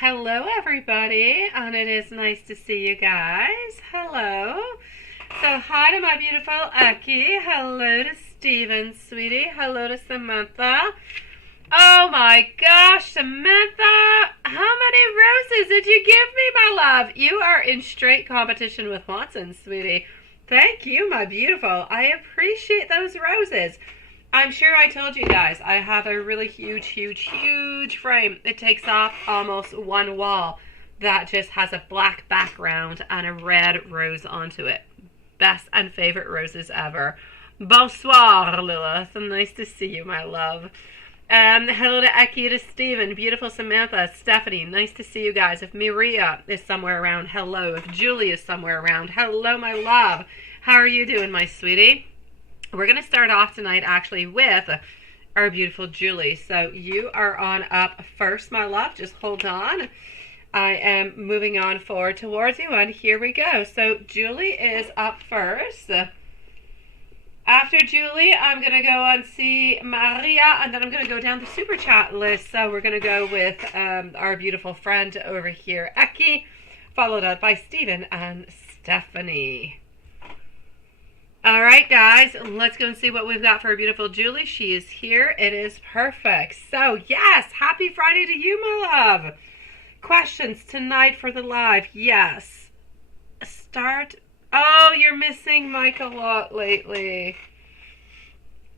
Hello everybody, and it is nice to see you guys. Hello. So hi to my beautiful Eki. Hello to Steven, sweetie. Hello to Samantha. Oh my gosh, Samantha! How many roses did you give me, my love? You are in straight competition with Watson, sweetie. Thank you, my beautiful. I appreciate those roses. I'm sure I told you guys, I have a really huge frame. It takes off almost one wall that just has a black background and a red rose onto it. Best and favorite roses ever. Bonsoir, Lilith. Nice to see you, my love. Hello to Eki, to Stephen, beautiful Samantha, Stephanie. Nice to see you guys. If Maria is somewhere around, hello. If Julie is somewhere around, hello, my love. How are you doing, my sweetie? We're going to start off tonight actually with our beautiful Julie. So you are on up first, my love. Just hold on. I am moving on forward towards you, and here we go. So Julie is up first. After Julie, I'm going to go and see Maria, and then I'm going to go down the super chat list. So we're going to go with our beautiful friend over here, Eki, followed up by Stephen and Stephanie. All right, guys, let's go and see what we've got for our beautiful Julie. She is here. It is perfect. So, yes, happy Friday to you, my love. Questions tonight for the live. Yes. Start. Oh, you're missing Mike a lot lately.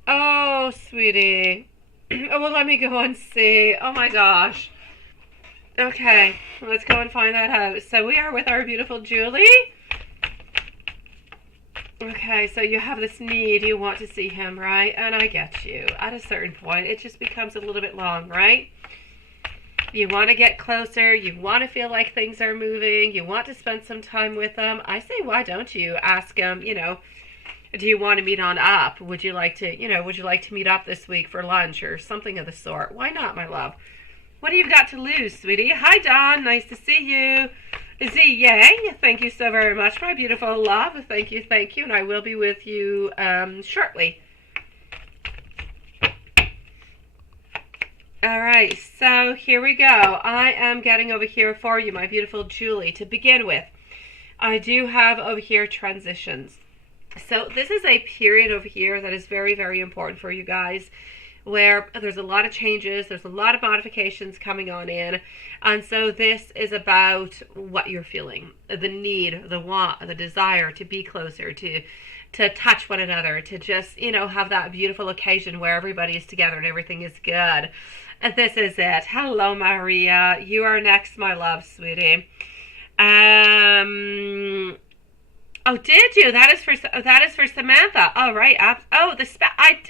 Oh, sweetie. Oh, well, let me go and see. Oh, my gosh. Okay, let's go and find that out. So we are with our beautiful Julie. Okay, so you have this need, you want to see him, right? And I get you. At a certain point, it just becomes a little bit long, right? You want to get closer, you want to feel like things are moving, you want to spend some time with them. I say, why don't you ask him, do you want to meet on up? Would you like to meet up this week for lunch or something of the sort? Why not, my love? What do you got to lose, sweetie? Hi, Dawn, nice to see you. Z Yang, thank you so very much, my beautiful love. Thank you, and I will be with you shortly. All right, so here we go. I am getting over here for you, my beautiful Julie. To begin with, I do have over here transitions. So this is a period over here that is very, very important for you guys, where there's a lot of changes, there's a lot of modifications coming on in, and so this is about what you're feeling, the need, the want, the desire to be closer, to touch one another, to just, have that beautiful occasion where everybody is together and everything is good. And this is it. Hello, Maria. You are next, my love, sweetie. Oh, did you? That is for Samantha. All right.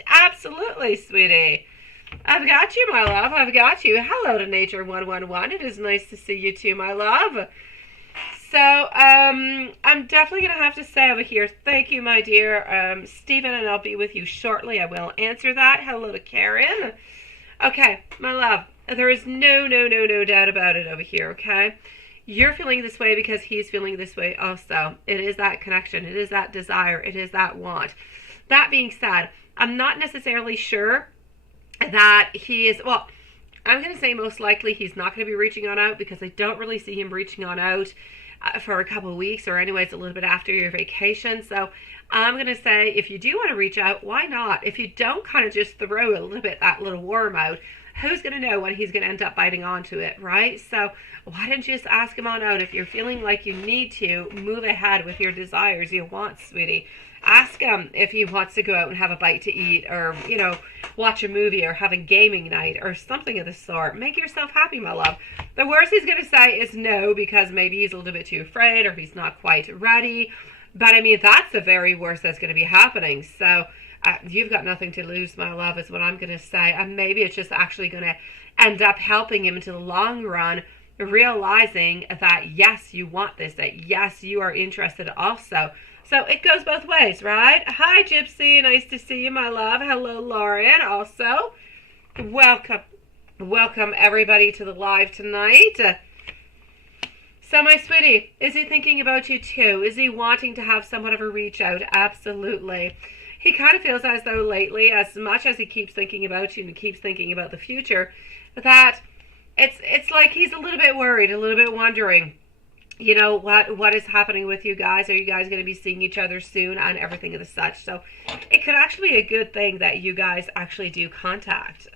Absolutely, sweetie. I've got you, my love. I've got you. Hello to Nature 111. It is nice to see you too, my love. So, I'm definitely going to have to say over here, thank you, my dear Stephen, and I'll be with you shortly. I will answer that. Hello to Karen. Okay, my love. There is no doubt about it over here, okay? You're feeling this way because he's feeling this way also. It is that connection. It is that desire. It is that want. That being said, I'm not necessarily sure that he is, well, I'm going to say most likely he's not going to be reaching on out because I don't really see him reaching on out for a couple of weeks, or anyways a little bit after your vacation. So I'm going to say if you do want to reach out, why not? If you don't kind of just throw a little bit that little worm out, who's going to know when he's going to end up biting onto it, right? So why don't you just ask him on out? If you're feeling like you need to move ahead with your desires, you want, sweetie, ask him if he wants to go out and have a bite to eat, or, watch a movie, or have a gaming night, or something of the sort. Make yourself happy, my love. The worst he's going to say is no, because maybe he's a little bit too afraid, or he's not quite ready. But, I mean, that's the very worst that's going to be happening. So you've got nothing to lose, my love, is what I'm going to say. And maybe it's just actually going to end up helping him into the long run, realizing that, yes, you want this, that, yes, you are interested also. So it goes both ways, right? Hi, Gypsy. Nice to see you, my love. Hello, Lauren, also. Welcome, everybody, to the live tonight. So, my sweetie, is he thinking about you, too? Is he wanting to have somewhat of a reach out? Absolutely. He kind of feels as though lately, as much as he keeps thinking about you and keeps thinking about the future, that It's like he's a little bit worried, a little bit wondering, you know, what is happening with you guys. Are you guys going to be seeing each other soon and everything of the such? So it could actually be a good thing that you guys actually do contact.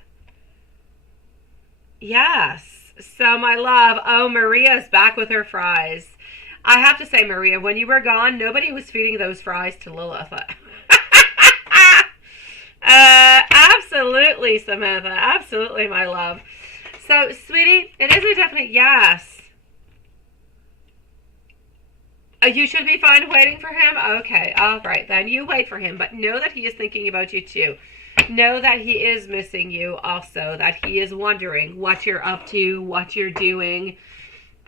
Yes. So my love, oh, Maria's back with her fries. I have to say, Maria, when you were gone, nobody was feeding those fries to Lilith. Absolutely, Samantha. Absolutely, my love. So, sweetie, it is a definite yes. You should be fine waiting for him? Okay, all right, then you wait for him. But know that he is thinking about you, too. Know that he is missing you also. That he is wondering what you're up to, what you're doing,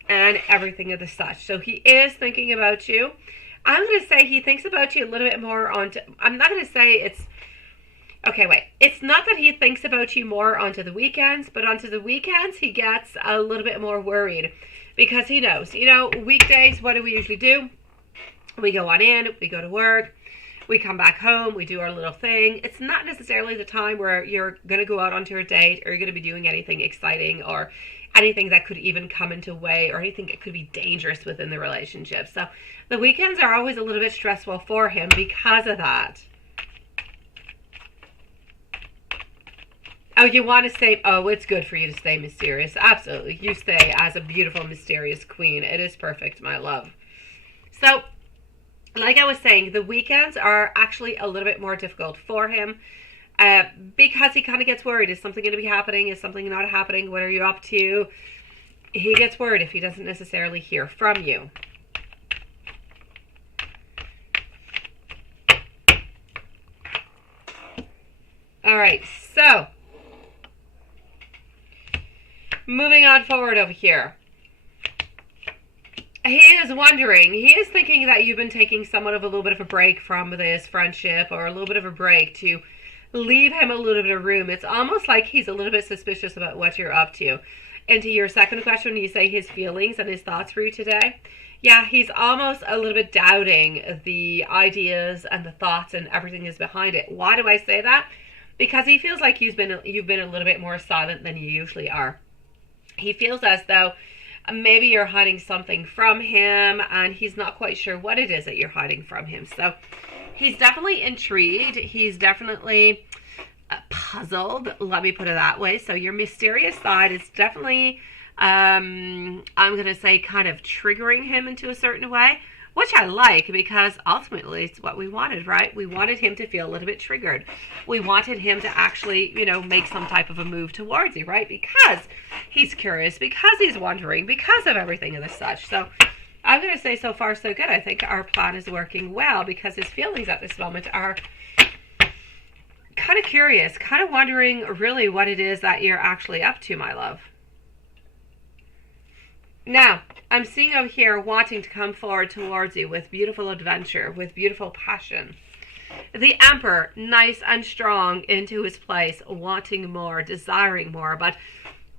and everything of the such. So, he is thinking about you. I'm going to say he thinks about you a little bit more on... I'm not going to say it's... Okay, wait. It's not that he thinks about you more onto the weekends, but onto the weekends he gets a little bit more worried because he knows, you know, weekdays, what do we usually do? We go on in, we go to work, we come back home, we do our little thing. It's not necessarily the time where you're going to go out onto a date or you're going to be doing anything exciting or anything that could even come into way or anything that could be dangerous within the relationship. So the weekends are always a little bit stressful for him because of that. Oh, you want to stay... Oh, it's good for you to stay mysterious. Absolutely. You stay as a beautiful, mysterious queen. It is perfect, my love. So, like I was saying, the weekends are actually a little bit more difficult for him because he kind of gets worried. Is something going to be happening? Is something not happening? What are you up to? He gets worried if he doesn't necessarily hear from you. All right, so... moving on forward over here. He is wondering, he is thinking that you've been taking somewhat of a little bit of a break from this friendship or a little bit of a break to leave him a little bit of room. It's almost like he's a little bit suspicious about what you're up to. And to your second question, you say his feelings and his thoughts for you today. Yeah, he's almost a little bit doubting the ideas and the thoughts and everything is behind it. Why do I say that? Because he feels like you've been a little bit more silent than you usually are. He feels as though maybe you're hiding something from him and he's not quite sure what it is that you're hiding from him. So he's definitely intrigued. He's definitely puzzled. Let me put it that way. So your mysterious side is definitely, I'm going to say, kind of triggering him into a certain way, which I like because ultimately it's what we wanted, right? We wanted him to feel a little bit triggered. We wanted him to actually, you know, make some type of a move towards you, right? Because he's curious, because he's wondering, because of everything and the such. So I'm going to say so far so good. I think our plan is working well because his feelings at this moment are kind of curious, kind of wondering really what it is that you're actually up to, my love. Now, I'm seeing over here wanting to come forward towards you with beautiful adventure, with beautiful passion. The Emperor, nice and strong into his place, wanting more, desiring more, but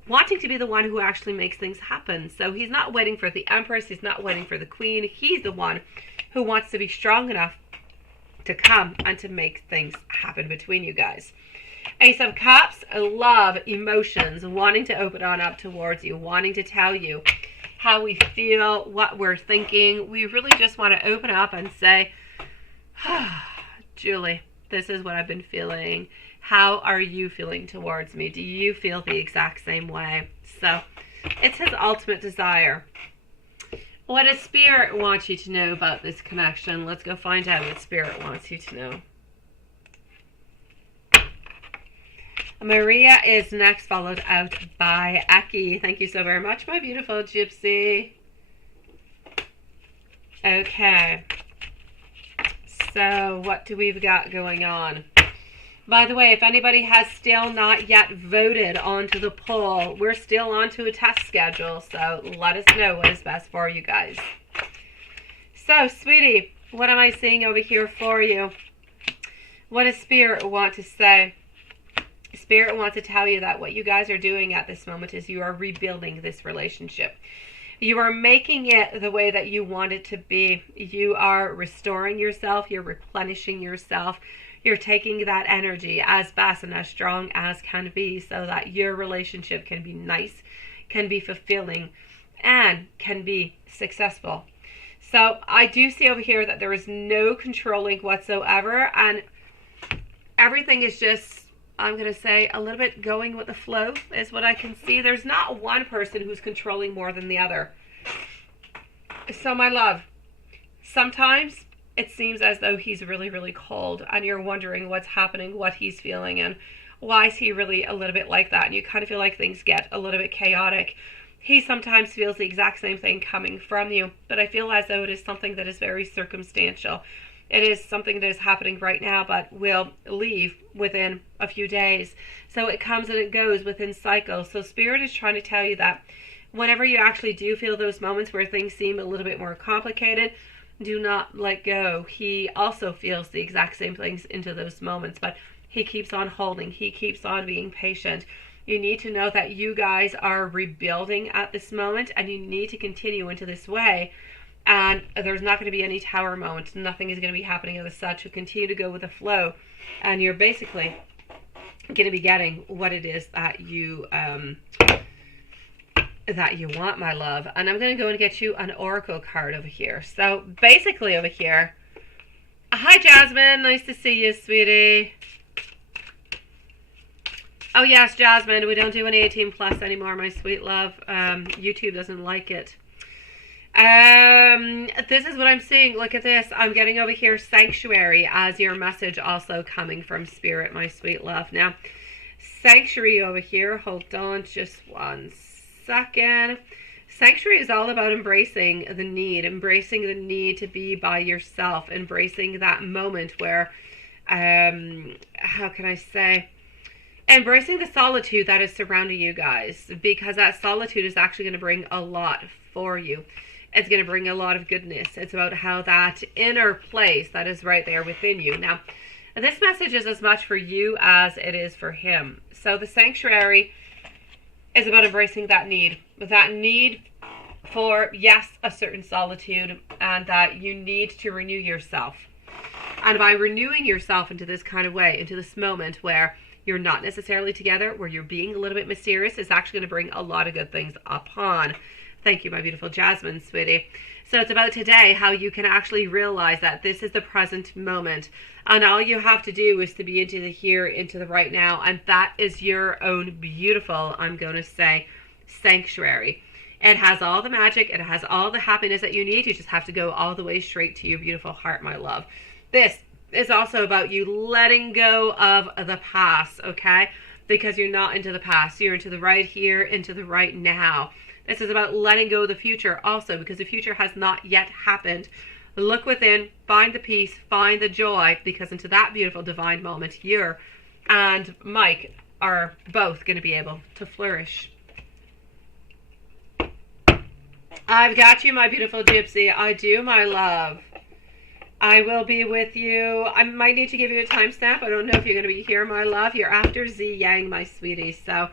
wanting to be the one who actually makes things happen. So he's not waiting for the Empress, he's not waiting for the Queen. He's the one who wants to be strong enough to come and to make things happen between you guys. Ace of Cups, love, emotions, wanting to open on up towards you, wanting to tell you how we feel, what we're thinking. We really just want to open up and say, Julie, this is what I've been feeling. How are you feeling towards me? Do you feel the exact same way? So it's his ultimate desire. What does Spirit want you to know about this connection? Let's go find out what Spirit wants you to know. Maria is next, followed out by Aki. Thank you so very much, my beautiful gypsy. Okay. So, what do we've got going on? By the way, if anybody has still not yet voted onto the poll, we're still onto a test schedule, so let us know what is best for you guys. So, sweetie, what am I seeing over here for you? What does Spirit want to say? Spirit wants to tell you that what you guys are doing at this moment is you are rebuilding this relationship. You are making it the way that you want it to be. You are restoring yourself. You're replenishing yourself. You're taking that energy as best and as strong as can be so that your relationship can be nice, can be fulfilling and can be successful. So I do see over here that there is no controlling whatsoever, and everything is just, I'm going to say, a little bit going with the flow is what I can see. There's not one person who's controlling more than the other. So my love, sometimes it seems as though he's really, really cold, and you're wondering what's happening, what he's feeling, and why is he really a little bit like that? And you kind of feel like things get a little bit chaotic. He sometimes feels the exact same thing coming from you, but I feel as though it is something that is very circumstantial. It is something that is happening right now, but will leave within a few days. So it comes and it goes within cycles. So Spirit is trying to tell you that whenever you actually do feel those moments where things seem a little bit more complicated, do not let go. He also feels the exact same things into those moments, but he keeps on holding. He keeps on being patient. You need to know that you guys are rebuilding at this moment, and you need to continue into this way. And there's not going to be any tower moments. Nothing is going to be happening as such. You continue to go with the flow, and you're basically going to be getting what it is that you want, my love. And I'm going to go and get you an oracle card over here. So basically over here, hi Jasmine, nice to see you, sweetie. Oh yes, Jasmine, we don't do any 18 plus anymore, my sweet love. YouTube doesn't like it. This is what I'm seeing. Look at this. I'm getting over here sanctuary as your message also coming from Spirit, my sweet love. Now, sanctuary over here. Hold on just 1 second. Sanctuary is all about embracing the need to be by yourself, embracing that moment where, how can I say, embracing the solitude that is surrounding you guys, because that solitude is actually going to bring a lot for you. It's going to bring a lot of goodness. It's about how that inner place that is right there within you. Now, this message is as much for you as it is for him. So the sanctuary is about embracing that need for, yes, a certain solitude, and that you need to renew yourself. And by renewing yourself into this kind of way, into this moment where you're not necessarily together, where you're being a little bit mysterious, is actually going to bring a lot of good things upon. Thank you, my beautiful Jasmine, sweetie. So it's about today, how you can actually realize that this is the present moment. And all you have to do is to be into the here, into the right now. And that is your own beautiful, I'm going to say, sanctuary. It has all the magic. It has all the happiness that you need. You just have to go all the way straight to your beautiful heart, my love. This is also about you letting go of the past, okay? Because you're not into the past. You're into the right here, into the right now. This is about letting go of the future also, because the future has not yet happened. Look within, find the peace, find the joy, because into that beautiful divine moment, you and Mike are both going to be able to flourish. I've got you, my beautiful gypsy. I do, my love. I will be with you. I might need to give you a timestamp. I don't know if you're going to be here, my love. You're after Z Yang, my sweetie. So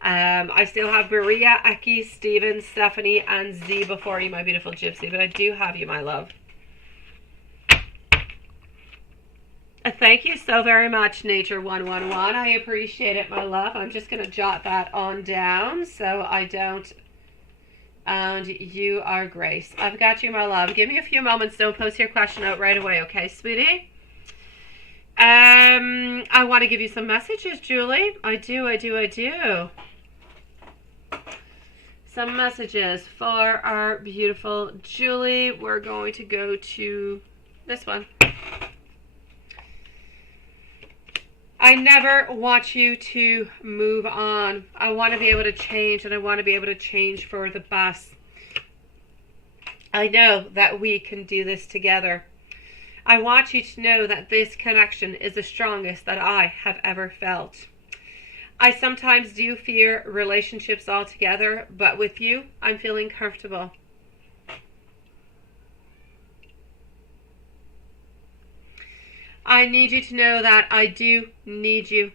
I still have Maria, Aki, Steven, Stephanie, and Z before you, my beautiful gypsy. But I do have you, my love. Thank you so very much, Nature 111. I appreciate it, my love. I'm just going to jot that on down so I don't... And you are Grace. I've got you, my love. Give me a few moments. Don't post your question out right away, okay, sweetie? I want to give you some messages, Julie. I do. Some messages for our beautiful Julie. We're going to go to this one. I never want you to move on. I want to be able to change, and I want to be able to change for the best. I know that we can do this together. I want you to know that this connection is the strongest that I have ever felt. I sometimes do fear relationships altogether, but with you, I'm feeling comfortable. I need you to know that I do need you.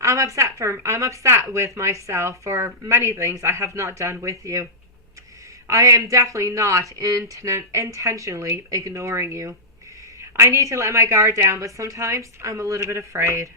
I'm upset with myself for many things I have not done with you. I am definitely not intentionally ignoring you. I need to let my guard down, but sometimes I'm a little bit afraid.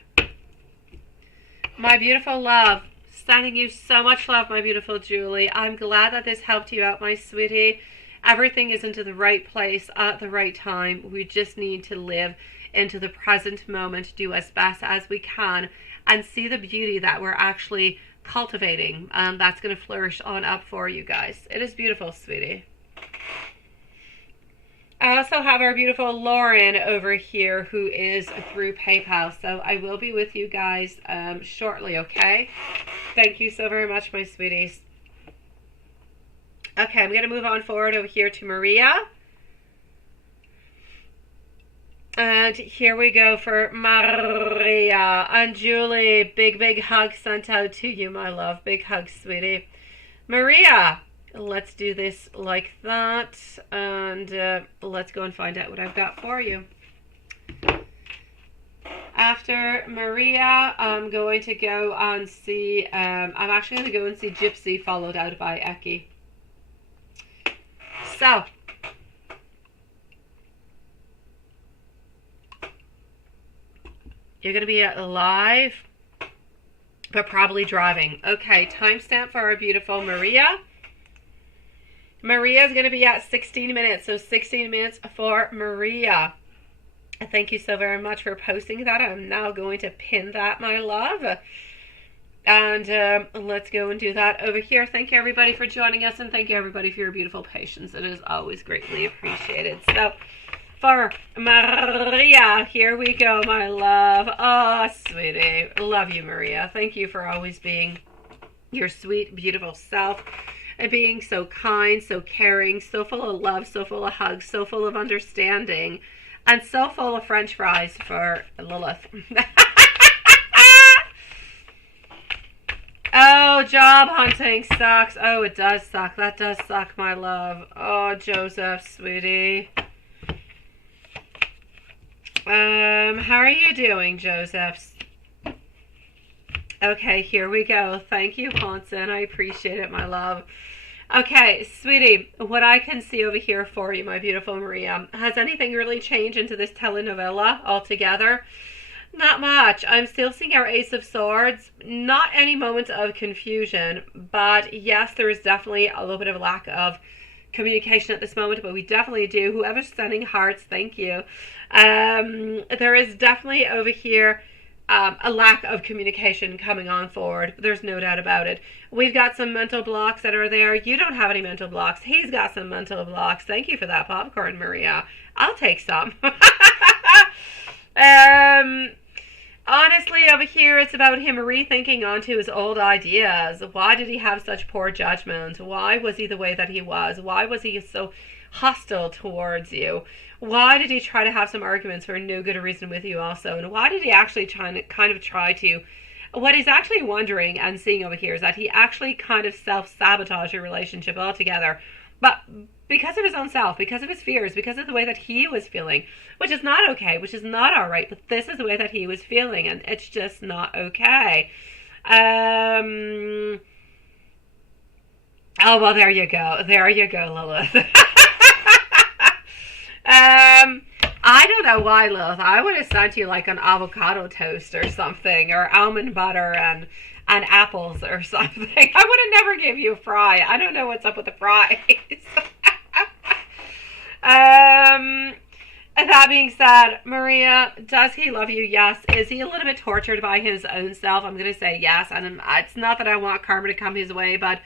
My beautiful love, Sending you so much love, my beautiful Julie. I'm glad that this helped you out, my sweetie. Everything is into the right place at the right time. We just need to live into the present moment, do as best as we can, and see the beauty that we're actually cultivating. And that's going to flourish on up for you guys. It is beautiful, sweetie. I also have our beautiful Lauren over here who is through PayPal. So I will be with you guys shortly, okay? Thank you so very much, my sweeties. Okay, I'm going to move on forward over here to Maria. And here we go for Maria. And Julie, big hug sent out to you, my love. Big hug, sweetie. Maria. Let's do this like that, and let's go and find out what I've got for you. After Maria, I'm going to go and see, I'm actually going to go and see Gypsy, followed out by Eki. So, you're going to be live, but probably driving. Okay, timestamp for our beautiful Maria. Maria is going to be at 16 minutes, so 16 minutes for Maria. Thank you so very much for posting that. I'm now going to pin that, my love. And let's go and do that over here. Thank you, everybody, for joining us, and thank you, everybody, for your beautiful patience. It is always greatly appreciated. So, for Maria, here we go, my love. Oh, sweetie. Love you, Maria. Thank you for always being your sweet, beautiful self. And being so kind, so caring, so full of love, so full of hugs, so full of understanding, and so full of French fries for Lilith. Oh, job hunting sucks. Oh, it does suck. That does suck, my love. Oh, Joseph, sweetie. How are you doing, Joseph? Okay, here we go. Thank you, Hanson. I appreciate it, my love. Okay, sweetie, what I can see over here for you, my beautiful Maria, has anything really changed into this telenovela altogether? Not much. I'm still seeing our Ace of Swords. Not any moments of confusion, but yes, there is definitely a little bit of a lack of communication at this moment, but we definitely do. Whoever's sending hearts, thank you. There is definitely over here a lack of communication coming on forward. There's no doubt about it. We've got some mental blocks that are there. You don't have any mental blocks. He's got some mental blocks. Thank you for that popcorn, Maria. I'll take some. Honestly, over here, it's about him rethinking onto his old ideas. Why did he have such poor judgment? Why was he the way that he was? Why was he so hostile towards you? Why did he try to have some arguments for no good reason with you also? And why did he actually try to... What he's actually wondering and seeing over here is that he actually kind of self-sabotaged your relationship altogether. But because of his own self, because of his fears, because of the way that he was feeling, which is not okay, which is not all right, but this is the way that he was feeling, and it's just not okay. Oh, well, there you go. There you go, Lilith. I don't know why, Lilith. I would have sent you like an avocado toast or something, or almond butter and apples or something. I would have never give you a fry. I don't know what's up with the fries. That being said, Maria, does he love you? Yes. Is he a little bit tortured by his own self? I'm going to say yes. And it's not that I want karma to come his way, but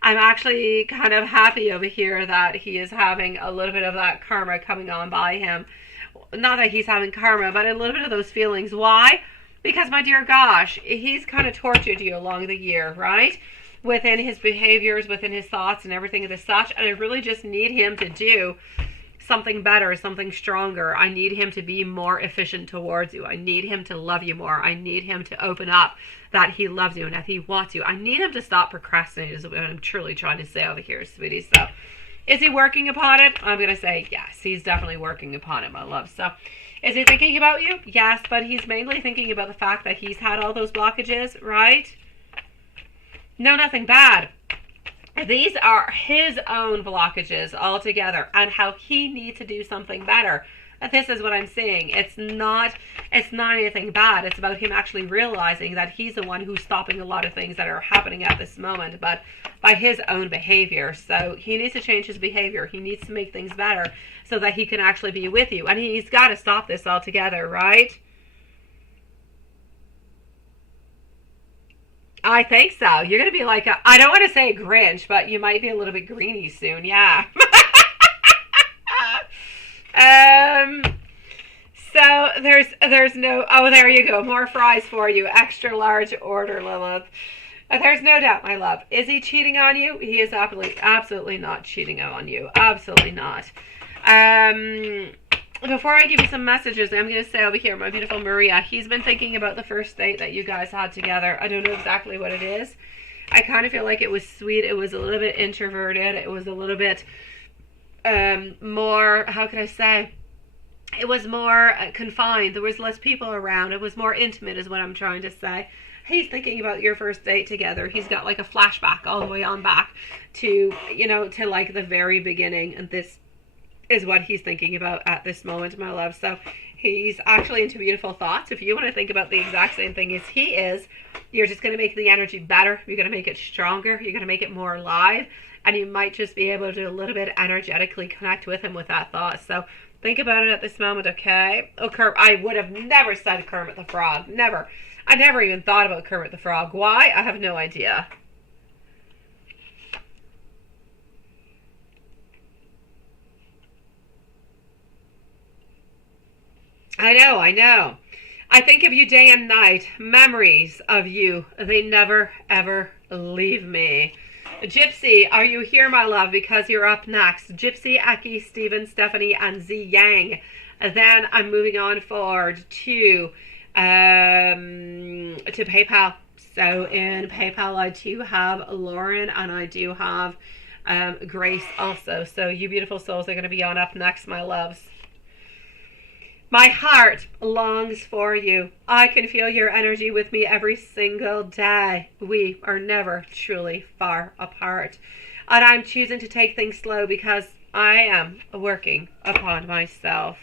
I'm actually kind of happy over here that he is having a little bit of that karma coming on by him. Not that he's having karma, but a little bit of those feelings. Why? Because, my dear gosh, he's kind of tortured you along the year, right? Within his behaviors, within his thoughts and everything of the such. And I really just need him to do something better, something stronger. I need him to be more efficient towards you. I need him to love you more. I need him to open up that he loves you and that he wants you. I need him to stop procrastinating is what I'm truly trying to say over here, sweetie. So, is he working upon it? I'm going to say yes. He's definitely working upon it, my love. So, is he thinking about you? Yes, but he's mainly thinking about the fact that he's had all those blockages, right? No, nothing bad. These are his own blockages altogether and how he needs to do something better. This is what I'm saying. It's not anything bad. It's about him actually realizing that he's the one who's stopping a lot of things that are happening at this moment, but by his own behavior. So he needs to change his behavior. He needs to make things better so that he can actually be with you. And he's got to stop this altogether, right? I think so. You're going to be like, I don't want to say Grinch, but you might be a little bit greeny soon. Yeah. So there's no, oh, there you go. More fries for you. Extra large order, Lilith. There's no doubt, my love. Is he cheating on you? He is absolutely not cheating on you. Absolutely not. Before I give you some messages, I'm going to say over here, my beautiful Maria, he's been thinking about the first date that you guys had together. I don't know exactly what it is. I kind of feel like it was sweet. It was a little bit introverted. It was a little bit more, how can I say? It was more confined. There was less people around. It was more intimate is what I'm trying to say. He's thinking about your first date together. He's got like a flashback all the way on back to, to like the very beginning. And this is what he's thinking about at this moment, my love. So he's actually into beautiful thoughts. If you want to think about the exact same thing as he is, you're just going to make the energy better. You're going to make it stronger. You're going to make it more alive. And you might just be able to a little bit energetically connect with him with that thought. So think about it at this moment, okay? Oh, I would have never said Kermit the Frog. Never. I never even thought about Kermit the Frog. Why? I have no idea. I know. I think of you day and night. Memories of you. They never, ever leave me. Gypsy, are you here, my love? Because you're up next. Gypsy, Aki, Stephen, Stephanie, and Z Yang. And then I'm moving on forward to PayPal. So in PayPal, I do have Lauren and I do have Grace also. So you beautiful souls are going to be on up next, my loves. My heart longs for you. I can feel your energy with me every single day. We are never truly far apart. And I'm choosing to take things slow because I am working upon myself.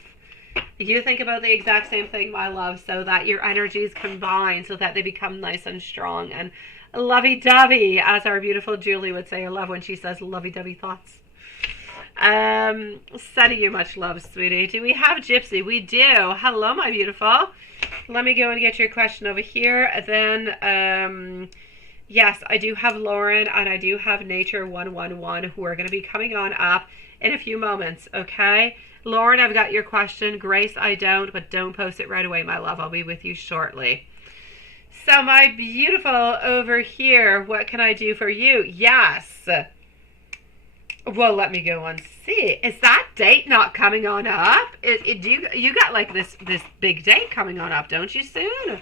You think about the exact same thing, my love, so that your energies combine, so that they become nice and strong and lovey-dovey, as our beautiful Julie would say. I love when she says lovey-dovey thoughts. Sending you much love, sweetie. Do we have Gypsy? We do. Hello, my beautiful. Let me go and get your question over here. Then, yes, I do have Lauren and I do have Nature 111 who are going to be coming on up in a few moments, okay? Lauren, I've got your question. Grace, I don't, but don't post it right away, my love. I'll be with you shortly. So, my beautiful over here, what can I do for you? Yes. Well, let me go and see. Is that date not coming on up? You got like this big date coming on up, don't you, soon?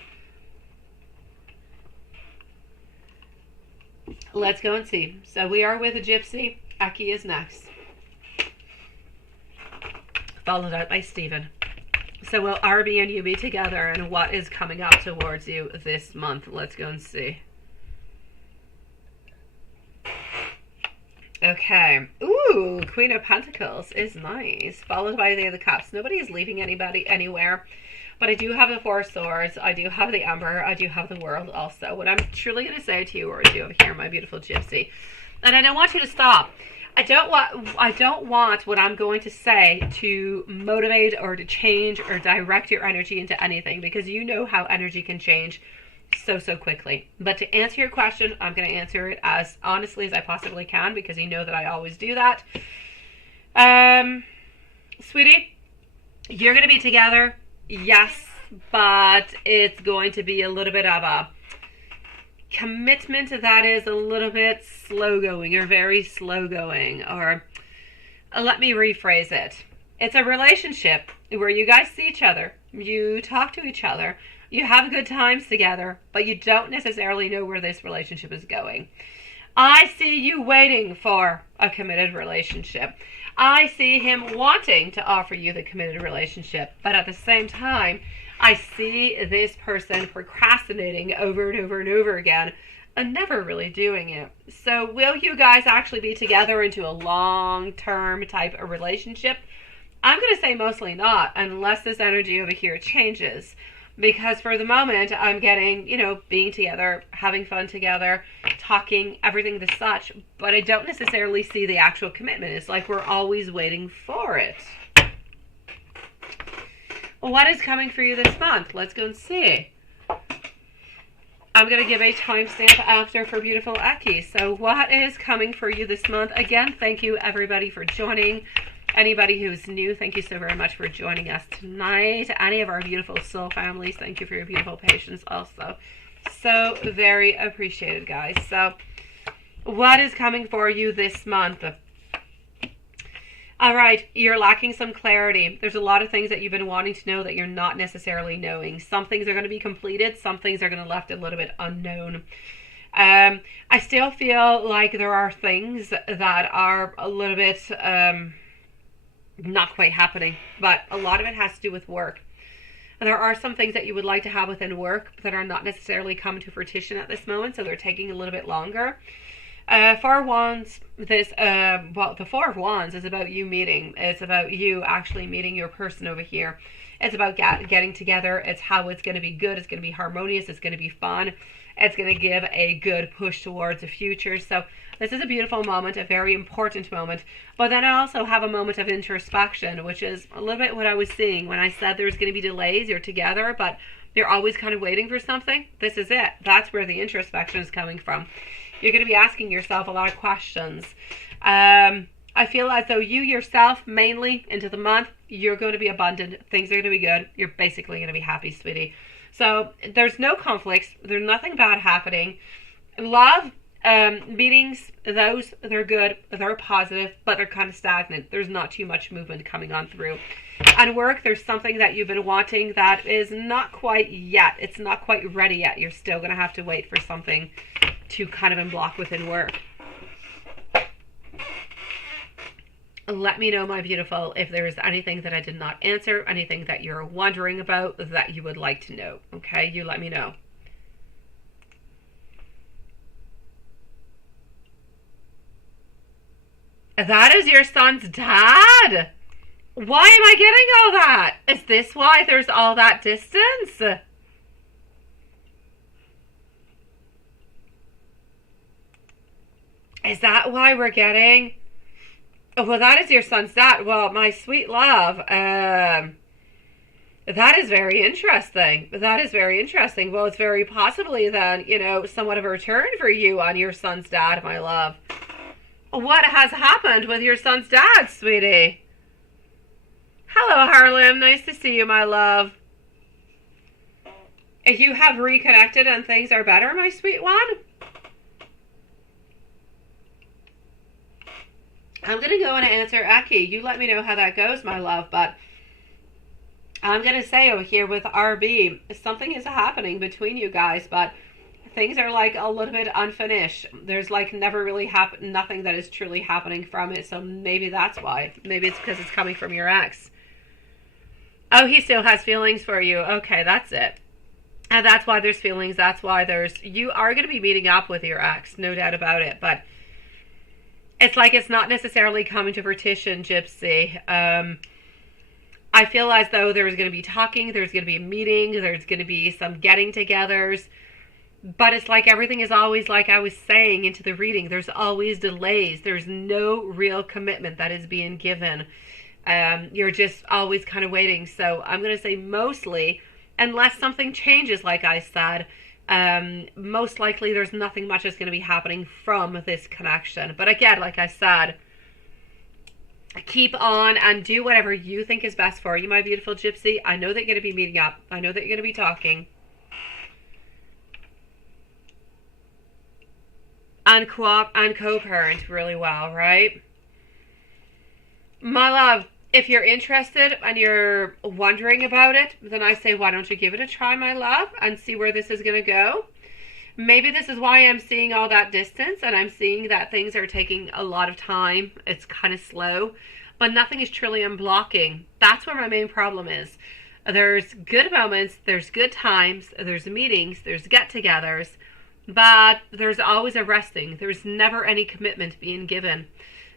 Let's go and see. So we are with a Gypsy. Aki is next. Followed out by Stephen. So will RB and you be together, and what is coming up towards you this month? Let's go and see. Okay. Ooh, Queen of Pentacles is nice. Followed by the Cups. Nobody is leaving anybody anywhere. But I do have the Four Swords. I do have the Emperor. I do have the World also. What I'm truly going to say to you, or do over here, my beautiful Gypsy. And I don't want you to stop. I don't want what I'm going to say to motivate or to change or direct your energy into anything, because you know how energy can change so quickly. But to answer your question, I'm going to answer it as honestly as I possibly can, because you know that I always do that. Sweetie, you're going to be together, yes, but it's going to be a little bit of a commitment that is a little bit slow going, or very slow going, or let me rephrase it. It's a relationship where you guys see each other, you talk to each other, you have good times together, but you don't necessarily know where this relationship is going. I see you waiting for a committed relationship. I see him wanting to offer you the committed relationship, but at the same time, I see this person procrastinating over and over and over again and never really doing it. So will you guys actually be together into a long-term type of relationship? I'm going to say mostly not, unless this energy over here changes. Because for the moment, I'm getting, being together, having fun together, talking, everything the such. But I don't necessarily see the actual commitment. It's like we're always waiting for it. What is coming for you this month? Let's go and see. I'm going to give a timestamp after for beautiful Eki. So what is coming for you this month? Again, thank you everybody for joining. Anybody who's new, thank you so very much for joining us tonight. Any of our beautiful soul families, thank you for your beautiful patience also. So very appreciated, guys. So what is coming for you this month? All right, you're lacking some clarity. There's a lot of things that you've been wanting to know that you're not necessarily knowing. Some things are going to be completed. Some things are going to be left a little bit unknown. I still feel like there are things that are a little bit not quite happening, but a lot of it has to do with work. And there are some things that you would like to have within work that are not necessarily coming to fruition at this moment, so they're taking a little bit longer. Four of Wands, the Four of Wands is about you meeting. It's about you actually meeting your person over here. It's about getting together. It's how it's going to be good. It's going to be harmonious. It's going to be fun. It's going to give a good push towards the future. So this is a beautiful moment, a very important moment. But then I also have a moment of introspection, which is a little bit what I was seeing when I said there's going to be delays. You're together, but you're always kind of waiting for something. This is it. That's where the introspection is coming from. You're going to be asking yourself a lot of questions. I feel as though you yourself, mainly into the month, you're going to be abundant. Things are going to be good. You're basically going to be happy, sweetie. So there's no conflicts. There's nothing bad happening. Love, meetings, they're good. They're positive, but they're kind of stagnant. There's not too much movement coming on through. And work, there's something that you've been wanting that is not quite yet. It's not quite ready yet. You're still going to have to wait for something to kind of unblock within work. Let me know, my beautiful, if there's anything that I did not answer, anything that you're wondering about that you would like to know. Okay, you let me know. That is your son's dad? Why am I getting all that? Is this why there's all that distance? Is that why we're getting... Oh, well, that is your son's dad. Well, my sweet love, that is very interesting. That is very interesting. Well, it's very possibly then, somewhat of a return for you on your son's dad, my love. What has happened with your son's dad, sweetie? Hello, Harlem. Nice to see you, my love. If you have reconnected and things are better, my sweet one, I'm going to go and answer Eki. You let me know how that goes, my love. But I'm going to say over here with RB, something is happening between you guys, but things are like a little bit unfinished. There's like never really nothing that is truly happening from it. So maybe that's why. Maybe it's because it's coming from your ex. Oh, he still has feelings for you. Okay, that's it. And that's why there's feelings. That's why you are going to be meeting up with your ex. No doubt about it. But it's like it's not necessarily coming to fruition, Gypsy. I feel as though there's going to be talking, there's going to be a meeting, there's going to be some getting-togethers. But it's like everything is always, like I was saying into the reading, there's always delays. There's no real commitment that is being given. You're just always kind of waiting. So I'm going to say mostly, unless something changes, like I said, most likely there's nothing much that's going to be happening from this connection. But again, like I said, keep on and do whatever you think is best for you, my beautiful Gypsy. I know that you're going to be meeting up. I know that you're going to be talking. And co-parent really well, right? My love, if you're interested and you're wondering about it, then I say, why don't you give it a try, my love, and see where this is going to go. Maybe this is why I'm seeing all that distance, and I'm seeing that things are taking a lot of time. It's kind of slow, but nothing is truly unblocking. That's where my main problem is. There's good moments, there's good times, there's meetings, there's get-togethers, but there's always a resting. There's never any commitment being given.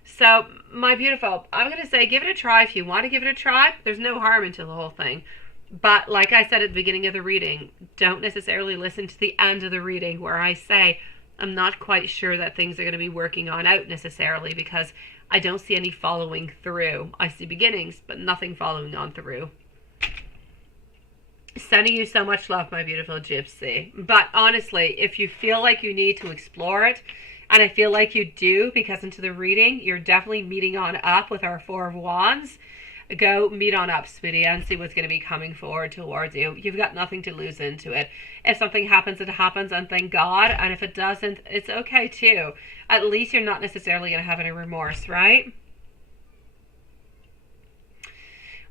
So, my beautiful, I'm going to say give it a try if you want to give it a try. There's no harm into the whole thing. But like I said at the beginning of the reading, don't necessarily listen to the end of the reading where I say I'm not quite sure that things are going to be working on out necessarily, because I don't see any following through. I see beginnings, but nothing following on through. Sending you so much love, my beautiful gypsy. But honestly, if you feel like you need to explore it, and I feel like you do, because into the reading, you're definitely meeting on up with our Four of Wands. Go meet on up, sweetie, and see what's going to be coming forward towards you. You've got nothing to lose into it. If something happens, it happens, and thank God. And if it doesn't, it's okay too. At least you're not necessarily going to have any remorse, right?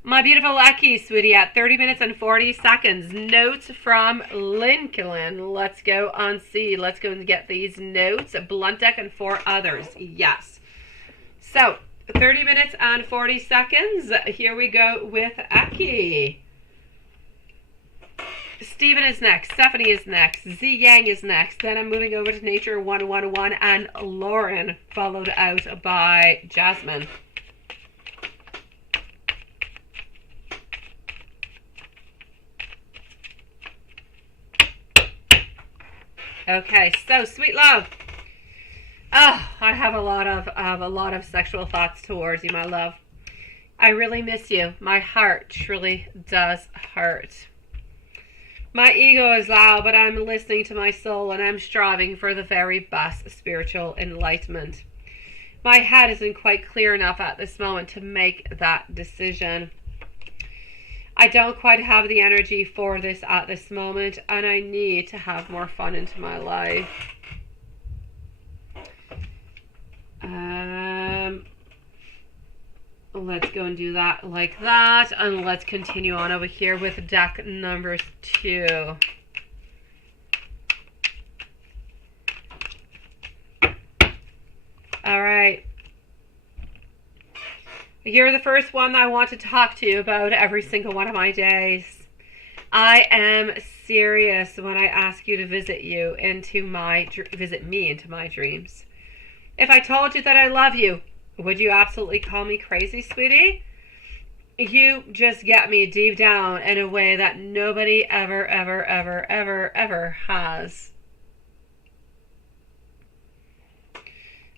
My beautiful Lucky, sweetie, at 30 minutes and 40 seconds. Notes from Lincoln. Let's go on see. Let's go and get these notes. Blunt deck and 4 others. Yes. So, 30 minutes and 40 seconds. Here we go with Aki. Stephen is next. Stephanie is next. Z Yang is next. Then I'm moving over to Nature 111 and Lauren, followed out by Jasmine. Okay, so sweet love. Oh, I have a lot of sexual thoughts towards you, my love. I really miss you. My heart truly does hurt. My ego is loud, but I'm listening to my soul, and I'm striving for the very best spiritual enlightenment. My head isn't quite clear enough at this moment to make that decision. I don't quite have the energy for this at this moment, and I need to have more fun into my life. Let's go and do that like that, and let's continue on over here with deck number 2. All right. You're the first one I want to talk to you about every single one of my days. I am serious when I ask you to visit me into my dreams. If I told you that I love you, would you absolutely call me crazy, sweetie? You just get me deep down in a way that nobody ever, ever, ever, ever, ever has.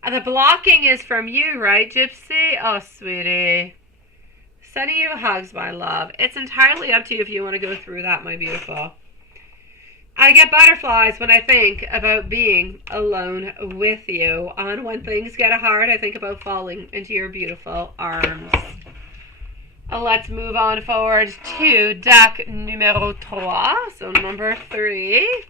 And the blocking is from you, right, Gypsy? Oh, sweetie. Sending you hugs, my love. It's entirely up to you if you want to go through that, my beautiful. I get butterflies when I think about being alone with you. And when things get hard, I think about falling into your beautiful arms. Let's move on forward to deck numero 3, so number 3.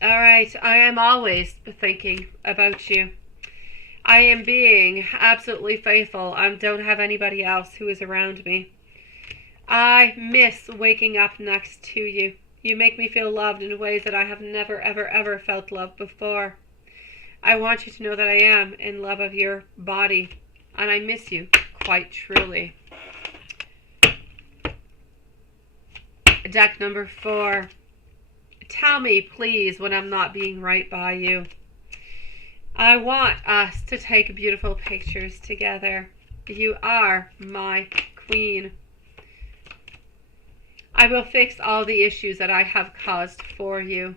All right, I am always thinking about you. I am being absolutely faithful and don't have anybody else who is around me. I miss waking up next to you. You make me feel loved in ways that I have never, ever, ever felt love before. I want you to know that I am in love of your body, and I miss you quite truly. Deck number 4. Tell me, please, when I'm not being right by you. I want us to take beautiful pictures together. You are my queen. I will fix all the issues that I have caused for you.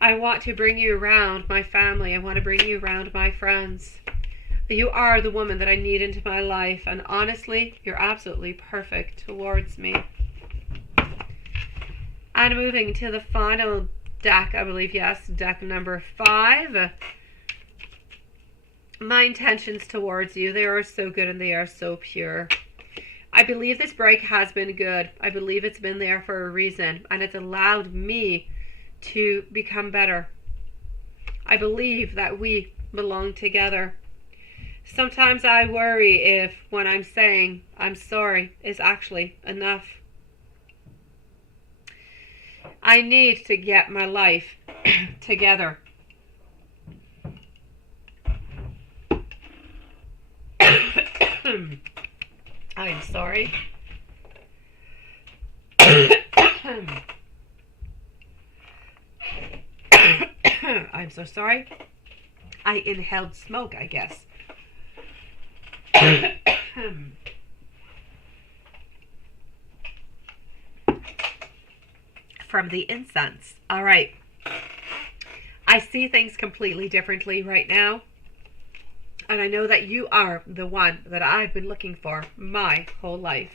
I want to bring you around my family. I want to bring you around my friends. You are the woman that I need into my life, and honestly, you're absolutely perfect towards me. And moving to the final deck, I believe, yes, deck number 5. My intentions towards you, they are so good and they are so pure. I believe this break has been good. I believe it's been there for a reason, and it's allowed me to become better. I believe that we belong together. Sometimes I worry if when I'm saying I'm sorry is actually enough. I need to get my life together. I'm sorry. I'm so sorry. I inhaled smoke, I guess. From the incense. All right. I see things completely differently right now. And I know that you are the one that I've been looking for my whole life.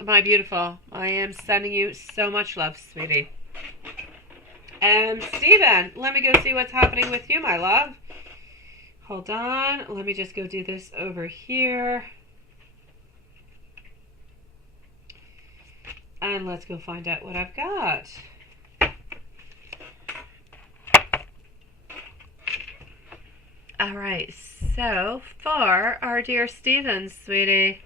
My beautiful, I am sending you so much love, sweetie. Stephen, let me go see what's happening with you, my love. Hold on. Let me just go do this over here. And let's go find out what I've got. All right, so for our dear Stephen, sweetie.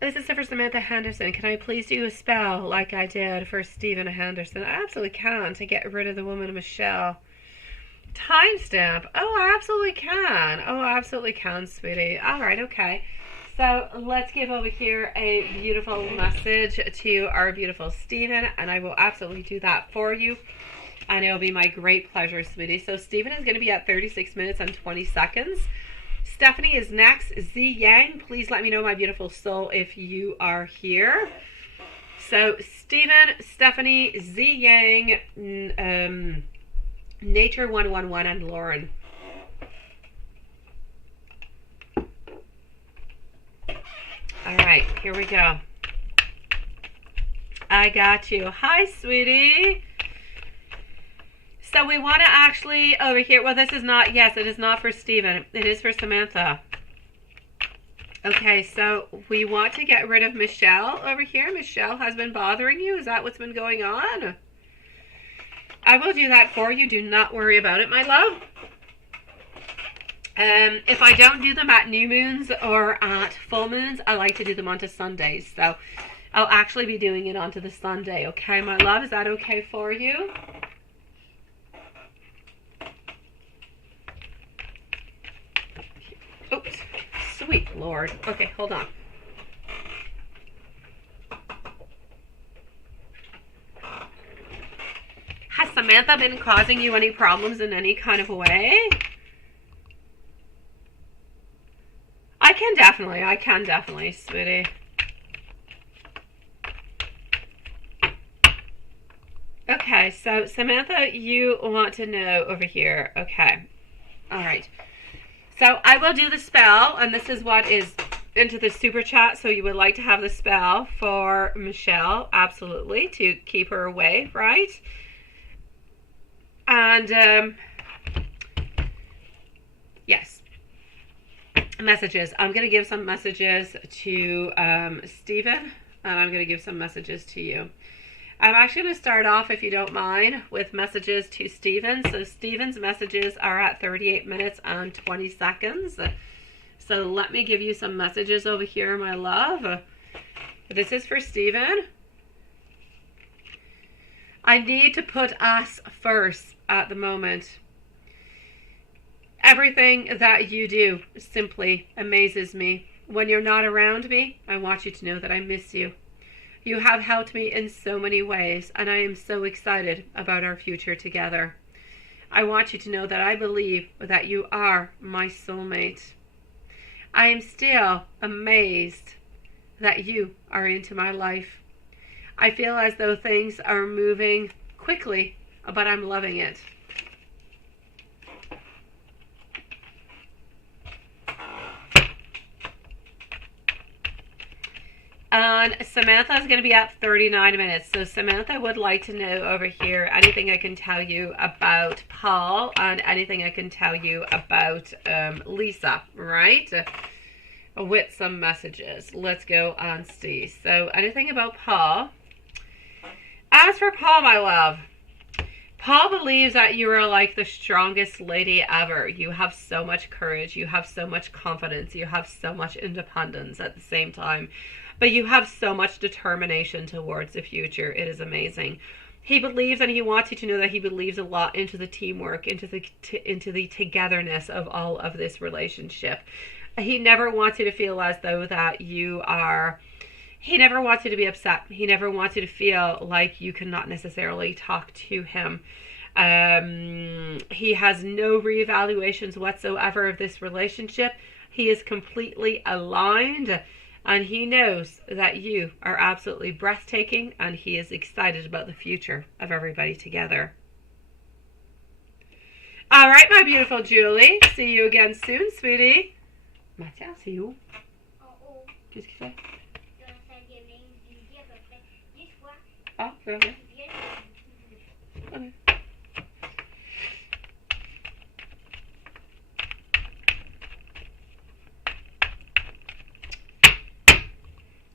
This is for Samantha Henderson. Can I please do a spell like I did for Stephen Henderson? I absolutely can, to get rid of the woman Michelle. Timestamp. Oh, I absolutely can. Oh, I absolutely can, sweetie. All right, okay. So let's give over here a beautiful message to our beautiful Stephen, and I will absolutely do that for you. And it'll be my great pleasure, sweetie. So Stephen is going to be at 36 minutes and 20 seconds. Stephanie is next. Z Yang, please let me know, my beautiful soul, if you are here. So Stephen, Stephanie, Z Yang, Nature 111, and Lauren. All right, here we go. I got you. Hi, sweetie. So we want to actually over here, well, this is not, yes, it is not for Stephen. It is for Samantha. Okay, so we want to get rid of Michelle over here. Michelle has been bothering you. Is that what's been going on? I will do that for you. Do not worry about it, my love. If I don't do them at new moons or at full moons, I like to do them onto Sundays. So I'll actually be doing it onto the Sunday. Okay, my love, is that okay for you? Oops, sweet Lord. Okay, hold on. Has Samantha been causing you any problems in any kind of way? I can definitely, sweetie. Okay, so Samantha, you want to know over here. Okay, all right. So I will do the spell, and this is what is into the super chat. So you would like to have the spell for Michelle, absolutely, to keep her away, right? And yes, messages. I'm going to give some messages to Stephen, and I'm going to give some messages to you. I'm actually going to start off, if you don't mind, with messages to Stephen. So Stephen's messages are at 38 minutes and 20 seconds. So let me give you some messages over here, my love. This is for Stephen. I need to put us first at the moment. Everything that you do simply amazes me. When you're not around me, I want you to know that I miss you. You have helped me in so many ways, and I am so excited about our future together. I want you to know that I believe that you are my soulmate. I am still amazed that you are into my life. I feel as though things are moving quickly, but I'm loving it. And Samantha is going to be at 39 minutes. So Samantha would like to know over here anything I can tell you about Paul and anything I can tell you about Lisa, right? With some messages. Let's go on Steve. So anything about Paul. As for Paul, my love, Paul believes that you are like the strongest lady ever. You have so much courage. You have so much confidence. You have so much independence at the same time. But you have so much determination towards the future. It is amazing. He believes, and he wants you to know that he believes a lot into the teamwork, into the togetherness of all of this relationship. He never wants you to feel as though that you are. He never wants you to be upset. He never wants you to feel like you cannot necessarily talk to him. He has no reevaluations whatsoever of this relationship. He is completely aligned, and he knows that you are absolutely breathtaking, and he is excited about the future of everybody together. All right, my beautiful Julie. See you again soon, sweetie. Mathias, c'est où? Qu'est-ce qu'il fait? Ah, really? Okay.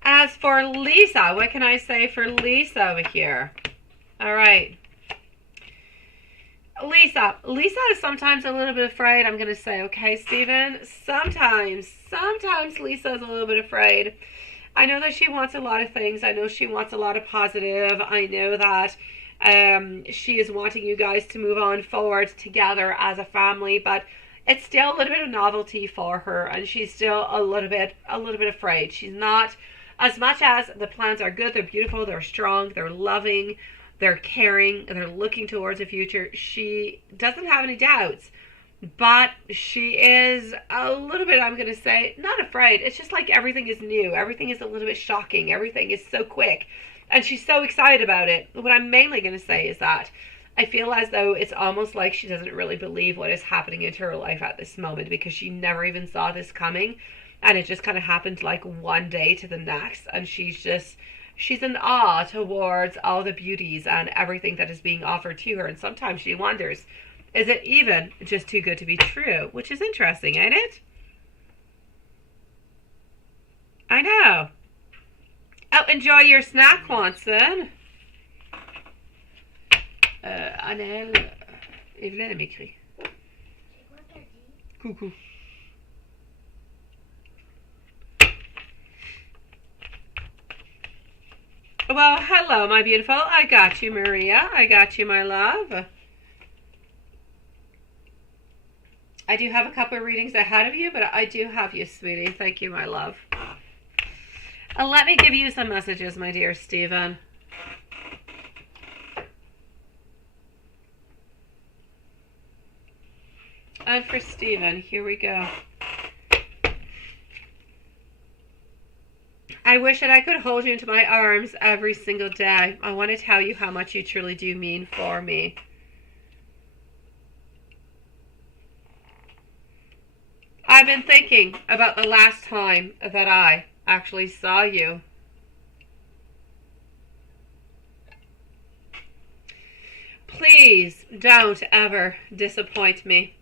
As for Lisa, what can I say for Lisa over here? All right. Lisa is sometimes a little bit afraid, I'm going to say, okay, Stephen? Sometimes Lisa is a little bit afraid. I know that she wants a lot of things. I know she wants a lot of positive. I know that she is wanting you guys to move on forward together as a family, but it's still a little bit of novelty for her, and she's still a little bit afraid. She's not, as much as the plans are good, they're beautiful, they're strong, they're loving, they're caring, and they're looking towards the future. She doesn't have any doubts, but she is a little bit, I'm going to say, not afraid. It's just like everything is new. Everything is a little bit shocking. Everything is so quick, and she's so excited about it. What I'm mainly going to say is that I feel as though it's almost like she doesn't really believe what is happening into her life at this moment, because she never even saw this coming, and it just kind of happened like one day to the next, and she's in awe towards all the beauties and everything that is being offered to her. And sometimes she wonders, is it even just too good to be true? Which is interesting, ain't it? I know. Oh, enjoy your snack, Watson. Annelle, Evelyne m'écrit. Coucou. Well, hello, my beautiful. I got you, Maria. I got you, my love. I do have a couple of readings ahead of you, but I do have you, sweetie. Thank you, my love. Let me give you some messages, my dear Stephen. And for Stephen, here we go. I wish that I could hold you into my arms every single day. I want to tell you how much you truly do mean for me. I've been thinking about the last time that I actually saw you. Please don't ever disappoint me.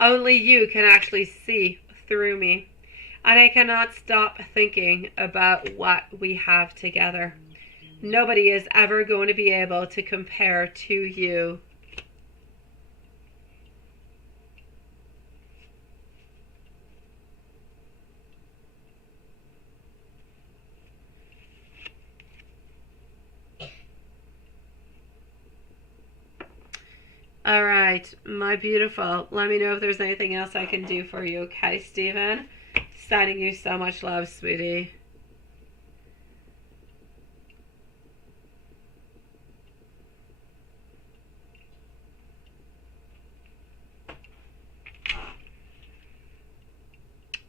Only you can actually see through me. And I cannot stop thinking about what we have together. Nobody is ever going to be able to compare to you. All right, my beautiful. Let me know if there's anything else I can do for you, okay, Stephen? Sending you so much love, sweetie.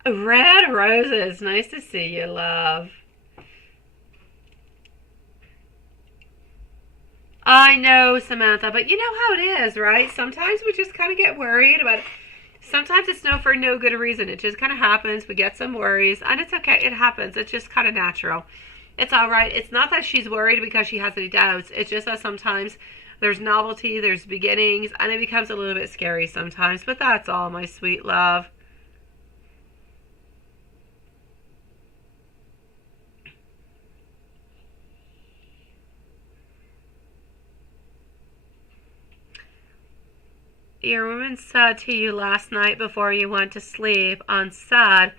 Red roses. Nice to see you, love. I know, Samantha, but you know how it is, right? Sometimes we just kind of get worried about it. Sometimes it's for no good reason. It just kind of happens. We get some worries, and it's okay. It happens. It's just kind of natural. It's all right. It's not that she's worried because she has any doubts. It's just that sometimes there's novelty, there's beginnings, and it becomes a little bit scary sometimes. But that's all, my sweet love. Your woman said to you last night before you went to sleep and said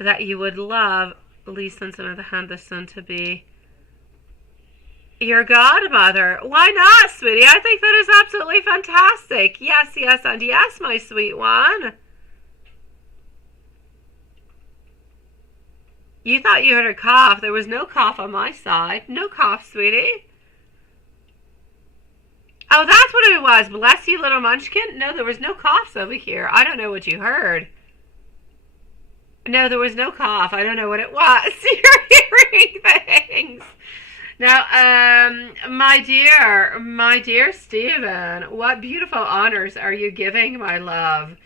that you would love Lisa and Samantha Henderson to be Your godmother. Why not, sweetie? I think that is absolutely fantastic. Yes, yes, and yes, my sweet one. You thought you heard a cough. There was no cough on my side. No cough, sweetie. Oh, that's what it was. Bless you, little munchkin. No, there was no coughs over here. I don't know what you heard. No, there was no cough. I don't know what it was. You're hearing things. Now, my dear Stephen, what beautiful honors are you giving, my love?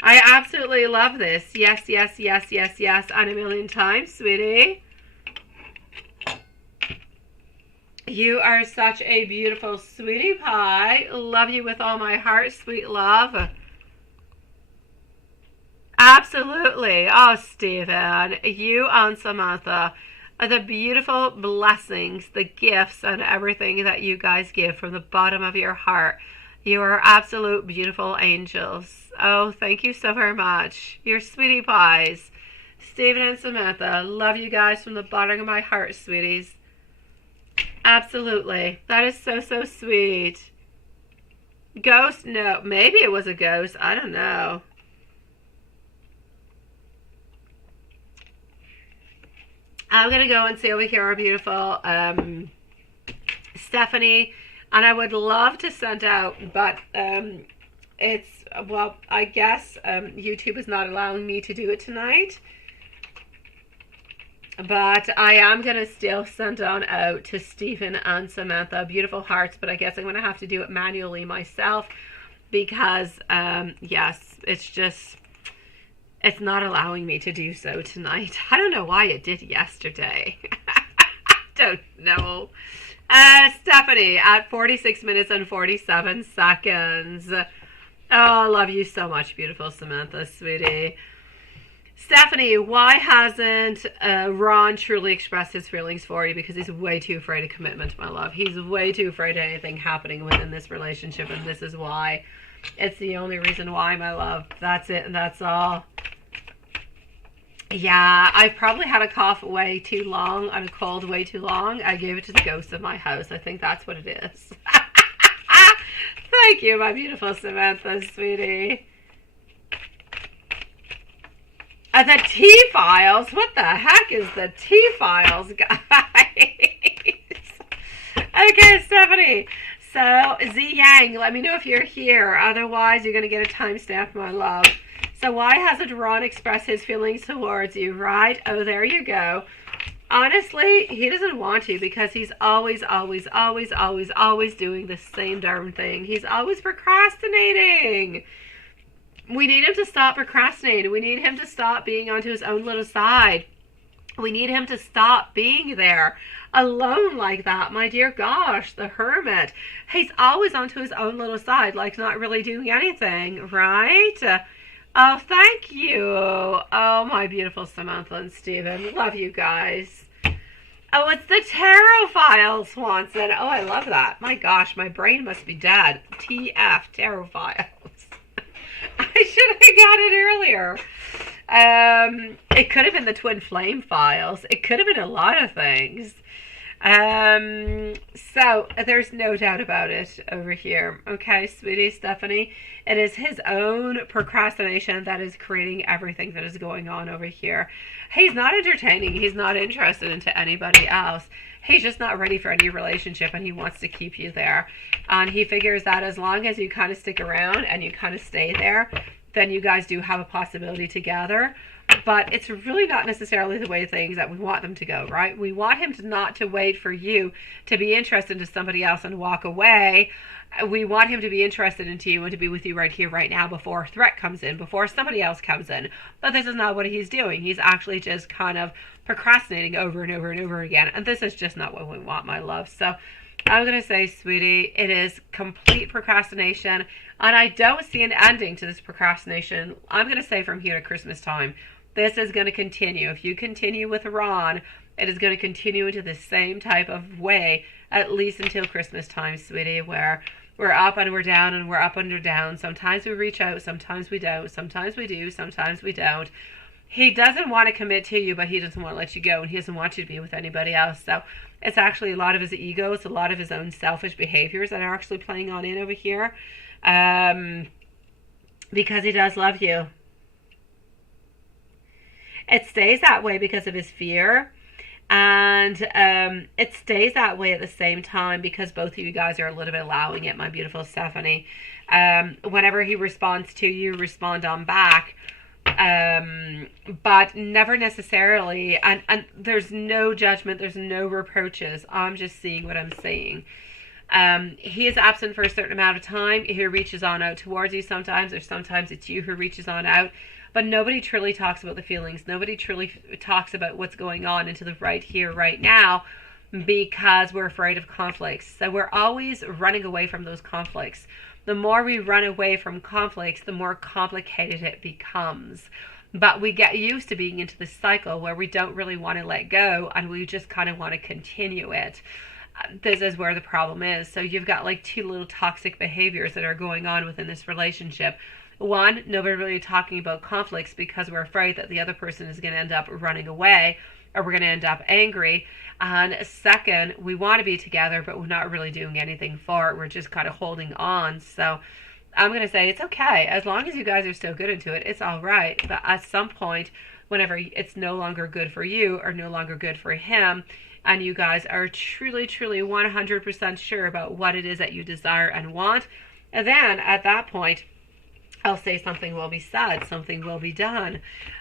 I absolutely love this. Yes, yes, yes, yes, yes, and a million times, sweetie. You are such a beautiful sweetie pie. Love you with all my heart, sweet love. Absolutely. Oh, Stephen, you and Samantha are the beautiful blessings, the gifts, and everything that you guys give from the bottom of your heart. You are absolute beautiful angels. Oh, thank you so very much. You're sweetie pies. Stephen and Samantha, love you guys from the bottom of my heart, sweeties. Absolutely. That is so, so sweet. Ghost? No. Maybe it was a ghost. I don't know. I'm going to go and see over here our beautiful Stephanie. And I would love to send out, but it's, well, I guess YouTube is not allowing me to do it tonight. But I am going to still send on out to Stephen and Samantha, beautiful hearts, but I guess I'm going to have to do it manually myself because, yes, it's not allowing me to do so tonight. I don't know why it did yesterday. I don't know. Stephanie at 46 minutes and 47 seconds. Oh, I love you so much, beautiful Samantha, sweetie. Stephanie, why hasn't Ron truly expressed his feelings for you? Because he's way too afraid of commitment, my love. He's way too afraid of anything happening within this relationship, and this is why. It's the only reason why, my love. That's it, and that's all. Yeah, I've probably had a cough way too long and a cold way too long. I gave it to the ghost of my house. I think that's what it is. Thank you, my beautiful Samantha, sweetie. The T-Files? What the heck is the T-Files, guys? Okay, Stephanie. So, Z Yang, let me know if you're here. Otherwise, you're going to get a timestamp, my love. So, why hasn't Ron expressed his feelings towards you, right? Oh, there you go. Honestly, he doesn't want to because he's always doing the same darn thing. He's always procrastinating. We need him to stop procrastinating. We need him to stop being onto his own little side. We need him to stop being there alone like that. My dear gosh, the hermit. He's always onto his own little side, like not really doing anything, right? Oh, thank you. Oh, my beautiful Samantha and Stephen. Love you guys. Oh, it's the Tarot Files, Swanson. Oh, I love that. My gosh, my brain must be dead. TF, Tarot Files. I should have got it earlier. It could have been the Twin Flame Files. It could have been a lot of things. So there's no doubt about it over here. Okay, sweetie Stephanie. It is his own procrastination that is creating everything that is going on over here. He's not entertaining. He's not interested into anybody else. He's just not ready for any relationship, and he wants to keep you there. And he figures that as long as you kind of stick around and you kind of stay there, then you guys do have a possibility together. But it's really not necessarily the way things that we want them to go, right? We want him not to wait for you to be interested in somebody else and walk away. We want him to be interested into you and to be with you right here, right now, before a threat comes in, before somebody else comes in. But this is not what he's doing. He's actually just kind of procrastinating over and over and over again. And this is just not what we want, my love. So I'm going to say, sweetie, it is complete procrastination. And I don't see an ending to this procrastination. I'm going to say from here to Christmas time. This is going to continue. If you continue with Ron, it is going to continue into the same type of way, at least until Christmas time, sweetie, where we're up and we're down and we're up and we're down. Sometimes we reach out, sometimes we don't. Sometimes we do, sometimes we don't. he doesn't want to commit to you, but he doesn't want to let you go, and he doesn't want you to be with anybody else. So it's actually a lot of his ego. It's a lot of his own selfish behaviors that are actually playing on in over here, because he does love you. It stays that way because of his fear, and it stays that way at the same time because both of you guys are a little bit allowing it, my beautiful Stephanie. Whenever he responds to you, respond on back. But never necessarily, and there's no judgment, there's no reproaches. I'm just seeing what I'm saying. He is absent for a certain amount of time. He reaches on out towards you sometimes, or sometimes it's you who reaches on out. But nobody truly talks about the feelings. Nobody truly talks about what's going on into the right here, right now, because we're afraid of conflicts. So we're always running away from those conflicts. The more we run away from conflicts, the more complicated it becomes. But we get used to being into this cycle where we don't really want to let go, and we just kind of want to continue it. This is where the problem is. So you've got like two little toxic behaviors that are going on within this relationship. One, nobody really talking about conflicts because we're afraid that the other person is going to end up running away, or we're going to end up angry. And second, we want to be together, but we're not really doing anything for it. We're just kind of holding on. So I'm going to say it's okay. As long as you guys are still good into it, it's all right. But at some point, whenever it's no longer good for you or no longer good for him, and you guys are truly, truly 100% sure about what it is that you desire and want, and then at that point, I'll say something will be said, something will be done.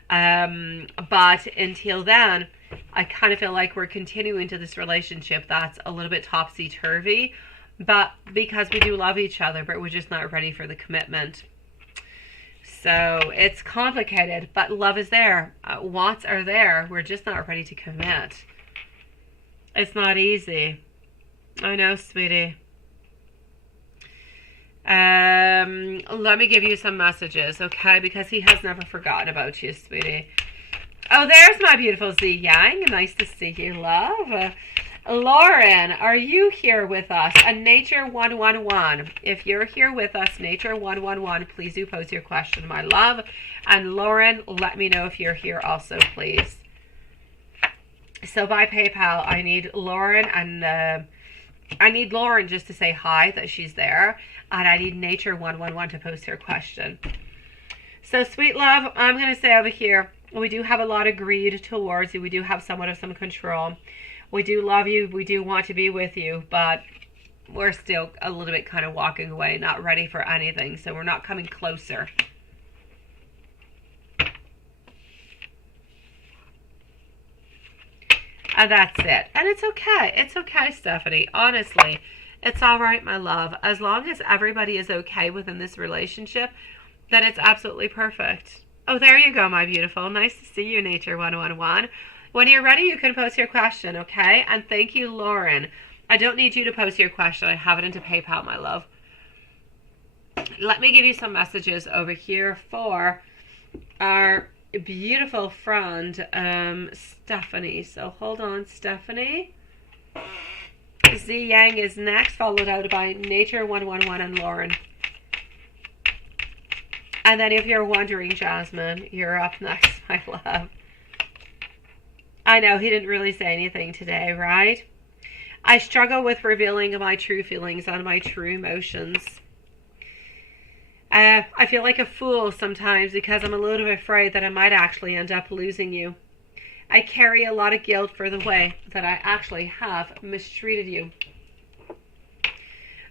But until then, I kind of feel like we're continuing to this relationship that's a little bit topsy-turvy, but because we do love each other, but we're just not ready for the commitment. So it's complicated, but love is there. Wants are there. We're just not ready to commit. It's not easy. I know, sweetie. Let me give you some messages, okay? Because he has never forgotten about you, sweetie. Oh, there's my beautiful Z Yang. Nice to see you, love. Lauren, are you here with us? A Nature 111. If you're here with us, Nature 111, please do pose your question, my love. And Lauren, let me know if you're here also, please. So by PayPal, I need Lauren, and I need Lauren just to say hi, that she's there. And I need Nature 111 to post her question. So, sweet love, I'm going to say over here, we do have a lot of greed towards you. We do have somewhat of some control. We do love you. We do want to be with you. But we're still a little bit kind of walking away, not ready for anything. So we're not coming closer. And that's it. And it's okay. It's okay, Stephanie. Honestly, it's all right, my love. As long as everybody is okay within this relationship, then it's absolutely perfect. Oh, there you go, my beautiful. Nice to see you, Nature 111. When you're ready, you can post your question, okay? And thank you, Lauren. I don't need you to post your question. I have it into PayPal, my love. Let me give you some messages over here for our beautiful friend, Stephanie. So hold on, Stephanie. Z Yang is next, followed out by Nature 111 and Lauren. And then if you're wondering, Jasmine, you're up next, my love. I know he didn't really say anything today, right? I struggle with revealing my true feelings and my true emotions. I feel like a fool sometimes because I'm a little bit afraid that I might actually end up losing you. I carry a lot of guilt for the way that I actually have mistreated you.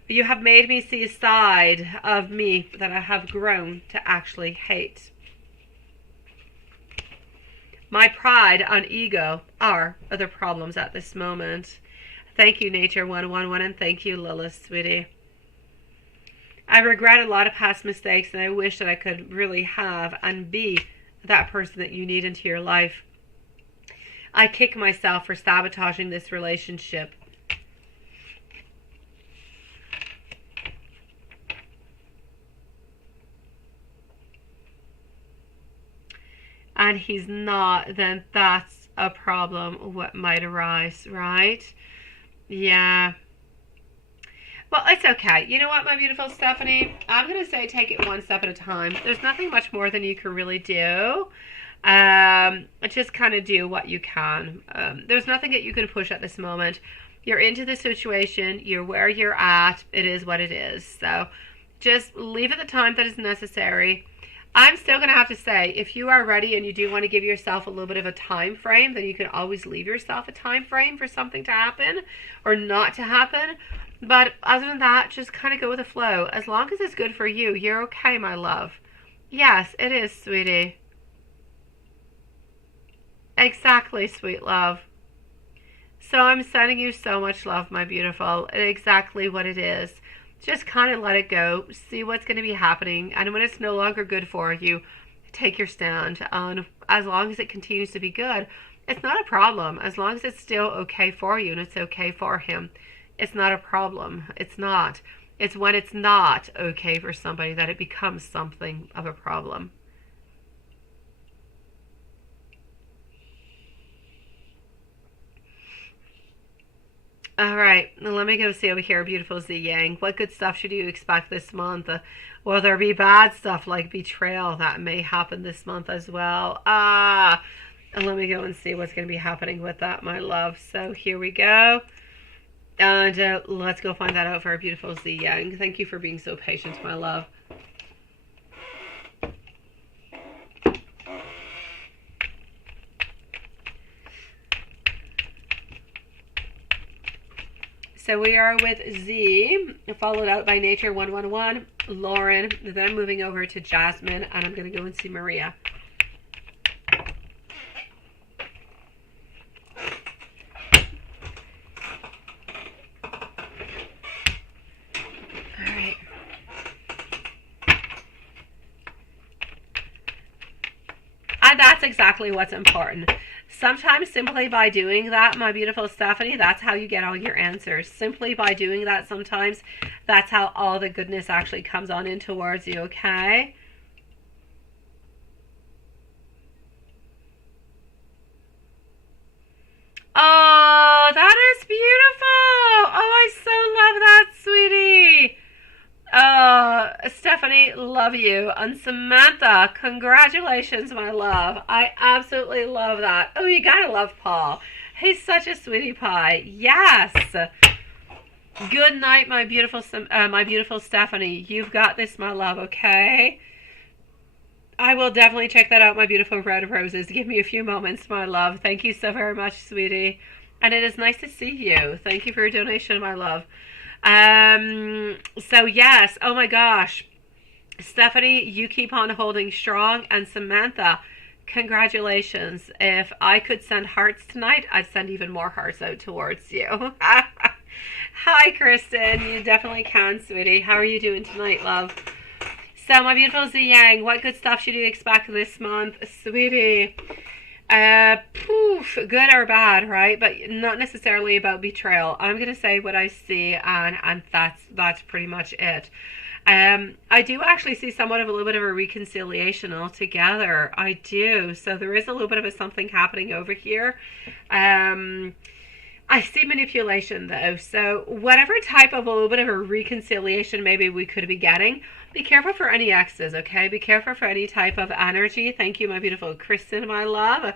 You have made me see a side of me that I have grown to actually hate. My pride and ego are the problems at this moment. Thank you, Nature 111, and thank you, Lilith, sweetie. I regret a lot of past mistakes, and I wish that I could really have and be that person that you need into your life. I kick myself for sabotaging this relationship. And he's not, then that's a problem what might arise, right? Yeah. Well, it's okay. You know what, my beautiful Stephanie? I'm going to say take it one step at a time. There's nothing much more than you can really do. Just kind of do what you can. There's nothing that you can push at this moment. You're into the situation. You're where you're at. It is what it is. So just leave it the time that is necessary. I'm still going to have to say, if you are ready and you do want to give yourself a little bit of a time frame, then you can always leave yourself a time frame for something to happen or not to happen. But other than that, just kind of go with the flow. As long as it's good for you, you're okay, my love. Yes, it is, sweetie. Exactly, sweet love. So I'm sending you so much love, my beautiful. Exactly what it is. Just kind of let it go. See what's going to be happening. And when it's no longer good for you, take your stand. As long as it continues to be good, it's not a problem. As long as it's still okay for you and it's okay for him, it's not a problem. It's not. It's when it's not okay for somebody that it becomes something of a problem. All right, now let me go see over here, beautiful Z Yang. What good stuff should you expect this month? Will there be bad stuff like betrayal that may happen this month as well? And let me go and see what's going to be happening with that, my love. So here we go. And let's go find that out for our beautiful Z Yang. Thank you for being so patient, my love. So we are with Z, followed out by Nature 111, Lauren, then moving over to Jasmine, and I'm going to go and see Maria. All right. And that's exactly what's important. Sometimes simply by doing that, my beautiful Stephanie, that's how you get all your answers. Simply by doing that sometimes, that's how all the goodness actually comes on in towards you, okay? Oh, that is beautiful. Oh, I so love that, sweetie. Stephanie, love you. And Samantha, congratulations, my love. I absolutely love that. Oh, you gotta love Paul. He's such a sweetie pie. Yes. Good night, my beautiful Stephanie. You've got this, my love, okay? I will definitely check that out, my beautiful red roses. Give me a few moments, my love. Thank you so very much, sweetie. And it is nice to see you. Thank you for your donation, my love. So yes, oh my gosh, Stephanie, you keep on holding strong, and Samantha, congratulations. If I could send hearts tonight, I'd send even more hearts out towards you. Hi, Kristen, you definitely can, sweetie. How are you doing tonight, love? So my beautiful Z Yang, what good stuff should you expect this month, sweetie? Good or bad, right? But not necessarily about betrayal. I'm gonna say what I see, and that's pretty much it. I do actually see somewhat of a little bit of a reconciliation altogether. I do. So there is a little bit of a something happening over here. I see manipulation though. So whatever type of a little bit of a reconciliation maybe we could be getting, be careful for any exes, okay? Be careful for any type of energy. Thank you, my beautiful Kristen, my love.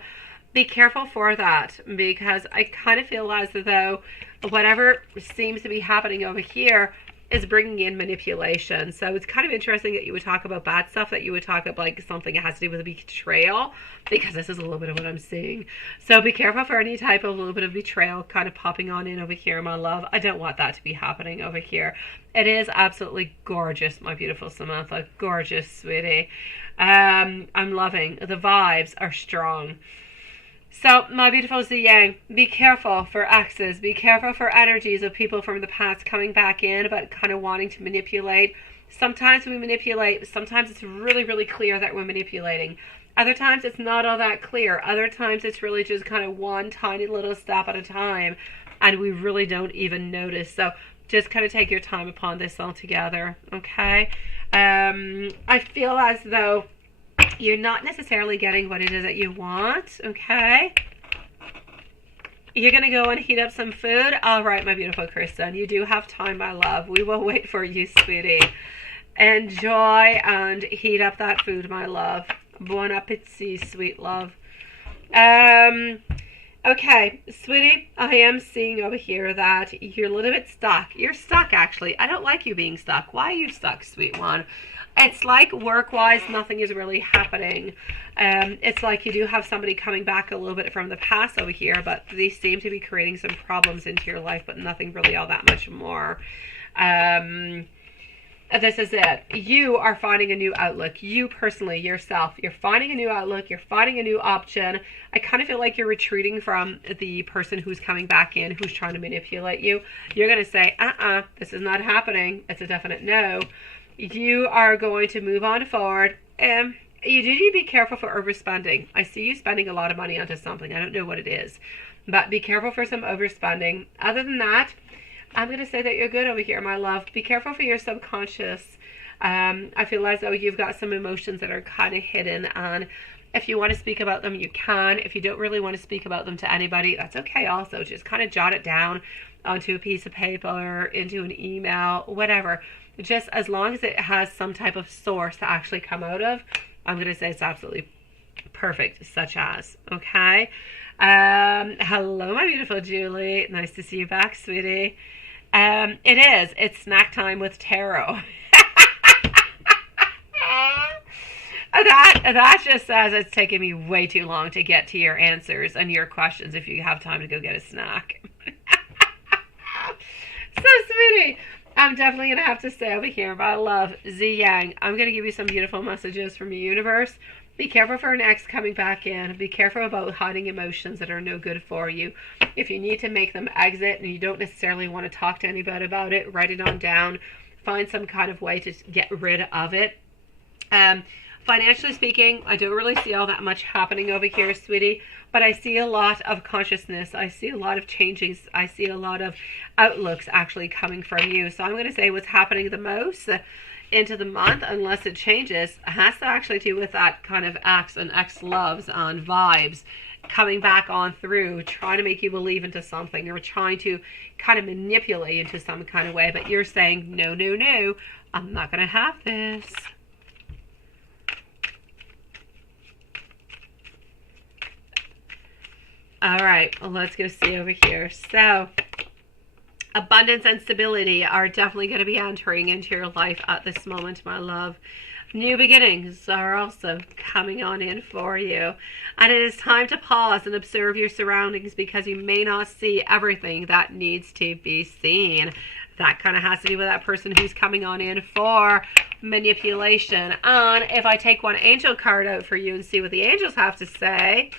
Be careful for that, because I kind of feel as though whatever seems to be happening over here is bringing in manipulation. So it's kind of interesting that you would talk about bad stuff, that you would talk about like something that has to do with a betrayal, because this is a little bit of what I'm seeing. So be careful for any type of little bit of betrayal kind of popping on in over here, my love. I don't want that to be happening over here. It is absolutely gorgeous, my beautiful Samantha. Gorgeous, sweetie. I'm loving. The vibes are strong. So, my beautiful Z Yang, be careful for exes. Be careful for energies of people from the past coming back in, but kind of wanting to manipulate. Sometimes we manipulate. Sometimes it's really, really clear that we're manipulating. Other times it's not all that clear. Other times it's really just kind of one tiny little step at a time, and we really don't even notice. So, just kind of take your time upon this all together, okay? I feel as though you're not necessarily getting what it is that you want, okay? You're going to go and heat up some food? All right, my beautiful Kristen. You do have time, my love. We will wait for you, sweetie. Enjoy and heat up that food, my love. Bon appetit, sweet love. Okay, sweetie, I am seeing over here that you're a little bit stuck. You're stuck, actually. I don't like you being stuck. Why are you stuck, sweet one? It's like work-wise, nothing is really happening. It's like you do have somebody coming back a little bit from the past over here, but they seem to be creating some problems into your life, but nothing really all that much more. This is it. You are finding a new outlook. You personally, yourself, you're finding a new outlook. You're finding a new option. I kind of feel like you're retreating from the person who's coming back in, who's trying to manipulate you. You're going to say, this is not happening. It's a definite no. You are going to move on forward. You do need to be careful for overspending. I see you spending a lot of money onto something. I don't know what it is, but be careful for some overspending. Other than that, I'm going to say that you're good over here, my love. Be careful for your subconscious. I feel as though you've got some emotions that are kind of hidden, and if you want to speak about them, you can. If you don't really want to speak about them to anybody, that's okay also. Just kind of jot it down onto a piece of paper, into an email, whatever. Just as long as it has some type of source to actually come out of, I'm going to say it's absolutely perfect, such as, okay? Hello, my beautiful Julie. Nice to see you back, sweetie. It's snack time with tarot. That just says it's taking me way too long to get to your answers and your questions if you have time to go get a snack. So, sweetie, I'm definitely going to have to stay over here, but I love Z Yang. I'm going to give you some beautiful messages from the universe. Be careful for an ex coming back in. Be careful about hiding emotions that are no good for you. If you need to make them exit and you don't necessarily want to talk to anybody about it, write it on down. Find some kind of way to get rid of it. Financially speaking, I don't really see all that much happening over here, sweetie, but I see a lot of consciousness. I see a lot of changes. I see a lot of outlooks actually coming from you. So I'm going to say what's happening the most into the month, unless it changes, has to actually do with that kind of ex and ex-loves on vibes coming back on through, trying to make you believe into something or trying to kind of manipulate you into some kind of way. But you're saying, no, no, no, I'm not going to have this. All right, well, let's go see over here. So, abundance and stability are definitely going to be entering into your life at this moment, my love. New beginnings are also coming on in for you. And it is time to pause and observe your surroundings because you may not see everything that needs to be seen. That kind of has to do with that person who's coming on in for manipulation. And if I take one angel card out for you and see what the angels have to say...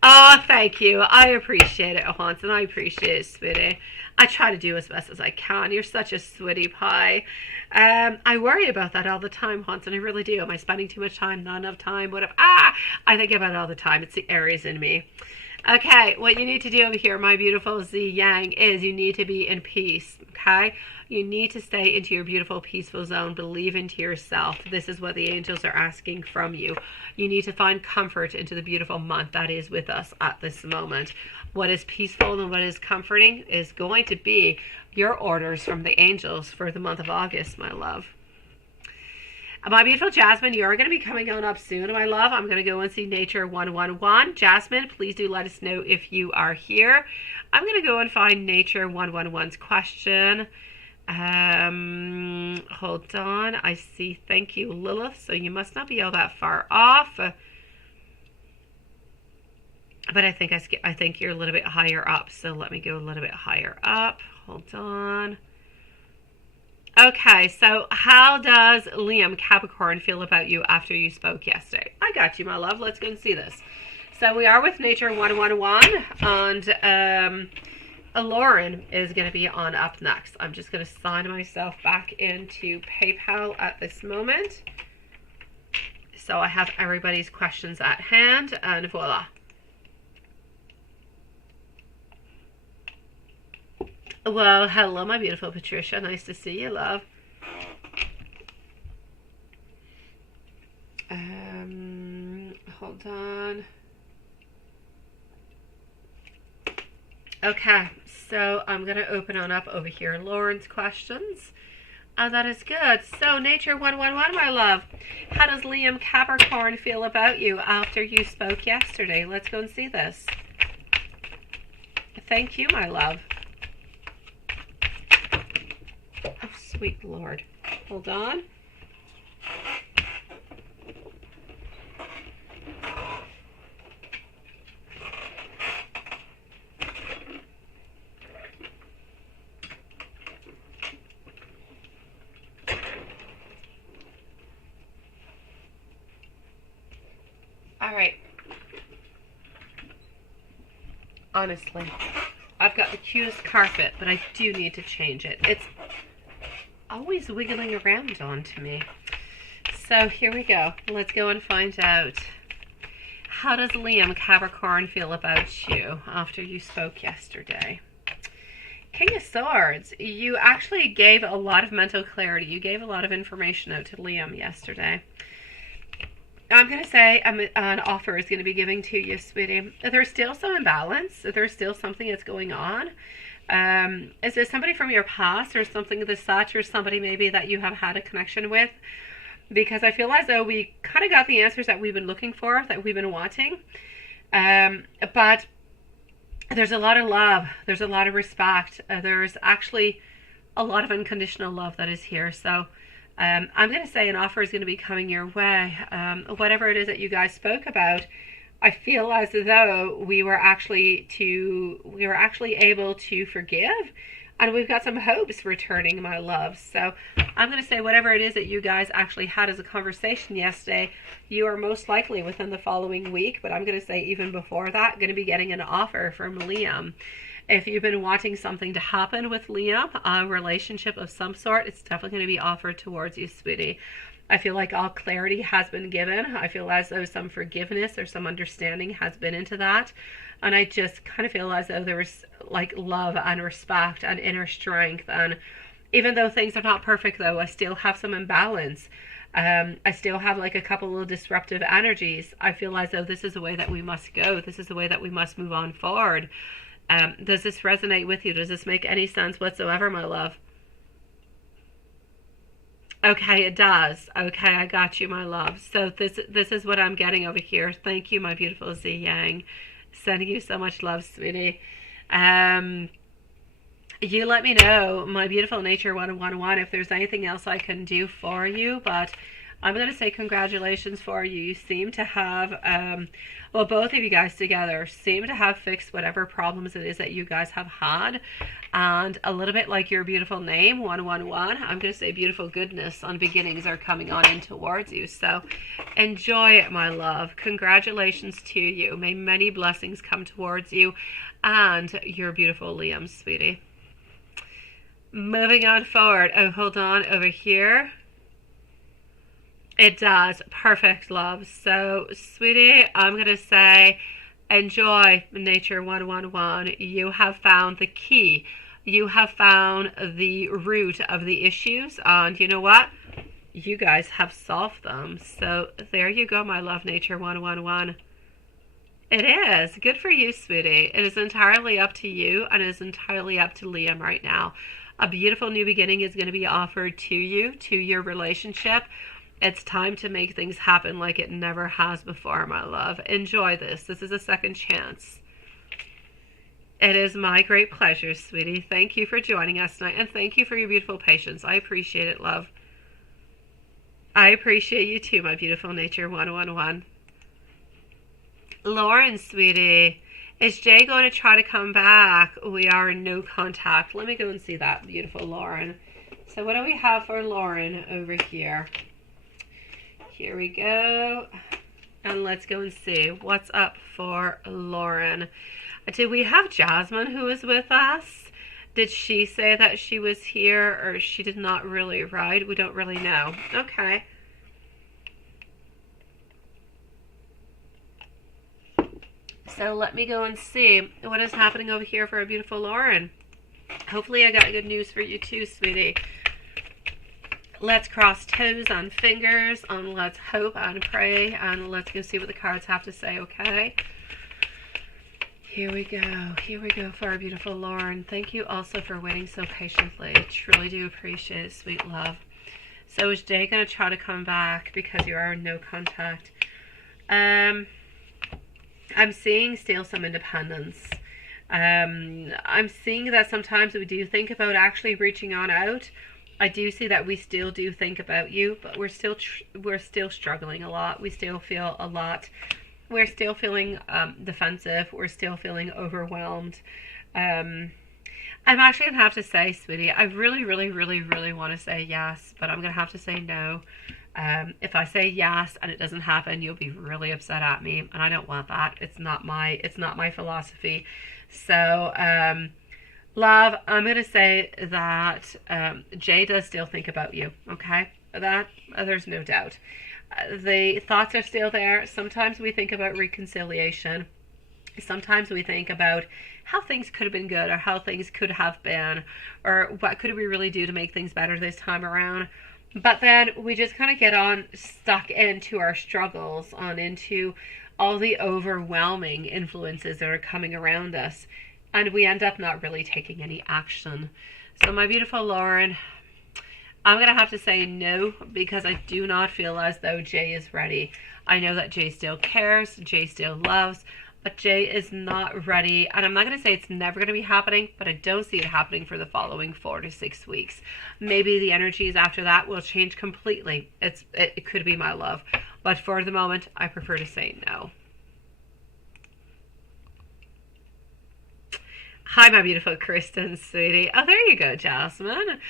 Oh, thank you. I appreciate it, Hanson. I appreciate it, sweetie. I try to do as best as I can. You're such a sweetie pie. I worry about that all the time, Hanson. I really do. Am I spending too much time? Not enough time? What if... I think about it all the time. It's the Aries in me. Okay, what you need to do over here, my beautiful Z Yang, is you need to be in peace, okay? You need to stay into your beautiful, peaceful zone. Believe into yourself. This is what the angels are asking from you. You need to find comfort into the beautiful month that is with us at this moment. What is peaceful and what is comforting is going to be your orders from the angels for the month of August, my love. My beautiful Jasmine, you are going to be coming on up soon, my love. I'm going to go and see Nature 111. Jasmine, please do let us know if you are here. I'm going to go and find Nature 111's question. Hold on. I see. Thank you, Lilith. So you must not be all that far off. But I think you're a little bit higher up. So let me go a little bit higher up. Hold on. Okay, so how does Liam Capricorn feel about you after you spoke yesterday? I got you, my love. Let's go and see this. So we are with Nature 111, and Lauren is going to be on up next. I'm just going to sign myself back into PayPal at this moment. So I have everybody's questions at hand, and voila. Well, hello, my beautiful Patricia. Nice to see you, love. Hold on. Okay, so I'm going to open on up over here Lauren's questions. Oh, that is good. So, Nature 111, my love. How does Liam Capricorn feel about you after you spoke yesterday? Let's go and see this. Thank you, my love. Oh, sweet Lord. Hold on. All right. Honestly, I've got the cutest carpet, but I do need to change it. It's always wiggling around onto me. So here we go. Let's go and find out. How does Liam Capricorn feel about you after you spoke yesterday? King of Swords. You actually gave a lot of mental clarity. You gave a lot of information out to Liam yesterday. I'm going to say an offer is going to be given to you, sweetie. There's still some imbalance. There's still something that's going on. Is there somebody from your past or something of the such, or somebody maybe that you have had a connection with? Because I feel as though we kind of got the answers that we've been looking for, that we've been wanting. But there's a lot of love. There's a lot of respect. There's actually a lot of unconditional love that is here. So I'm going to say an offer is going to be coming your way. Whatever it is that you guys spoke about, I feel as though we were actually able to forgive, and we've got some hopes returning, my love. So I'm going to say whatever it is that you guys actually had as a conversation yesterday, you are most likely within the following week, but I'm going to say even before that, going to be getting an offer from Liam. If you've been wanting something to happen with Liam, a relationship of some sort, it's definitely going to be offered towards you, sweetie. I feel like all clarity has been given. I feel as though some forgiveness or some understanding has been into that. And I just kind of feel as though there was like love and respect and inner strength. And even though things are not perfect, though, I still have some imbalance. I still have like a couple of disruptive energies. I feel as though this is the way that we must go. This is the way that we must move on forward. Does this resonate with you? Does this make any sense whatsoever, my love? Okay, it does. Okay, I got you, my love. So this is what I'm getting over here. Thank you, my beautiful Z Yang. Sending you so much love, sweetie. You let me know, my beautiful Nature 111, if there's anything else I can do for you. But I'm going to say congratulations for you. You seem to have, well, both of you guys together seem to have fixed whatever problems it is that you guys have had. And a little bit like your beautiful name, 111, I'm going to say beautiful goodness and beginnings are coming on in towards you. So enjoy it, my love. Congratulations to you. May many blessings come towards you and your beautiful Liam, sweetie. Moving on forward. Oh, hold on over here. It does. Perfect, love. So, sweetie, I'm going to say enjoy Nature 111. You have found the key. You have found the root of the issues. And you know what? You guys have solved them. So, there you go, my love, Nature 111. It is. Good for you, sweetie. It is entirely up to you, and it is entirely up to Liam right now. A beautiful new beginning is going to be offered to you, to your relationship. It's time to make things happen like it never has before, my love. Enjoy this. This is a second chance. It is my great pleasure, sweetie. Thank you for joining us tonight, and thank you for your beautiful patience. I appreciate it, love. I appreciate you too, my beautiful Nature 111. Lauren, sweetie. Is Jay going to try to come back? We are in no contact. Let me go and see that, beautiful Lauren. So what do we have for Lauren over here? Here we go. And let's go and see what's up for Lauren. Did we have Jasmine who was with us? Did she say that she was here, or she did not really, right? We don't really know. Okay. So let me go and see what is happening over here for a beautiful Lauren. Hopefully I got good news for you too, sweetie. Let's cross toes and fingers, and let's hope and pray, and let's go see what the cards have to say, okay? Here we go. Here we go for our beautiful Lauren. Thank you also for waiting so patiently. Truly do appreciate it, sweet love. So is Jay going to try to come back because you are in no contact? I'm seeing still some independence. I'm seeing that sometimes we do think about actually reaching on out. I do see that we still do think about you, but we're still struggling a lot. We still feel a lot. We're still feeling defensive. We're still feeling overwhelmed. I'm actually going to have to say, sweetie, I really, really, really, really want to say yes, but I'm going to have to say no. If I say yes and it doesn't happen, you'll be really upset at me, and I don't want that. It's not my philosophy. So, love, I'm going to say that Jay does still think about you, okay? That there's no doubt. The thoughts are still there. Sometimes we think about reconciliation. Sometimes we think about how things could have been good, or how things could have been, or what could we really do to make things better this time around. But then we just kind of get stuck into our struggles, into all the overwhelming influences that are coming around us, and we end up not really taking any action. So my beautiful Lauren, I'm going to have to say no, because I do not feel as though Jay is ready. I know that Jay still cares, Jay still loves, but Jay is not ready. And I'm not going to say it's never going to be happening, but I don't see it happening for the following 4 to 6 weeks. Maybe the energies after that will change completely. It could be, my love. But for the moment, I prefer to say no. Hi, my beautiful Kristen, sweetie. Oh, there you go, Jasmine.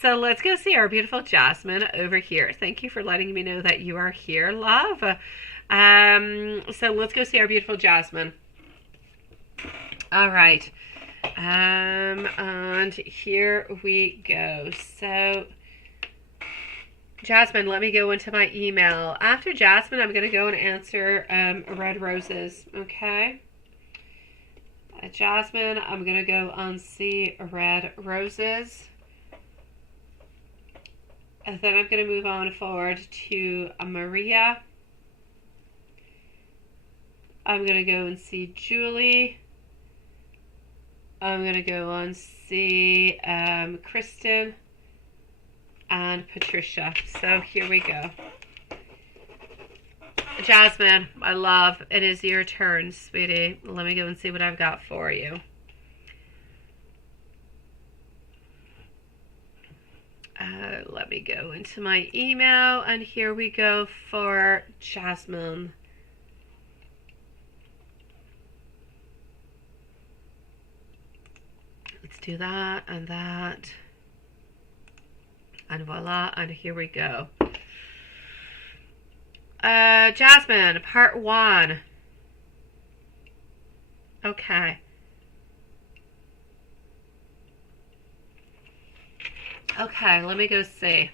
So let's go see our beautiful Jasmine over here. Thank you for letting me know that you are here, love. So let's go see our beautiful Jasmine. All right. And here we go. So, Jasmine, let me go into my email. After Jasmine, I'm going to go and answer Red Roses, okay? Jasmine, I'm going to go and see Red Roses. And then I'm going to move on forward to Maria. I'm going to go and see Julie. I'm going to go and see Kristen and Patricia. So here we go. Jasmine, my love, it is your turn, sweetie. Let me go and see what I've got for you. Let me go into my email, and here we go for Jasmine. Let's do that, and voila, and here we go. Jasmine, part 1. Okay. Okay, let me go see.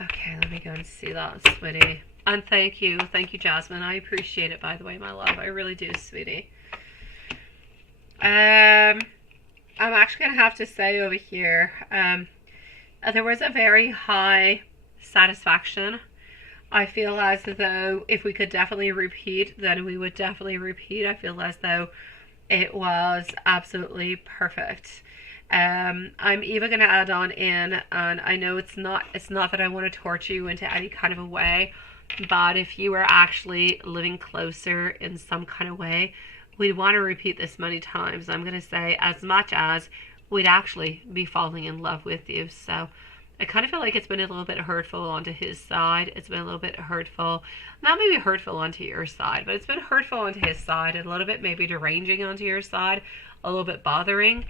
Okay, let me go and see that, sweetie. And thank you, Jasmine. I appreciate it, by the way, my love. I really do, sweetie. I'm actually going to have to say over here, there was a very high satisfaction. I feel as though if we could definitely repeat, then we would definitely repeat. I feel as though it was absolutely perfect. I'm even going to add on in, and I know it's not that I want to torture you into any kind of a way, but if you were actually living closer in some kind of way, we'd want to repeat this many times. I'm going to say as much as we'd actually be falling in love with you. So I kind of feel like it's been a little bit hurtful onto his side. It's been a little bit hurtful, not maybe hurtful onto your side, but it's been hurtful onto his side, and a little bit maybe deranging onto your side, a little bit bothering.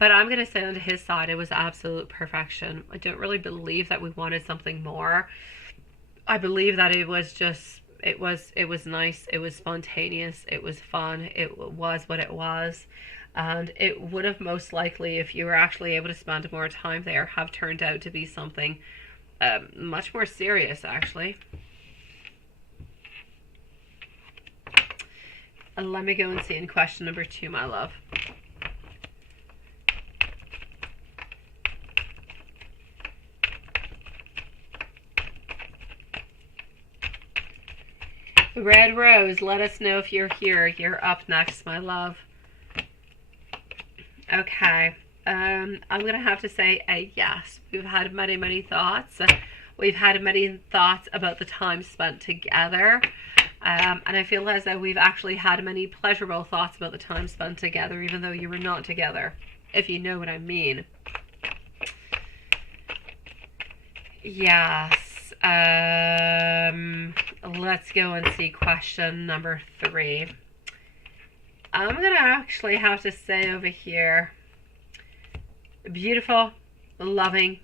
But I'm going to say onto his side, it was absolute perfection. I don't really believe that we wanted something more. I believe that it was just, it was nice. It was spontaneous. It was fun. It was what it was. And it would have most likely, if you were actually able to spend more time there, have turned out to be something much more serious, actually. Let me go and see in question number 2, my love. Red Rose, let us know if you're here. You're up next, my love. Okay. I'm going to have to say a yes. We've had many, many thoughts. We've had many thoughts about the time spent together. And I feel as though we've actually had many pleasurable thoughts about the time spent together, even though you were not together, if you know what I mean. Yes. Let's go and see question number 3. I'm going to actually have to say over here, beautiful, loving,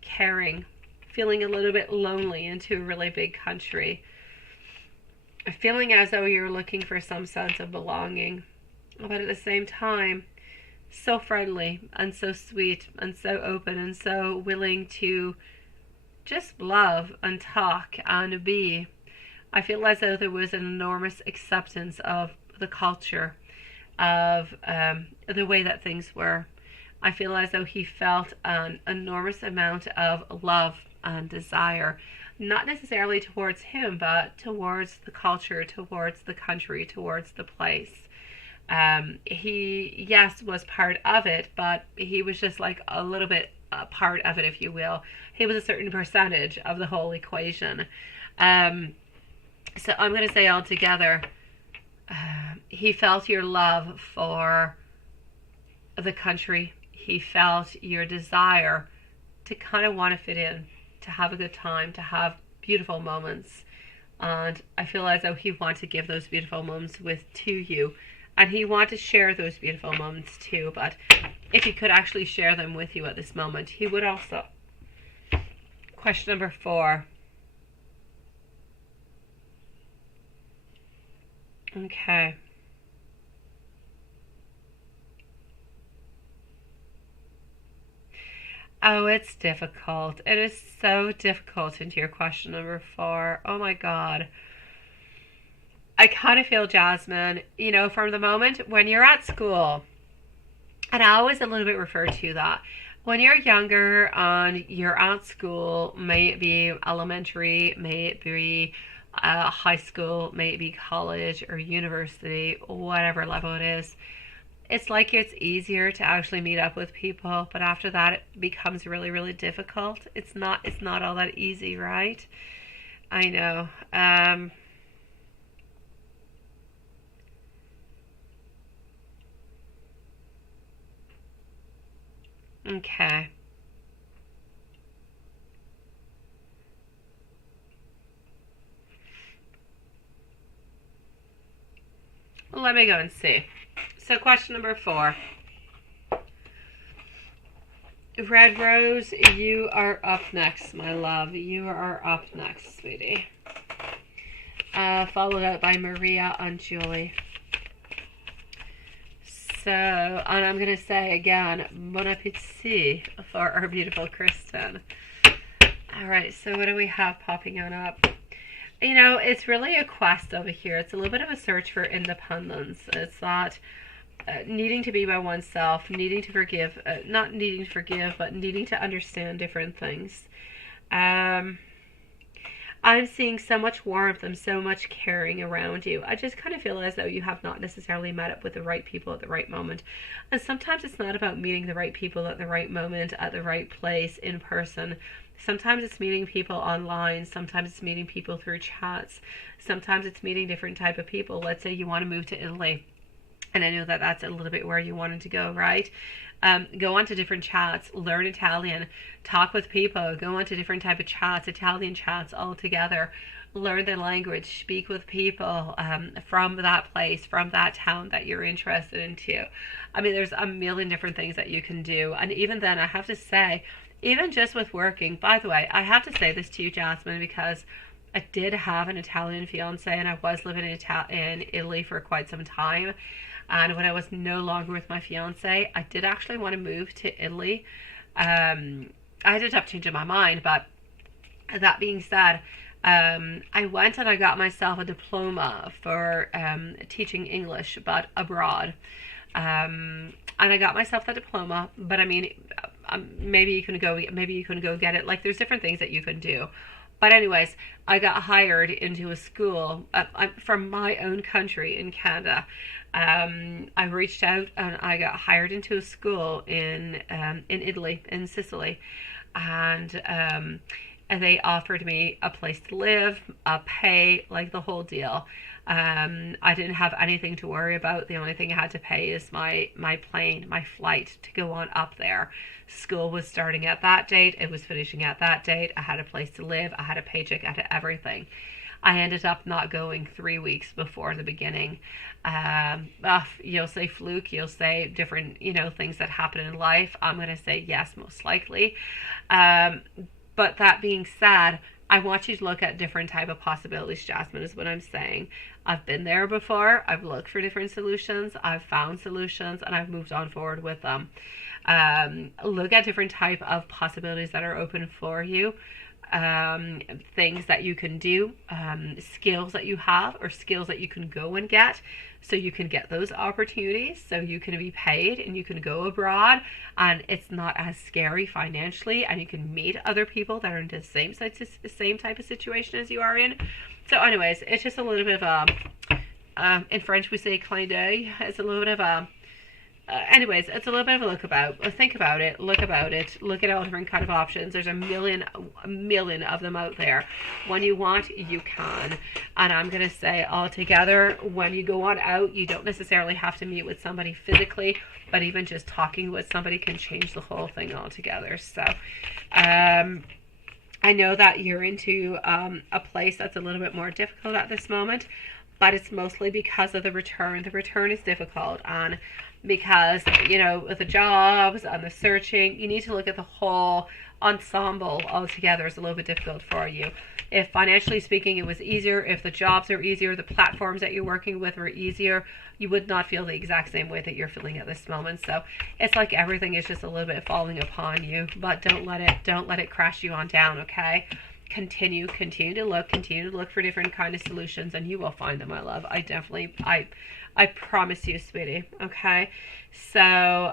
caring, feeling a little bit lonely into a really big country. Feeling as though you're looking for some sense of belonging, but at the same time, so friendly and so sweet and so open and so willing to just love and talk and be. I feel as though there was an enormous acceptance of the culture, of the way that things were. I feel as though he felt an enormous amount of love and desire, not necessarily towards him, but towards the culture, towards the country, towards the place. He, yes, was part of it, but he was just like a little bit a part of it, if you will. He was a certain percentage of the whole equation. So I'm going to say altogether, he felt your love for the country. He felt your desire to kind of want to fit in, to have a good time, to have beautiful moments. And I feel as though he wanted to give those beautiful moments to you. And he wanted to share those beautiful moments too. But if he could actually share them with you at this moment, he would also. Question number 4. Okay. Oh, it's difficult. It is so difficult into your question number 4. Oh my God. I kind of feel, Jasmine, you know, from the moment when you're at school, and I always a little bit refer to that. When you're younger and you're at school, may it be elementary, may it be high school, may it be college or university, whatever level it is, it's like it's easier to actually meet up with people, but after that it becomes really, really difficult. It's not all that easy, right? I know. Okay. Let me go and see. So question number 4. Red Rose, you are up next, my love. You are up next, sweetie. Followed out by Maria and Julie. So, and I'm going to say again, bon appétit for our beautiful Kristen. Alright, so what do we have popping on up? You know, it's really a quest over here. It's a little bit of a search for independence. It's not needing to be by oneself, needing to forgive, not needing to forgive, but needing to understand different things. I'm seeing so much warmth and so much caring around you. I just kind of feel as though you have not necessarily met up with the right people at the right moment. And sometimes it's not about meeting the right people at the right moment, at the right place, in person. Sometimes it's meeting people online. Sometimes it's meeting people through chats. Sometimes it's meeting different type of people. Let's say you want to move to Italy. And I know that that's a little bit where you wanted to go, right? Go on to different chats, learn Italian, talk with people, go on to different type of chats, Italian chats all together, learn the language, speak with people from that place, from that town that you're interested into. I mean, there's a million different things that you can do. And even then, I have to say, even just with working, by the way, I have to say this to you, Jasmine, because I did have an Italian fiance and I was living in Italy for quite some time. And when I was no longer with my fiance, I did actually want to move to Italy. I ended up changing my mind, but that being said, I went and I got myself a diploma for teaching English, but abroad. And I got myself that diploma, but I mean, maybe you can go get it. Like, there's different things that you can do. But anyways, I got hired into a school from my own country in Canada. I reached out and I got hired into a school in Italy, in Sicily, and they offered me a place to live, a pay, like the whole deal. I didn't have anything to worry about. The only thing I had to pay is my plane, my flight to go on up there. School was starting at that date. It was finishing at that date. I had a place to live. I had a paycheck. I had everything. I ended up not going 3 weeks before the beginning. You'll say fluke. You'll say different, things that happen in life. I'm going to say yes, most likely. But that being said, I want you to look at different type of possibilities, Jasmine, is what I'm saying. I've been there before. I've looked for different solutions. I've found solutions, and I've moved on forward with them. Look at different type of possibilities that are open for you. Things that you can do, skills that you have, or skills that you can go and get, so you can get those opportunities, so you can be paid and you can go abroad, and it's not as scary financially, and you can meet other people that are in the same type of situation as you are in. So anyways, it's just a little bit of a, in French we say clin d'oeil. It's a little bit of a, anyways, it's a little bit of a look about. Think about it. Look at all different kind of options. There's a million of them out there. When you want, you can. And I'm going to say altogether, when you go on out, you don't necessarily have to meet with somebody physically, but even just talking with somebody can change the whole thing altogether. So, I know that you're into a place that's a little bit more difficult at this moment, but it's mostly because of the return. The return is difficult, and because, with the jobs and the searching, you need to look at the whole ensemble altogether. Is a little bit difficult for you. If financially speaking it was easier, if the jobs are easier, the platforms that you're working with were easier, you would not feel the exact same way that you're feeling at this moment. So it's like everything is just a little bit falling upon you, but don't let it crash you on down, okay? Continue to look for different kind of solutions, and you will find them, my love. I promise you, sweetie. Okay, so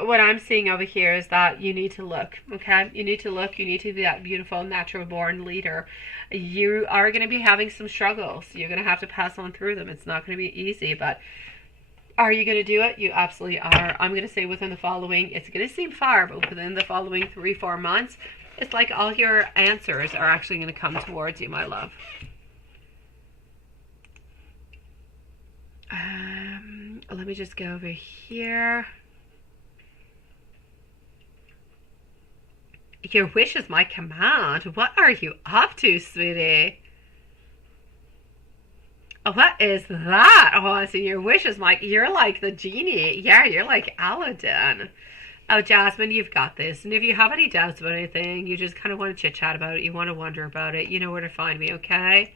what I'm seeing over here is that you need to look. Okay, you need to look. You need to be that beautiful, natural born leader. You are going to be having some struggles. You're going to have to pass on through them. It's not going to be easy, but are you going to do it? You absolutely are. I'm going to say within the following, it's going to seem far, but within the following 3-4 months, it's like all your answers are actually going to come towards you, my love. Let me just go over here. Your wish is my command. What are you up to, sweetie? What is that? Oh, I see. Your wish is my... You're like the genie. Yeah, you're like Aladdin. Oh, Jasmine, you've got this. And if you have any doubts about anything, you just kind of want to chit-chat about it, you want to wonder about it, you know where to find me, okay?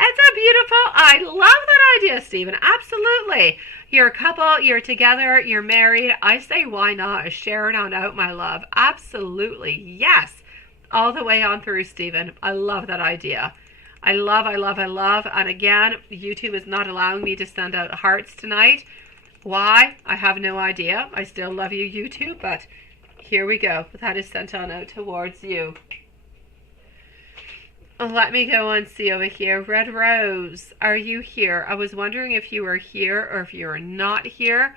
It's a beautiful... I love that idea, Stephen. Absolutely. You're a couple, you're together, you're married. I say why not? Share it on out, my love. Absolutely. Yes. All the way on through, Stephen. I love that idea. I love. And again, YouTube is not allowing me to send out hearts tonight. Why? I have no idea. I still love you, YouTube, but here we go. That is sent on out towards you. Let me go and see over here. Red Rose, are you here? I was wondering if you were here or if you were not here.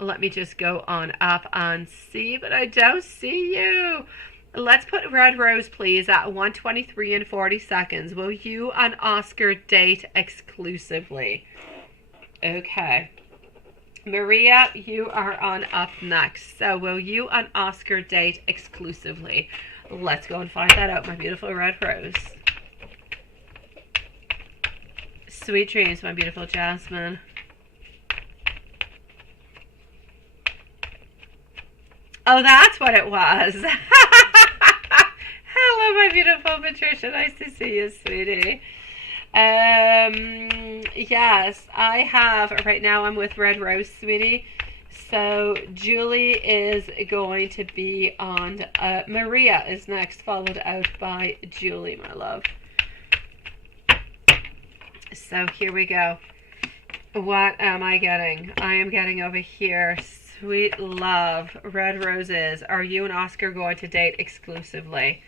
Let me just go on up and see, but I don't see you. Let's put Red Rose, please, at 1:23 and 40 seconds. Will you and Oscar date exclusively? Okay. Maria, you are on up next. So will you and Oscar date exclusively? Let's go and find that out, my beautiful Red Rose. Sweet dreams, my beautiful Jasmine. Oh, that's what it was. Hello, my beautiful Patricia. Nice to see you, sweetie. Yes, I have. Right now I'm with Red Rose, sweetie. So Julie is going to be on, Maria is next, followed out by Julie, my love. So here we go. What am I getting? I am getting over here, sweet love, red roses. Are you and Oscar going to date exclusively?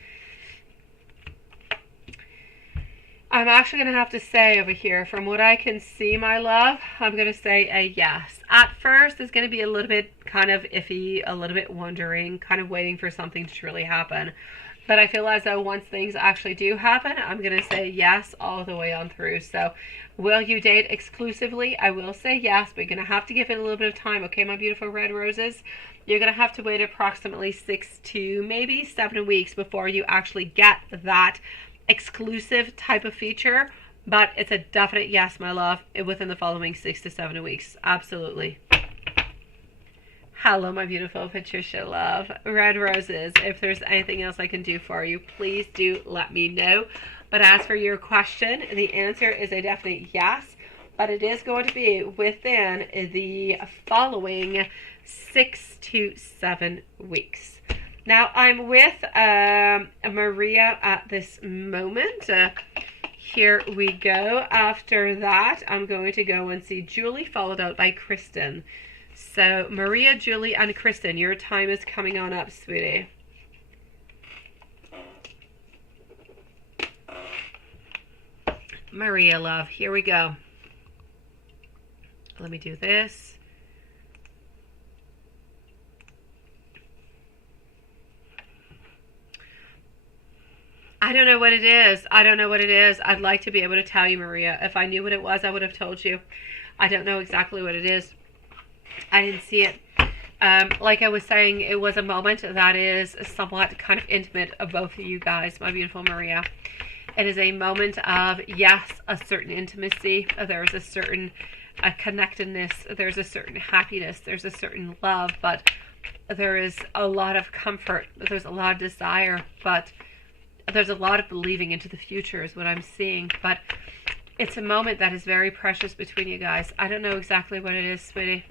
I'm actually going to have to say over here, from what I can see, my love, I'm going to say a yes. At first, it's going to be a little bit kind of iffy, a little bit wondering, kind of waiting for something to truly happen. But I feel as though once things actually do happen, I'm going to say yes all the way on through. So, will you date exclusively? I will say yes, but you're going to have to give it a little bit of time, okay, my beautiful red roses? You're going to have to wait approximately 6 to maybe 7 weeks before you actually get that exclusive type of feature, but it's a definite yes, my love, within the following 6 to 7 weeks. Absolutely. Hello, my beautiful Patricia love. Red roses. If there's anything else I can do for you, please do let me know. But as for your question, the answer is a definite yes, but it is going to be within the following 6 to 7 weeks. Now, I'm with Maria at this moment. Here we go. After that, I'm going to go and see Julie, followed out by Kristen. So, Maria, Julie, and Kristen, your time is coming on up, sweetie. Maria, love, here we go. Let me do this. I don't know what it is. I don't know what it is. I'd like to be able to tell you, Maria. If I knew what it was, I would have told you. I don't know exactly what it is. I didn't see it. Like I was saying, it was a moment that is somewhat kind of intimate of both of you guys, my beautiful Maria. It is a moment of, yes, a certain intimacy. There is a certain connectedness. There's a certain happiness. There's a certain love. But there is a lot of comfort. There's a lot of desire. But there's a lot of believing into the future is what I'm seeing. But it's a moment that is very precious between you guys. I don't know exactly what it is, sweetie.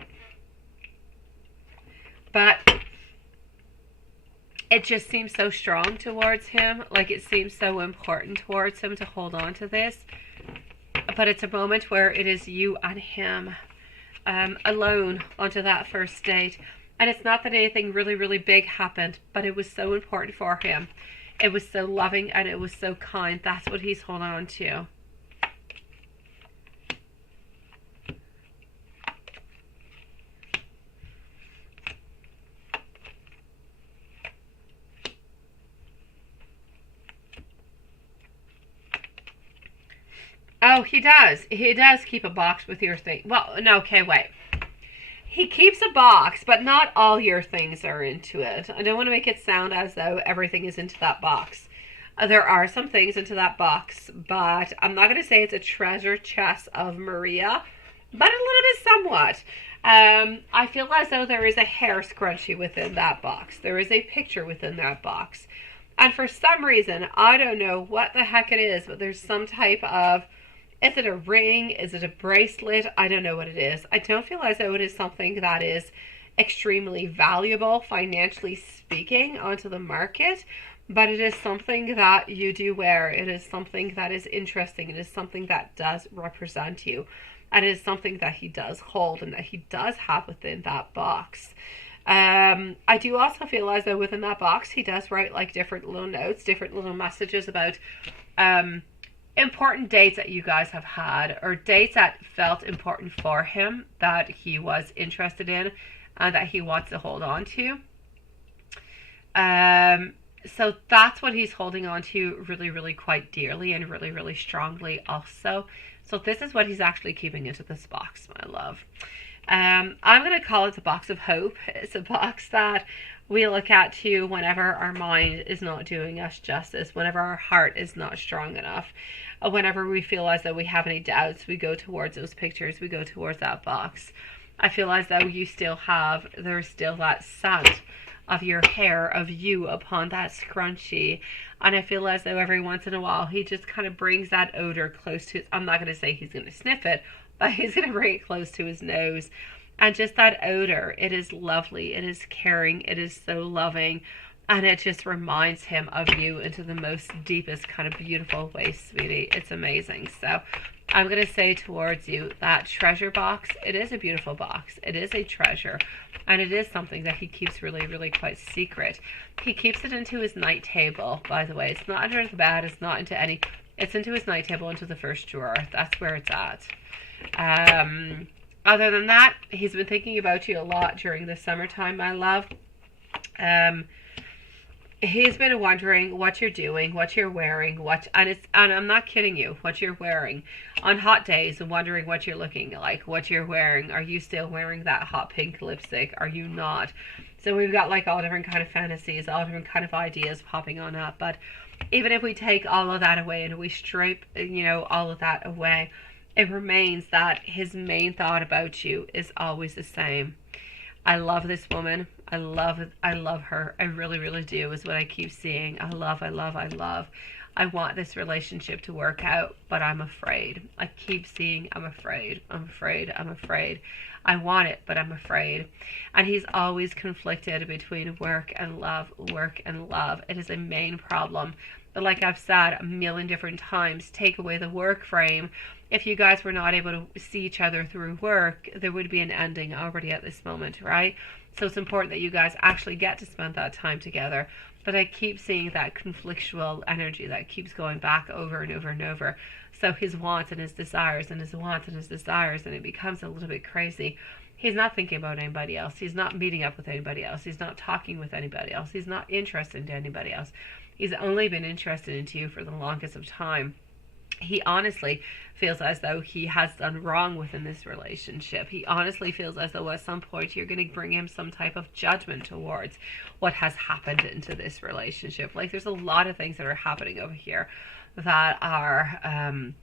But it just seems so strong towards him. Like it seems so important towards him to hold on to this. But it's a moment where it is you and him alone onto that first date. And it's not that anything really, really big happened, but it was so important for him. It was so loving and it was so kind. That's what he's holding on to. Oh, he does. He does keep a box with your thing. Well, no, okay, wait. He keeps a box, but not all your things are into it. I don't want to make it sound as though everything is into that box. There are some things into that box, but I'm not going to say it's a treasure chest of Maria, but a little bit somewhat. I feel as though there is a hair scrunchie within that box. There is a picture within that box. And for some reason, I don't know what the heck it is, but there's some type of... Is it a ring? Is it a bracelet? I don't know what it is. I don't feel as though it is something that is extremely valuable, financially speaking, onto the market. But it is something that you do wear. It is something that is interesting. It is something that does represent you. And it is something that he does hold and that he does have within that box. I do also feel as though within that box, he does write like different little notes, different little messages about... important dates that you guys have had, or dates that felt important for him, that he was interested in and that he wants to hold on to. So that's what he's holding on to really, really quite dearly and really, really strongly also. So this is what he's actually keeping into this box, my love. I'm going to call it the box of hope. It's a box that we look at too whenever our mind is not doing us justice, whenever our heart is not strong enough, whenever we feel as though we have any doubts, we go towards those pictures, we go towards that box. I feel as though you still have, there's still that scent of your hair, of you upon that scrunchie. And I feel as though every once in a while, he just kind of brings that odor close to, I'm not going to say he's going to sniff it, but he's going to bring it close to his nose. And just that odor, it is lovely, it is caring, it is so loving, and it just reminds him of you into the most deepest kind of beautiful way, sweetie. It's amazing. So I'm going to say towards you that treasure box, it is a beautiful box. It is a treasure. And it is something that he keeps really, really quite secret. He keeps it into his night table, by the way. It's not under the bed. It's not into any... It's into his night table, into the first drawer. That's where it's at. Other than that, he's been thinking about you a lot during the summertime, my love. He's been wondering what you're doing, what you're wearing, and I'm not kidding you, what you're wearing on hot days, and wondering what you're looking like, what you're wearing. Are you still wearing that hot pink lipstick? Are you not? So we've got like all different kind of fantasies, all different kind of ideas popping on up. But even if we take all of that away and we strip, all of that away, it remains that his main thought about you is always the same. I love this woman. I love her. I really, really do, is what I keep seeing. I love. I want this relationship to work out, but I'm afraid. I keep seeing I'm afraid. I want it, but I'm afraid. And he's always conflicted between work and love. It is a main problem. But like I've said a million different times, take away the work frame. If you guys were not able to see each other through work, there would be an ending already at this moment, right? So it's important that you guys actually get to spend that time together. But I keep seeing that conflictual energy that keeps going back over and over and over. So his wants and his desires and his wants and his desires, and it becomes a little bit crazy. He's not thinking about anybody else. He's not meeting up with anybody else. He's not talking with anybody else. He's not interested in anybody else. He's only been interested in you for the longest of time. He honestly feels as though he has done wrong within this relationship. He honestly feels as though at some point you're going to bring him some type of judgment towards what has happened into this relationship. Like, there's a lot of things that are happening over here that are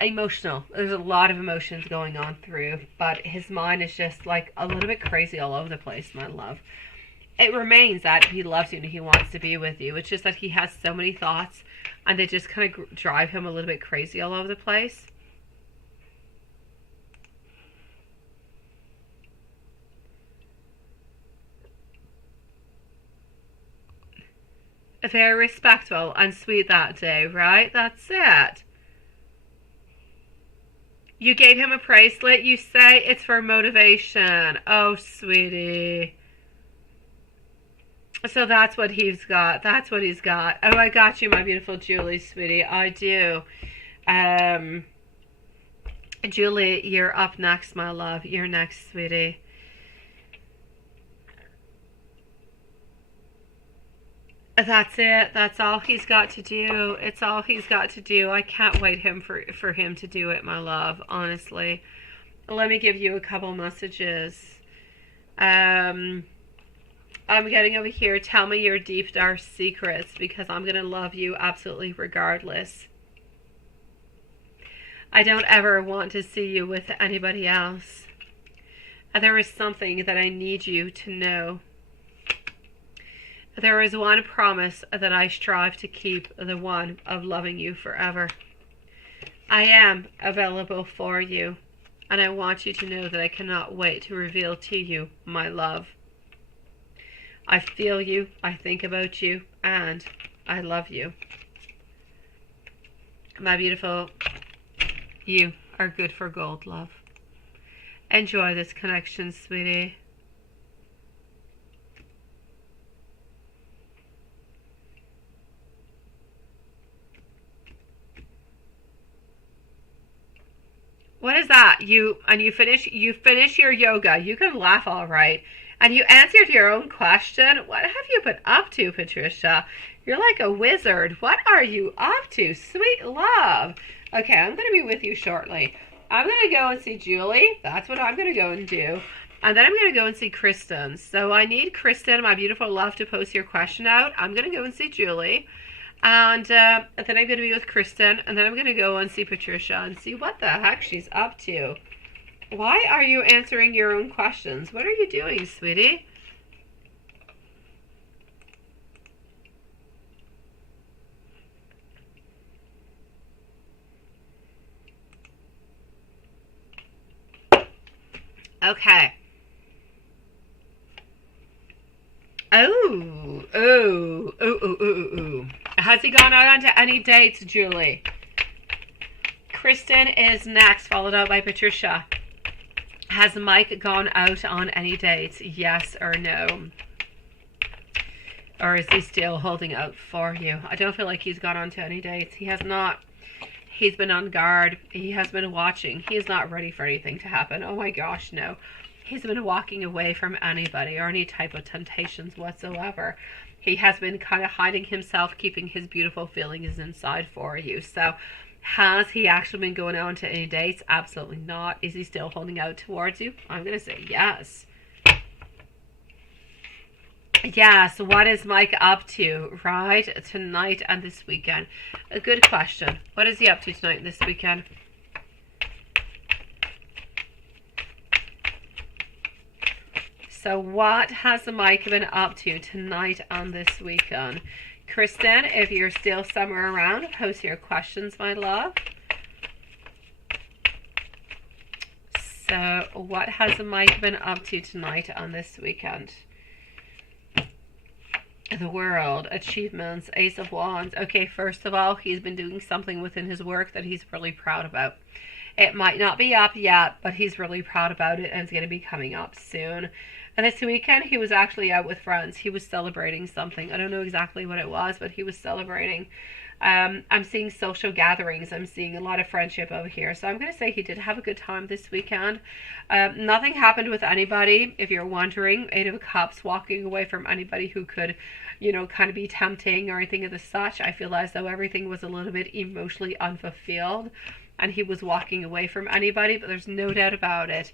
emotional. There's a lot of emotions going on through, but his mind is just like a little bit crazy all over the place, my love. It remains that he loves you and he wants to be with you. It's just that he has so many thoughts and they just kind of drive him a little bit crazy all over the place. Very respectful and sweet that day, right? That's it. You gave him a bracelet. You say it's for motivation. Oh, sweetie. So that's what he's got. That's what he's got. Oh, I got you, my beautiful Julie, sweetie. I do. Julie, you're up next, my love. You're next, sweetie. That's it. That's all he's got to do. It's all he's got to do. I can't wait for him to do it, my love, honestly. Let me give you a couple messages. I'm getting over here. Tell me your deep, dark secrets, because I'm going to love you absolutely regardless. I don't ever want to see you with anybody else. There is something that I need you to know. There is one promise that I strive to keep, the one of loving you forever. I am available for you, and I want you to know that I cannot wait to reveal to you my love. I feel you, I think about you, and I love you. My beautiful, you are good for gold, love. Enjoy this connection, sweetie. What is that? You finish your yoga. You can laugh all right. And you answered your own question. What have you been up to, Patricia? You're like a wizard. What are you up to? Sweet love. Okay, I'm going to be with you shortly. I'm going to go and see Julie. That's what I'm going to go and do. And then I'm going to go and see Kristen. So I need Kristen, my beautiful love, to post your question out. I'm going to go and see Julie. And then I'm going to be with Kristen. And then I'm going to go and see Patricia and see what the heck she's up to. Why are you answering your own questions? What are you doing, sweetie? Okay. Oh, oh, oh, oh, oh, oh. Has he gone out onto any dates, Julie? Kristen is next, followed out by Patricia. Has Mike gone out on any dates? Yes or no? Or is he still holding out for you? I don't feel like he's gone on to any dates. He has not. He's been on guard. He has been watching. He is not ready for anything to happen. Oh my gosh, no. He's been walking away from anybody or any type of temptations whatsoever. He has been kind of hiding himself, keeping his beautiful feelings inside for you. So has he actually been going on to any dates? Absolutely not. Is he still holding out towards you? I'm going to say yes. Yes, what is Mike up to, right, tonight and this weekend? A good question. What is he up to tonight and this weekend? So what has Mike been up to tonight and this weekend? Kristen, if you're still somewhere around, post your questions, my love. So what has Mike been up to tonight and this weekend? The world, achievements, Ace of Wands. Okay, first of all, he's been doing something within his work that he's really proud about. It might not be up yet, but he's really proud about it, and it's going to be coming up soon. And this weekend, he was actually out with friends. He was celebrating something. I don't know exactly what it was, but he was celebrating. I'm seeing social gatherings. I'm seeing a lot of friendship over here. So I'm going to say he did have a good time this weekend. Nothing happened with anybody. If you're wondering, Eight of Cups, walking away from anybody who could, you know, kind of be tempting or anything of the such. I feel as though everything was a little bit emotionally unfulfilled. And he was walking away from anybody, but there's no doubt about it.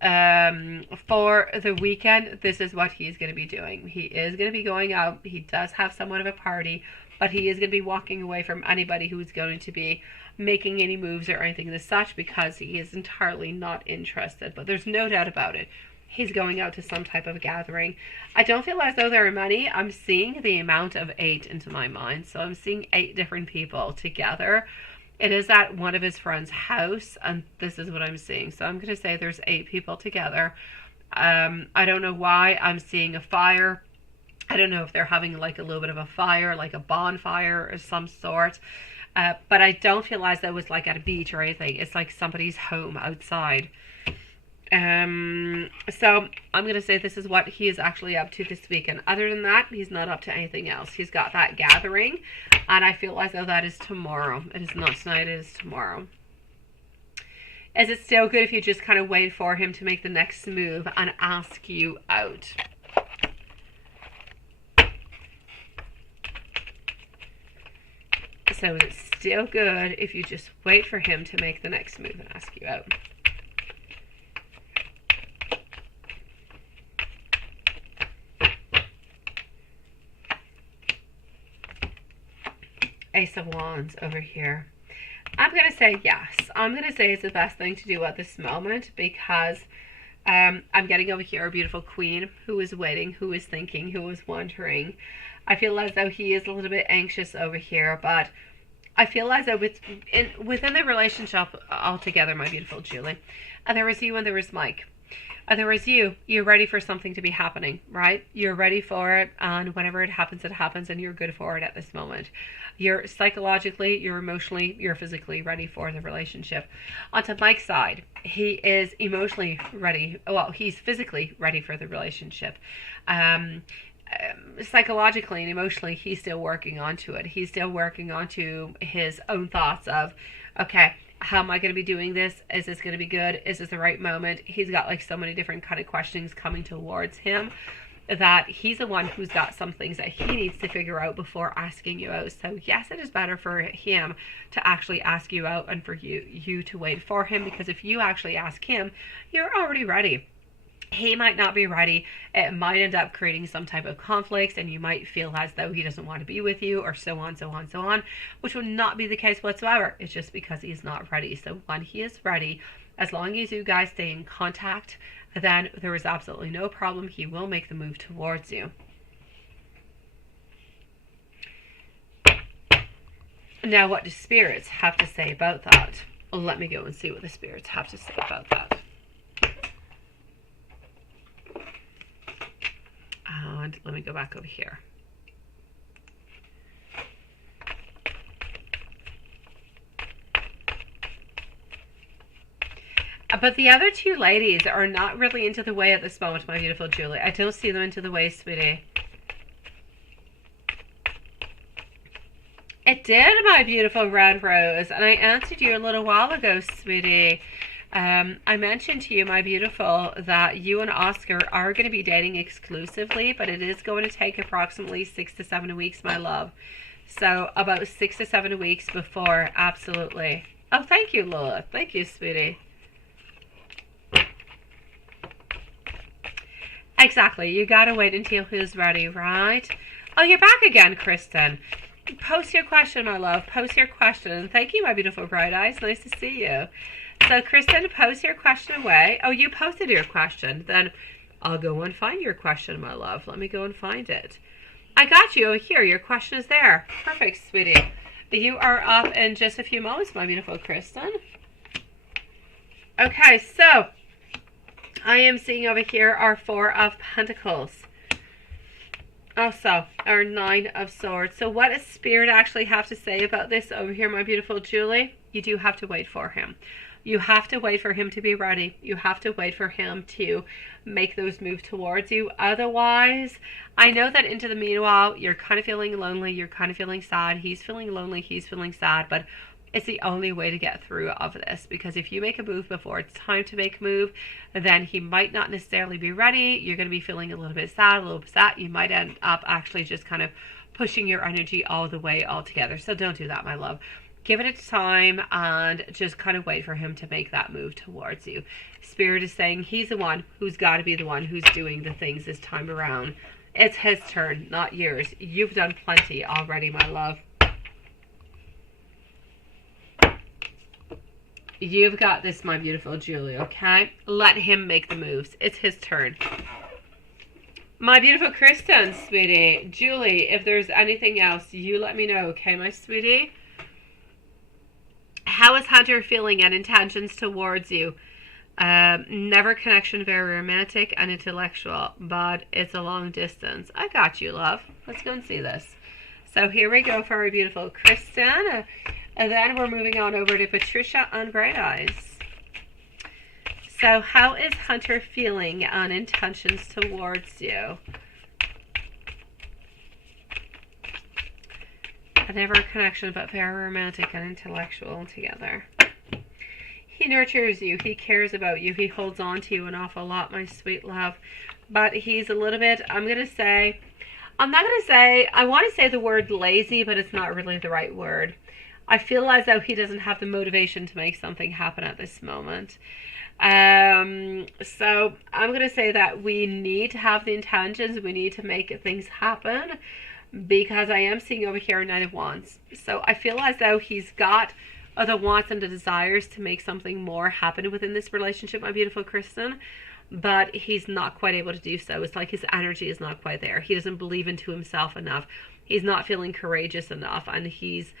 For the weekend, this is what he's going to be doing. He is going to be going out. He does have somewhat of a party, but he is going to be walking away from anybody who's going to be making any moves or anything as such, because he is entirely not interested. But there's no doubt about it. He's going out to some type of gathering. I don't feel as though there are many. I'm seeing the amount of 8 into my mind. So I'm seeing 8 different people together. It is at one of his friend's house, and this is what I'm seeing. So I'm going to say there's 8 people together. I don't know why. I'm seeing a fire. I don't know if they're having like a little bit of a fire, like a bonfire of some sort. But I don't feel as though it's like at a beach or anything. It's like somebody's home outside. So I'm going to say this is what he is actually up to this weekend. Other than that, he's not up to anything else. He's got that gathering, and I feel as though that is tomorrow. It is not tonight, it is tomorrow. Is it still good if you just kind of wait for him to make the next move and ask you out? So it's still good if you just wait for him to make the next move and ask you out. Ace of Wands over here. I'm going to say yes. I'm going to say it's the best thing to do at this moment, because I'm getting over here a beautiful queen who is waiting, who is thinking, who is wondering. I feel as though he is a little bit anxious over here, but I feel as though within the relationship altogether, my beautiful Julie, and there was you and there was Mike. And there was you. You're ready for something to be happening, right? You're ready for it, and whenever it happens, and you're good for it at this moment. You're psychologically, you're emotionally, you're physically ready for the relationship. Onto Mike's side, he is emotionally ready. Well, he's physically ready for the relationship. Psychologically and emotionally, he's still working onto it. He's still working onto his own thoughts of, okay, how am I going to be doing this? Is this going to be good? Is this the right moment? He's got like so many different kind of questions coming towards him, that he's the one who's got some things that he needs to figure out before asking you out. So yes, it is better for him to actually ask you out and for you to wait for him, because if you actually ask him, you're already ready. He might not be ready. It might end up creating some type of conflicts, and you might feel as though he doesn't want to be with you, or so on, so on, so on, which would not be the case whatsoever. It's just because he's not ready. So when he is ready, as long as you guys stay in contact, then there is absolutely no problem. He will make the move towards you. Now, what do spirits have to say about that? Let me go and see what the spirits have to say about that. And let me go back over here. But the other two ladies are not really into the way at this moment, my beautiful Julie. I don't see them into the way, sweetie. It did, my beautiful red rose. And I answered you a little while ago, sweetie. I mentioned to you, my beautiful, that you and Oscar are going to be dating exclusively, but it is going to take approximately 6 to 7 weeks, my love. So about 6 to 7 weeks before, absolutely. Oh, thank you, Lola. Thank you, sweetie. Exactly. You got to wait until he's ready, right? Oh, you're back again, Kristen. Post your question, my love. Post your question. Thank you, my beautiful bright eyes. Nice to see you. So, Kristen, post your question away. Oh, you posted your question. Then I'll go and find your question, my love. Let me go and find it. I got you over here. Your question is there. Perfect, sweetie. You are up in just a few moments, my beautiful Kristen. Okay, so I am seeing over here our 4 of Pentacles. Also, our 9 of Swords. So what does Spirit actually have to say about this over here, my beautiful Julie? You do have to wait for him. You have to wait for him to be ready. You have to wait for him to make those moves towards you. Otherwise, I know that into the meanwhile, you're kind of feeling lonely. You're kind of feeling sad. He's feeling lonely. He's feeling sad. But it's the only way to get through of this. Because if you make a move before it's time to make a move, then he might not necessarily be ready. You're going to be feeling a little bit sad, a little bit sad. You might end up actually just kind of pushing your energy all the way altogether. So don't do that, my love. Give it a time and just kind of wait for him to make that move towards you. Spirit is saying he's the one who's got to be the one who's doing the things this time around. It's his turn, not yours. You've done plenty already, my love. You've got this, my beautiful Julie, okay? Let him make the moves. It's his turn. My beautiful Kristen, sweetie. Julie, if there's anything else, you let me know, okay, my sweetie? How is Hunter feeling and intentions towards you? Never connection, very romantic and intellectual, but it's a long distance. I got you, love. Let's go and see this. So here we go for our beautiful Kristen. And then we're moving on over to Patricia on Bright Eyes. So how is Hunter feeling on intentions towards you? Never a connection, but very romantic and intellectual together. He nurtures you. He cares about you. He holds on to you an awful lot, my sweet love. But he's a little bit, I want to say the word lazy, but it's not really the right word. I feel as though he doesn't have the motivation to make something happen at this moment. So I'm going to say that we need to have the intentions. We need to make things happen. Because I am seeing over here 9 of Wands. So I feel as though he's got the wants and the desires to make something more happen within this relationship, my beautiful Kristen. But he's not quite able to do so. It's like his energy is not quite there. He doesn't believe into himself enough. He's not feeling courageous enough. And he's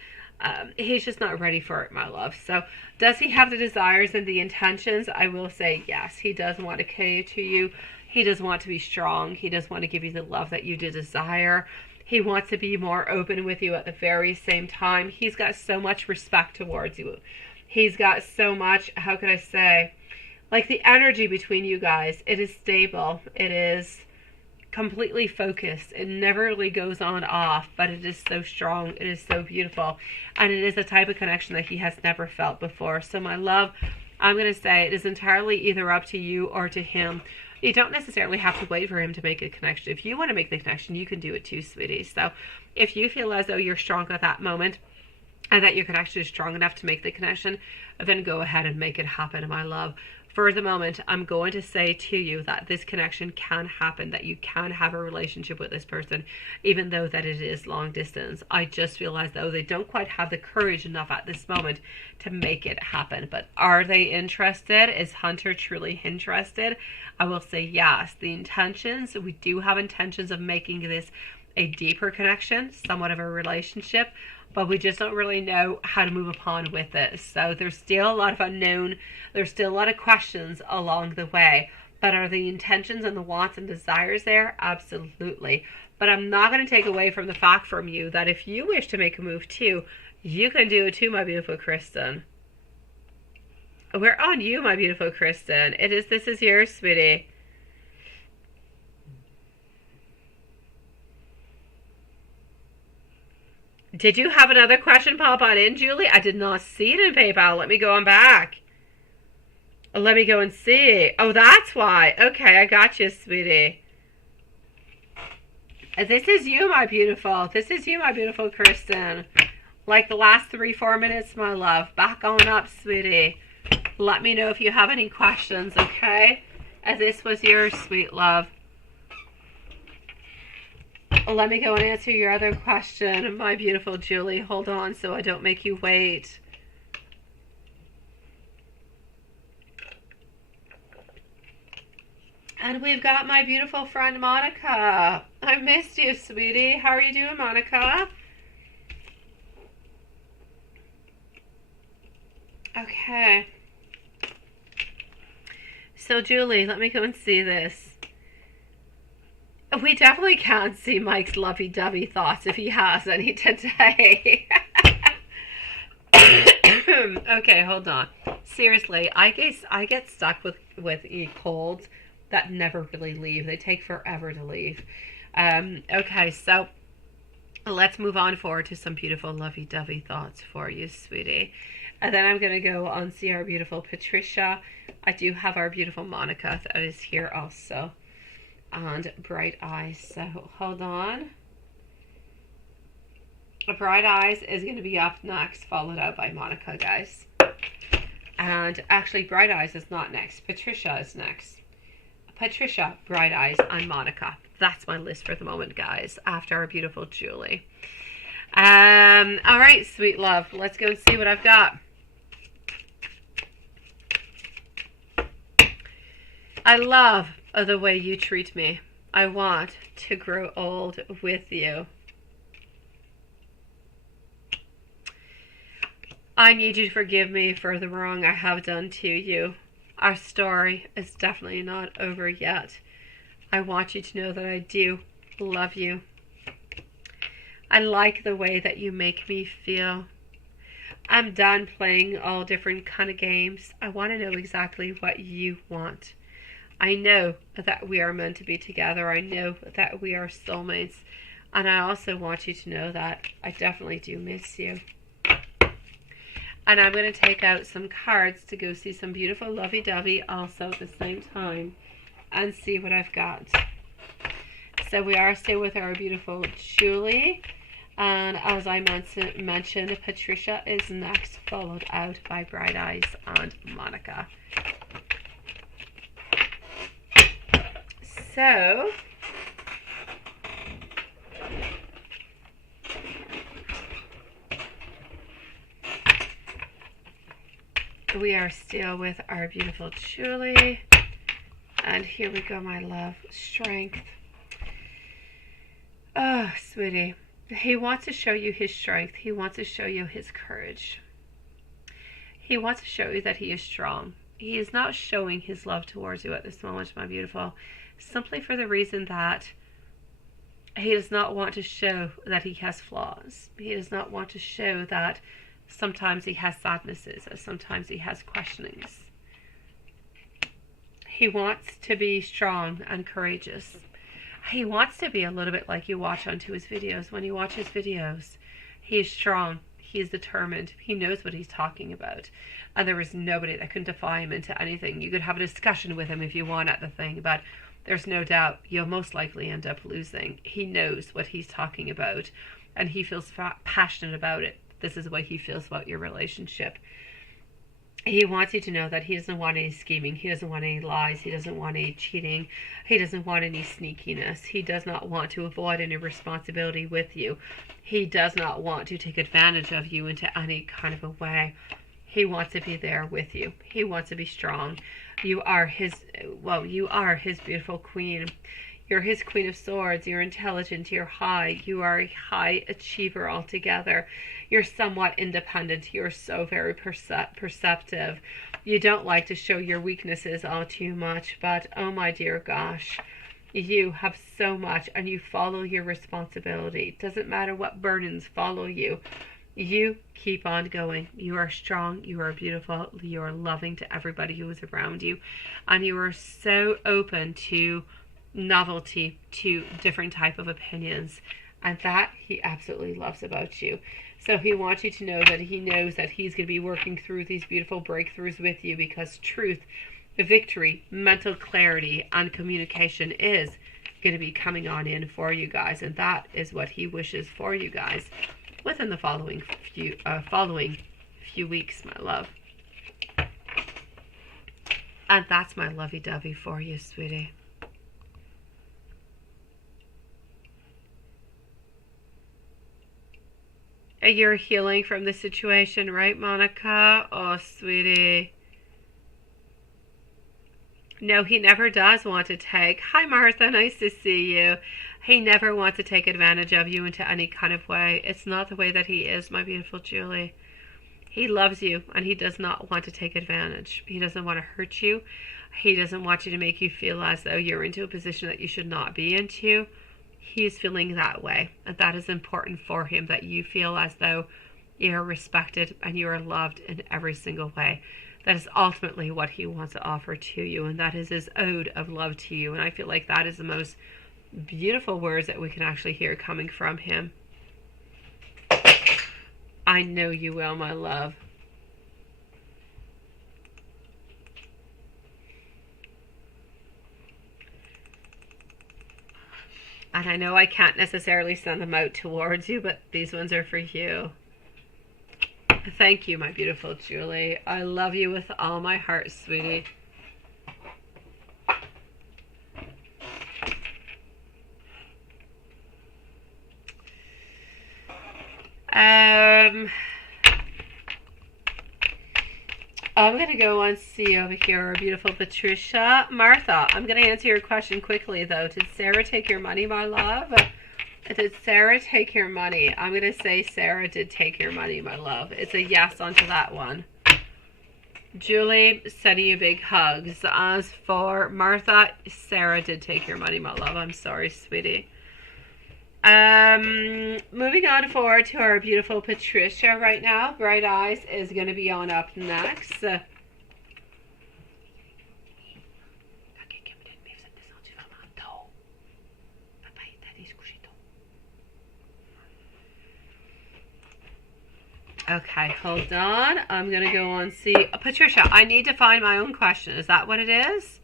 just not ready for it, my love. So does he have the desires and the intentions? I will say yes. He does want to cater to you. He does want to be strong. He does want to give you the love that you do desire. He wants to be more open with you at the very same time. He's got so much respect towards you. He's got so much, how could I say, like the energy between you guys. It is stable. It is completely focused. It never really goes on off, but it is so strong. It is so beautiful. And it is a type of connection that he has never felt before. So my love, I'm going to say it is entirely either up to you or to him. You don't necessarily have to wait for him to make a connection. If you want to make the connection, you can do it too, sweetie. So if you feel as though you're strong at that moment and that your connection is strong enough to make the connection, then go ahead and make it happen, my love. For the moment, I'm going to say to you that this connection can happen, that you can have a relationship with this person, even though that it is long distance. I just feel as though they don't quite have the courage enough at this moment to make it happen. But are they interested? Is Hunter truly interested? I will say yes. The intentions, we do have intentions of making this a deeper connection, somewhat of a relationship, but we just don't really know how to move upon with it. So there's still a lot of unknown. There's still a lot of questions along the way. But are the intentions and the wants and desires there? Absolutely. But I'm not going to take away from the fact from you that if you wish to make a move too, you can do it too, my beautiful Kristen. We're on you, my beautiful Kristen. This is yours, sweetie. Did you have another question pop on in, Julie? I did not see it in PayPal. Let me go on back. Let me go and see. Oh, that's why. Okay, I got you, sweetie. This is you, my beautiful. This is you, my beautiful Kristen. Like the last 3-4 minutes, my love. Back on up, sweetie. Let me know if you have any questions, okay? As this was yours, sweet love. Let me go and answer your other question, my beautiful Julie. Hold on so I don't make you wait. And we've got my beautiful friend Monica. I missed you, sweetie. How are you doing, Monica? Okay. So, Julie, let me go and see this. We definitely can't see Mike's lovey-dovey thoughts if he has any today. Okay, hold on. Seriously, I get stuck with colds that never really leave. They take forever to leave. Okay, so let's move on forward to some beautiful lovey-dovey thoughts for you, sweetie. And then I'm going to go on see our beautiful Patricia. I do have our beautiful Monica that is here also. And Bright Eyes. So hold on. Bright Eyes is going to be up next, followed out by Monica, guys. And actually, Bright Eyes is not next. Patricia is next. Patricia, Bright Eyes, and Monica. That's my list for the moment, guys, after our beautiful Julie. All right, sweet love. Let's go and see what I've got. I love the way you treat me. I want to grow old with you. I need you to forgive me for the wrong I have done to you. Our story is definitely not over yet. I want you to know that I do love you. I like the way that you make me feel. I'm done playing all different kind of games. I want to know exactly what you want. I know that we are meant to be together. I know that we are soulmates. And I also want you to know that I definitely do miss you. And I'm going to take out some cards to go see some beautiful lovey-dovey also at the same time and see what I've got. So we are still with our beautiful Julie. And as I mentioned, Patricia is next, followed out by Bright Eyes and Monica. So, we are still with our beautiful Julie. And here we go, my love. Strength. Oh, sweetie. He wants to show you his strength. He wants to show you his courage. He wants to show you that he is strong. He is not showing his love towards you at this moment, my beautiful, simply for the reason that he does not want to show that he has flaws. He does not want to show that sometimes he has sadnesses, or sometimes he has questionings. He wants to be strong and courageous. He wants to be a little bit like you watch onto his videos. When you watch his videos, he is strong. He is determined. He knows what he's talking about. And there is nobody that can defy him into anything. You could have a discussion with him if you want at the thing, but there's no doubt you'll most likely end up losing. He knows what he's talking about, and he feels passionate about it. This is the way he feels about your relationship. He wants you to know that he doesn't want any scheming. He doesn't want any lies. He doesn't want any cheating. He doesn't want any sneakiness. He does not want to avoid any responsibility with you. He does not want to take advantage of you into any kind of a way. He wants to be there with you. He wants to be strong. You are his beautiful queen. You're his Queen of Swords. You're intelligent. You're high. You are a high achiever altogether. You're somewhat independent. You're so very perceptive. You don't like to show your weaknesses all too much, but oh my dear gosh, you have so much and you follow your responsibility. It doesn't matter what burdens follow you. You keep on going. You are strong. You are beautiful. You are loving to everybody who is around you. And you are so open to novelty, to different type of opinions. And that he absolutely loves about you. So he wants you to know that he knows that he's going to be working through these beautiful breakthroughs with you, because truth, victory, mental clarity, and communication is going to be coming on in for you guys. And that is what he wishes for you guys within the following few weeks, my love. And that's my lovey-dovey for you, sweetie. You're healing from the situation, right, Monica? Oh, sweetie. No, he never does want to take. Hi, Martha. Nice to see you. He never wants to take advantage of you into any kind of way. It's not the way that he is, my beautiful Julie. He loves you, and he does not want to take advantage. He doesn't want to hurt you. He doesn't want you to make you feel as though you're into a position that you should not be into. He's feeling that way, and that is important for him, that you feel as though you're respected and you are loved in every single way. That is ultimately what he wants to offer to you, and that is his ode of love to you. And I feel like that is the most beautiful words that we can actually hear coming from him. I know you will, my love. And I know I can't necessarily send them out towards you, but these ones are for you. Thank you, my beautiful Julie. I love you with all my heart, sweetie. I'm going to go and see over here our beautiful Patricia. Martha, I'm going to answer your question quickly, though. Did Sarah take your money, my love? Did Sarah take your money? I'm going to say Sarah did take your money, my love. It's a yes onto that one. Julie, sending you big hugs. As for Martha, Sarah did take your money, my love. I'm sorry, sweetie. Moving on forward to our beautiful Patricia right now. Bright Eyes is going to be on up next. Okay, hold on. I'm going to go on see. Patricia, I need to find my own question. Is that what it is?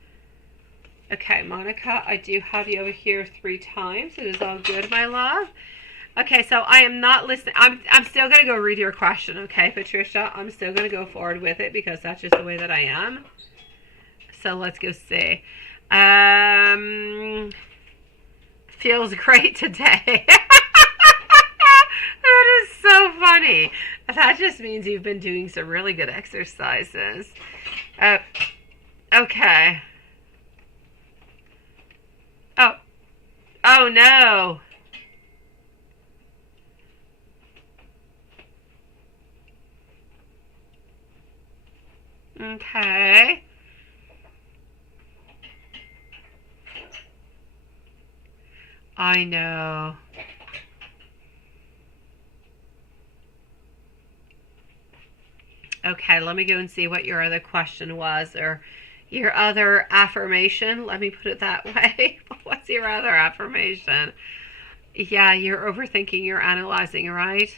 Okay, Monica, I do have you over here 3 times. It is all good, my love. Okay, so I am not listening. I'm still going to go read your question, okay, Patricia? I'm still going to go forward with it because that's just the way that I am. So let's go see. Feels great today. That is so funny. That just means you've been doing some really good exercises. Okay. Oh no. Okay. I know. Okay, let me go and see what your other question was, or your other affirmation. Let me put it that way. What's your other affirmation? Yeah, you're overthinking, you're analyzing, right?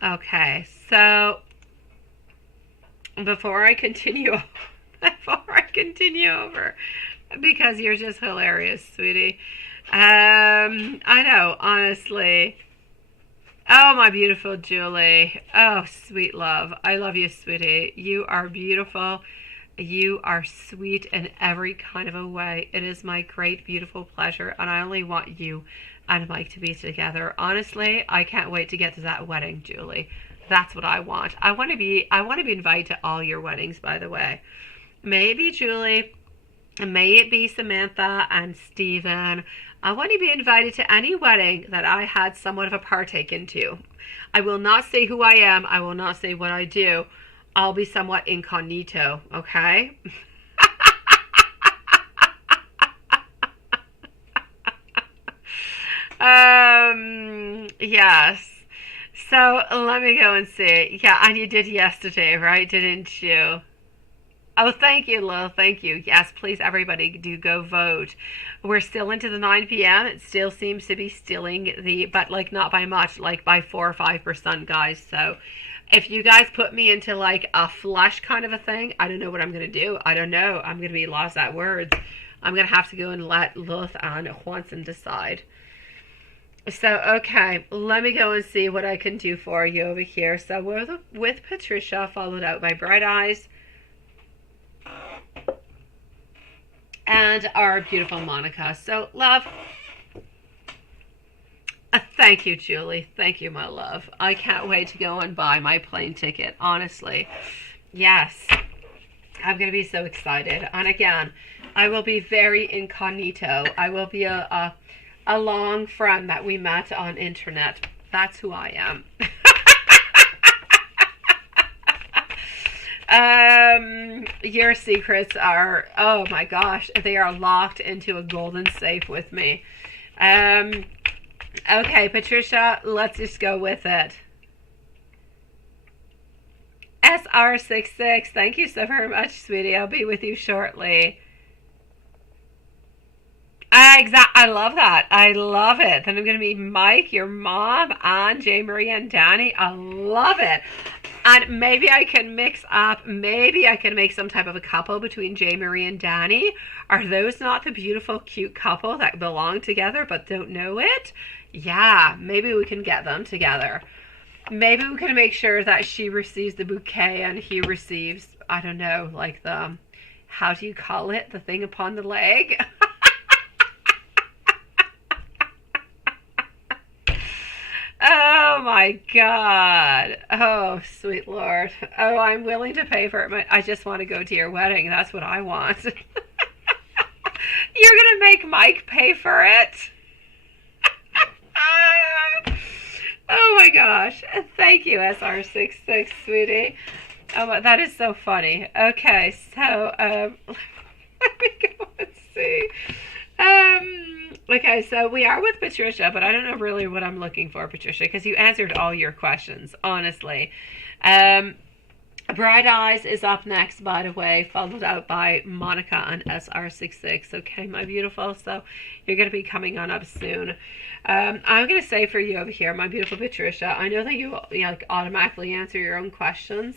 Okay, so before I continue over, because you're just hilarious, sweetie. I know, honestly. Oh, my beautiful Julie. Oh, sweet love. I love you, sweetie. You are beautiful. You are sweet in every kind of a way. It is my great, beautiful pleasure, and I only want you and Mike to be together. Honestly, I can't wait to get to that wedding, Julie. That's what I want. I want to be invited to all your weddings, by the way. Maybe, Julie, And may it be Samantha and Stephen. I want to be invited to any wedding that I had somewhat of a partake into. I will not say who I am. I will not say what I do. I'll be somewhat incognito, okay? Yes. So let me go and see. Yeah, and you did yesterday, right? Didn't you? Oh, thank you, Lil. Thank you. Yes, please, everybody, do go vote. We're still into the 9 p.m. It still seems to be stealing but like not by much, like by 4 or 5%, guys. So if you guys put me into like a flush kind of a thing, I don't know what I'm going to do. I don't know. I'm going to be lost at words. I'm going to have to go and let Lilith and Juanson decide. So, okay, let me go and see what I can do for you over here. So, we're with Patricia, followed out by Bright Eyes, and our beautiful Monica. So, love, thank you, Julie. Thank you, my love. I can't wait to go and buy my plane ticket, honestly. Yes, I'm going to be so excited. And again, I will be very incognito. I will be a long friend that we met on internet. That's who I am. Your secrets are, oh my gosh, they are locked into a golden safe with me. Okay, Patricia, let's just go with it. SR66, thank you so very much, sweetie. I'll be with you shortly. I love that. I love it. Then I'm going to meet Mike, your mom, and J. Marie and Danny. I love it. And maybe I can mix up, maybe I can make some type of a couple between J. Marie and Danny. Are those not the beautiful, cute couple that belong together but don't know it? Yeah, maybe we can get them together. Maybe we can make sure that she receives the bouquet and he receives, I don't know, like the, how do you call it? The thing upon the leg? Oh my God. Oh, sweet Lord. Oh, I'm willing to pay for it. I just want to go to your wedding. That's what I want. You're going to make Mike pay for it? Oh my gosh. Thank you, SR66, sweetie. Oh, that is so funny. Okay, so let me go and see. Okay, so we are with Patricia, but I don't know really what I'm looking for, Patricia, because you answered all your questions, honestly. Bright Eyes is up next, by the way, followed out by Monica and SR66. Okay, my beautiful, so you're going to be coming on up soon. I'm going to say for you over here, my beautiful Patricia, I know that you like automatically answer your own questions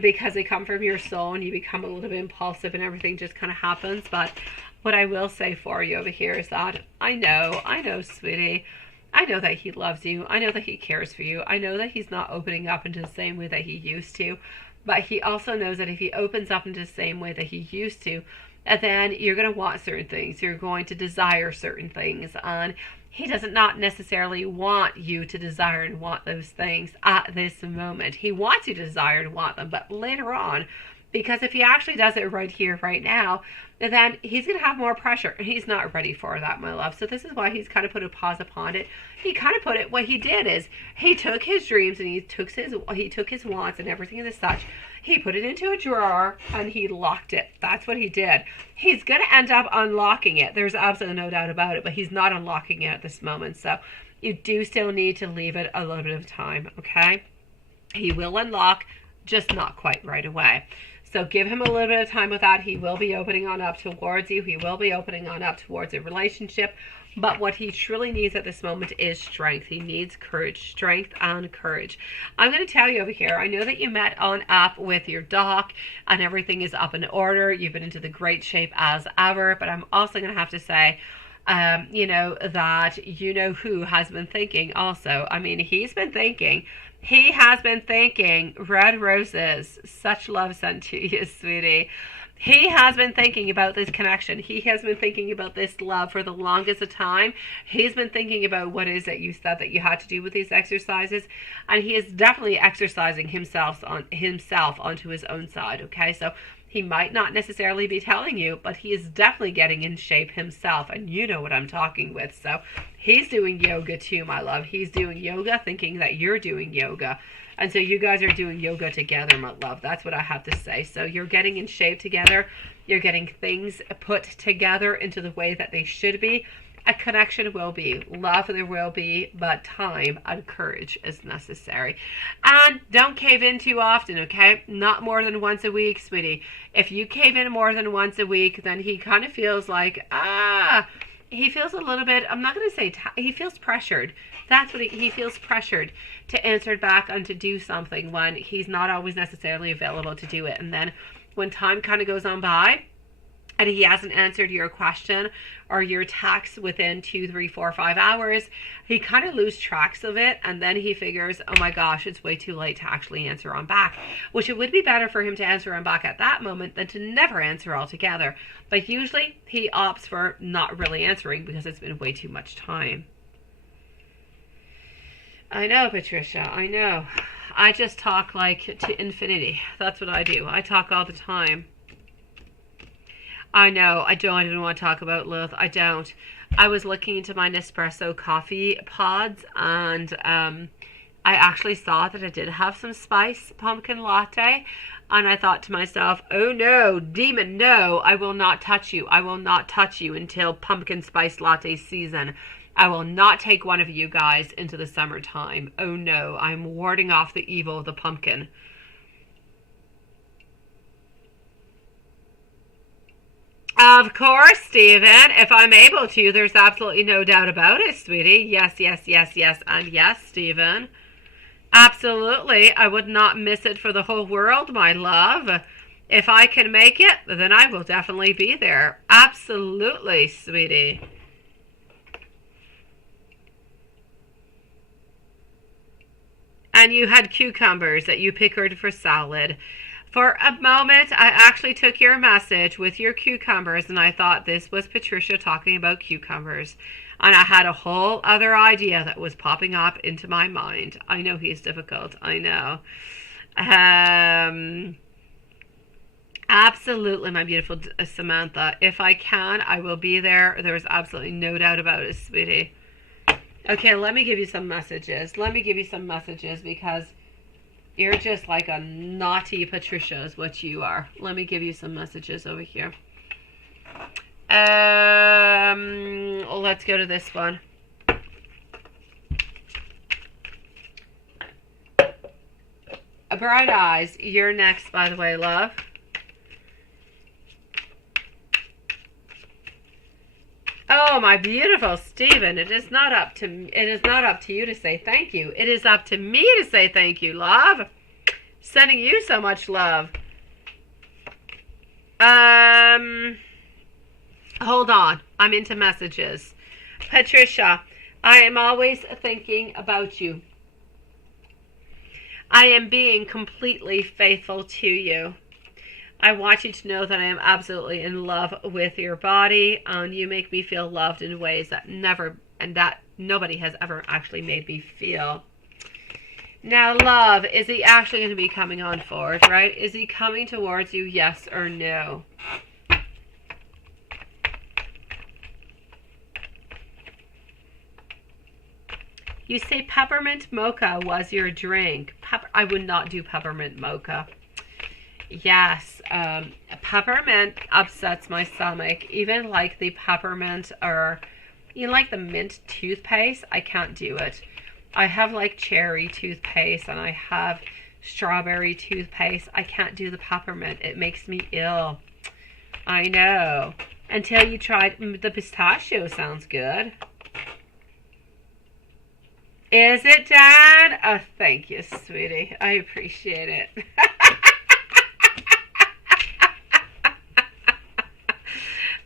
because they come from your soul and you become a little bit impulsive and everything just kind of happens, but what I will say for you over here is that I know, sweetie. I know that he loves you. I know that he cares for you. I know that he's not opening up into the same way that he used to. But he also knows that if he opens up into the same way that he used to, then you're going to want certain things. You're going to desire certain things. And he doesn't not necessarily want you to desire and want those things at this moment. He wants you to desire and want them, but later on. Because if he actually does it right here, right now, then he's going to have more pressure. And he's not ready for that, my love. So this is why he's kind of put a pause upon it. He kind of put it, what he did is, he took his dreams and he took his wants and everything and such. He put it into a drawer and he locked it. That's what he did. He's going to end up unlocking it. There's absolutely no doubt about it. But he's not unlocking it at this moment. So you do still need to leave it a little bit of time, okay? He will unlock, just not quite right away. So give him a little bit of time with that. He will be opening on up towards you. He will be opening on up towards a relationship. But what he truly needs at this moment is strength. He needs courage, strength and courage. I'm going to tell you over here, I know that you met on up with your doc and everything is up in order. You've been into the great shape as ever. But I'm also going to have to say, you know, that you know who has been thinking also. I mean, he's been thinking. He has been thinking red roses, such love sent to you, sweetie. He has been thinking about this connection. He has been thinking about this love for the longest of time. He's been thinking about what it is that you said that you had to do with these exercises. And he is definitely exercising himself onto his own side, okay? So He might not necessarily be telling you, but he is definitely getting in shape himself, and you know what I'm talking with. So he's doing yoga too, my love. He's doing yoga thinking that you're doing yoga. And so you guys are doing yoga together, my love. That's what I have to say. So you're getting in shape together. You're getting things put together into the way that they should be. A connection will be. Love there will be. But time and courage is necessary. And don't cave in too often, okay? Not more than once a week, sweetie. If you cave in more than once a week, then he kind of feels like, he feels a little bit, I'm not going to say, he feels pressured. That's what he feels pressured to answer back and to do something when he's not always necessarily available to do it. And then when time kind of goes on by and he hasn't answered your question or your text within 2, 3, 4, 5 hours, he kind of loses tracks of it. And then he figures, oh my gosh, it's way too late to actually answer on back, which it would be better for him to answer on back at that moment than to never answer altogether. But usually he opts for not really answering because it's been way too much time. I know, Patricia, I know. I just talk like to infinity. That's what I do. I talk all the time. I know. I don't even want to talk about Lilith. I don't. I was looking into my Nespresso coffee pods, and I actually saw that it did have some spice pumpkin latte. And I thought to myself, oh no, demon, no, I will not touch you. I will not touch you until pumpkin spice latte season. I will not take one of you guys into the summertime. Oh no, I'm warding off the evil of the pumpkin. Of course, Stephen, if I'm able to, there's absolutely no doubt about it, sweetie. Yes, yes, yes, yes, and yes, Stephen. Absolutely, I would not miss it for the whole world, my love. If I can make it, then I will definitely be there. Absolutely, sweetie. And you had cucumbers that you pickled for salad. For a moment, I actually took your message with your cucumbers, and I thought this was Patricia talking about cucumbers. And I had a whole other idea that was popping up into my mind. I know he's difficult. I know. Absolutely, my beautiful Samantha. If I can, I will be there. There's absolutely no doubt about it, sweetie. Okay, let me give you some messages. Let me give you some messages because you're just like a naughty Patricia is what you are. Let me give you some messages over here. Let's go to this one. Bright Eyes, you're next, by the way, love. Oh, my beautiful Stephen, it is not up to you to say thank you. It is up to me to say thank you, love. Sending you so much love. Hold on. I'm into messages. Patricia, I am always thinking about you. I am being completely faithful to you. I want you to know that I am absolutely in love with your body, and you make me feel loved in ways that nobody has ever actually made me feel. Now, love, is he actually going to be coming on forward, right? Is he coming towards you, yes or no? You say peppermint mocha was your drink. I would not do peppermint mocha. Yes, peppermint upsets my stomach. Even like the peppermint or like the mint toothpaste, I can't do it. I have like cherry toothpaste and I have strawberry toothpaste. I can't do the peppermint. It makes me ill. I know. Until you tried the pistachio, sounds good. Is it, Dad? Oh, thank you, sweetie. I appreciate it.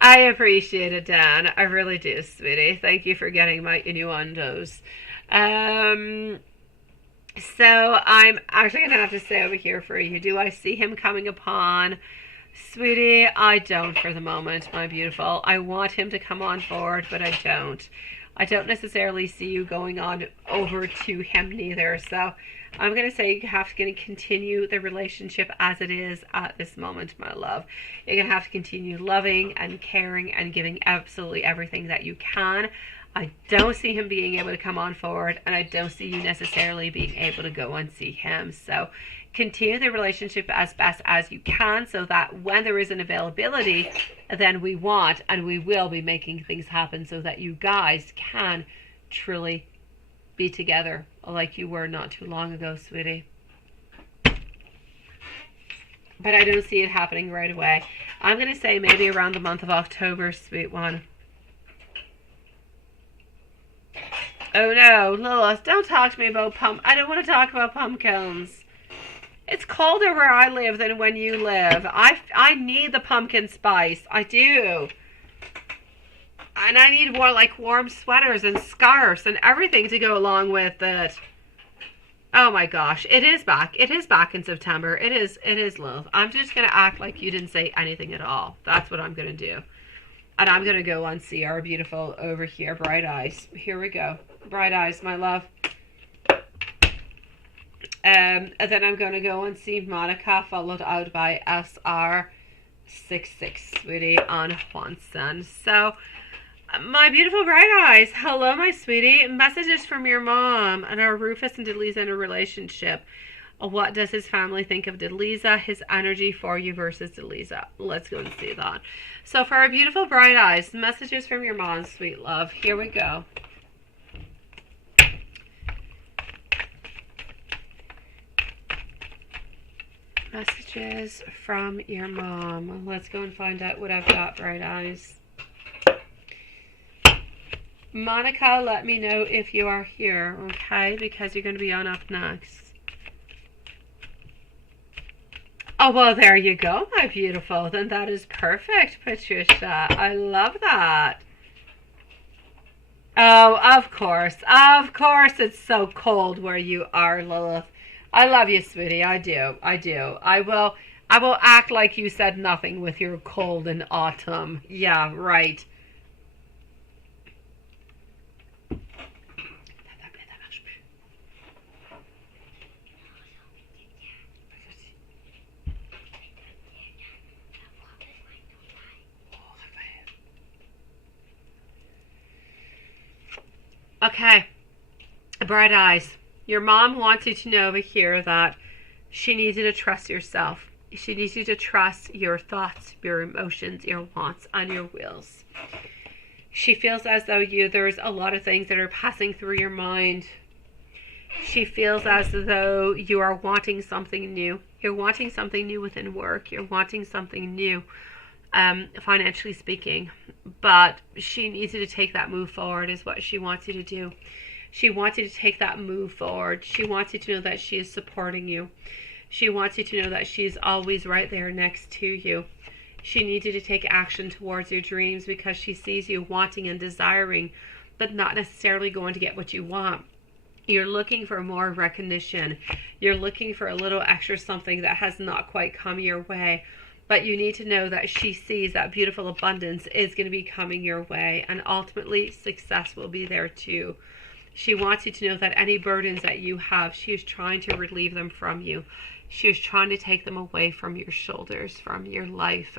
I appreciate it, Dan. I really do, sweetie. Thank you for getting my innuendos. So I'm actually going to have to say over here for you, do I see him coming upon? Sweetie, I don't for the moment, my beautiful. I want him to come on board, but I don't. I don't necessarily see you going on over to him neither. So I'm going to say you have to continue the relationship as it is at this moment, my love. You're going to have to continue loving and caring and giving absolutely everything that you can. I don't see him being able to come on forward, and I don't see you necessarily being able to go and see him. So continue the relationship as best as you can, so that when there is an availability, then we want and we will be making things happen so that you guys can truly be together like you were not too long ago, sweetie. But I don't see it happening right away. I'm going to say maybe around the month of October, sweet one. Oh no, Lilith, don't talk to me about I don't want to talk about pumpkins. It's colder where I live than when you live. I need the pumpkin spice. I do. And I need more like warm sweaters and scarves and everything to go along with it. Oh my gosh, it is back. It is back in September. It is, Lilith. I'm just going to act like you didn't say anything at all. That's what I'm going to do. And I'm going to go and see our beautiful over here, Bright Eyes. Here we go. Bright Eyes, my love. And then I'm going to go and see Monica, followed out by SR66, sweetie, on Juanson. So, my beautiful Bright Eyes, hello, my sweetie. Messages from your mom and our Rufus and Delisa in a relationship. What does his family think of Delisa? His energy for you versus Delisa. Let's go and see that. So for our beautiful Bright Eyes, messages from your mom, sweet love. Here we go. Messages from your mom. Let's go and find out what I've got, Bright Eyes. Monica, let me know if you are here, okay? Because you're going to be on up next. Oh, well, there you go, my beautiful. Then that is perfect, Patricia. I love that. Oh, of course. Of course it's so cold where you are, Lilith. I love you, sweetie. I do. I do. I will act like you said nothing with your cold in autumn. Yeah, right. Okay, Bright Eyes, your mom wants you to know over here that she needs you to trust yourself. She needs you to trust your thoughts, your emotions, your wants, and your wills. She feels as though there's a lot of things that are passing through your mind. She feels as though you are wanting something new. You're wanting something new within work. You're wanting something new, financially speaking. But she needs you to take that move forward is what she wants you to do. She wants you to take that move forward. She wants you to know that she is supporting you. She wants you to know that she is always right there next to you. She needs you to take action towards your dreams because she sees you wanting and desiring, but not necessarily going to get what you want. You're looking for more recognition. You're looking for a little extra something that has not quite come your way. But you need to know that she sees that beautiful abundance is going to be coming your way. And ultimately, success will be there too. She wants you to know that any burdens that you have, she is trying to relieve them from you. She is trying to take them away from your shoulders, from your life,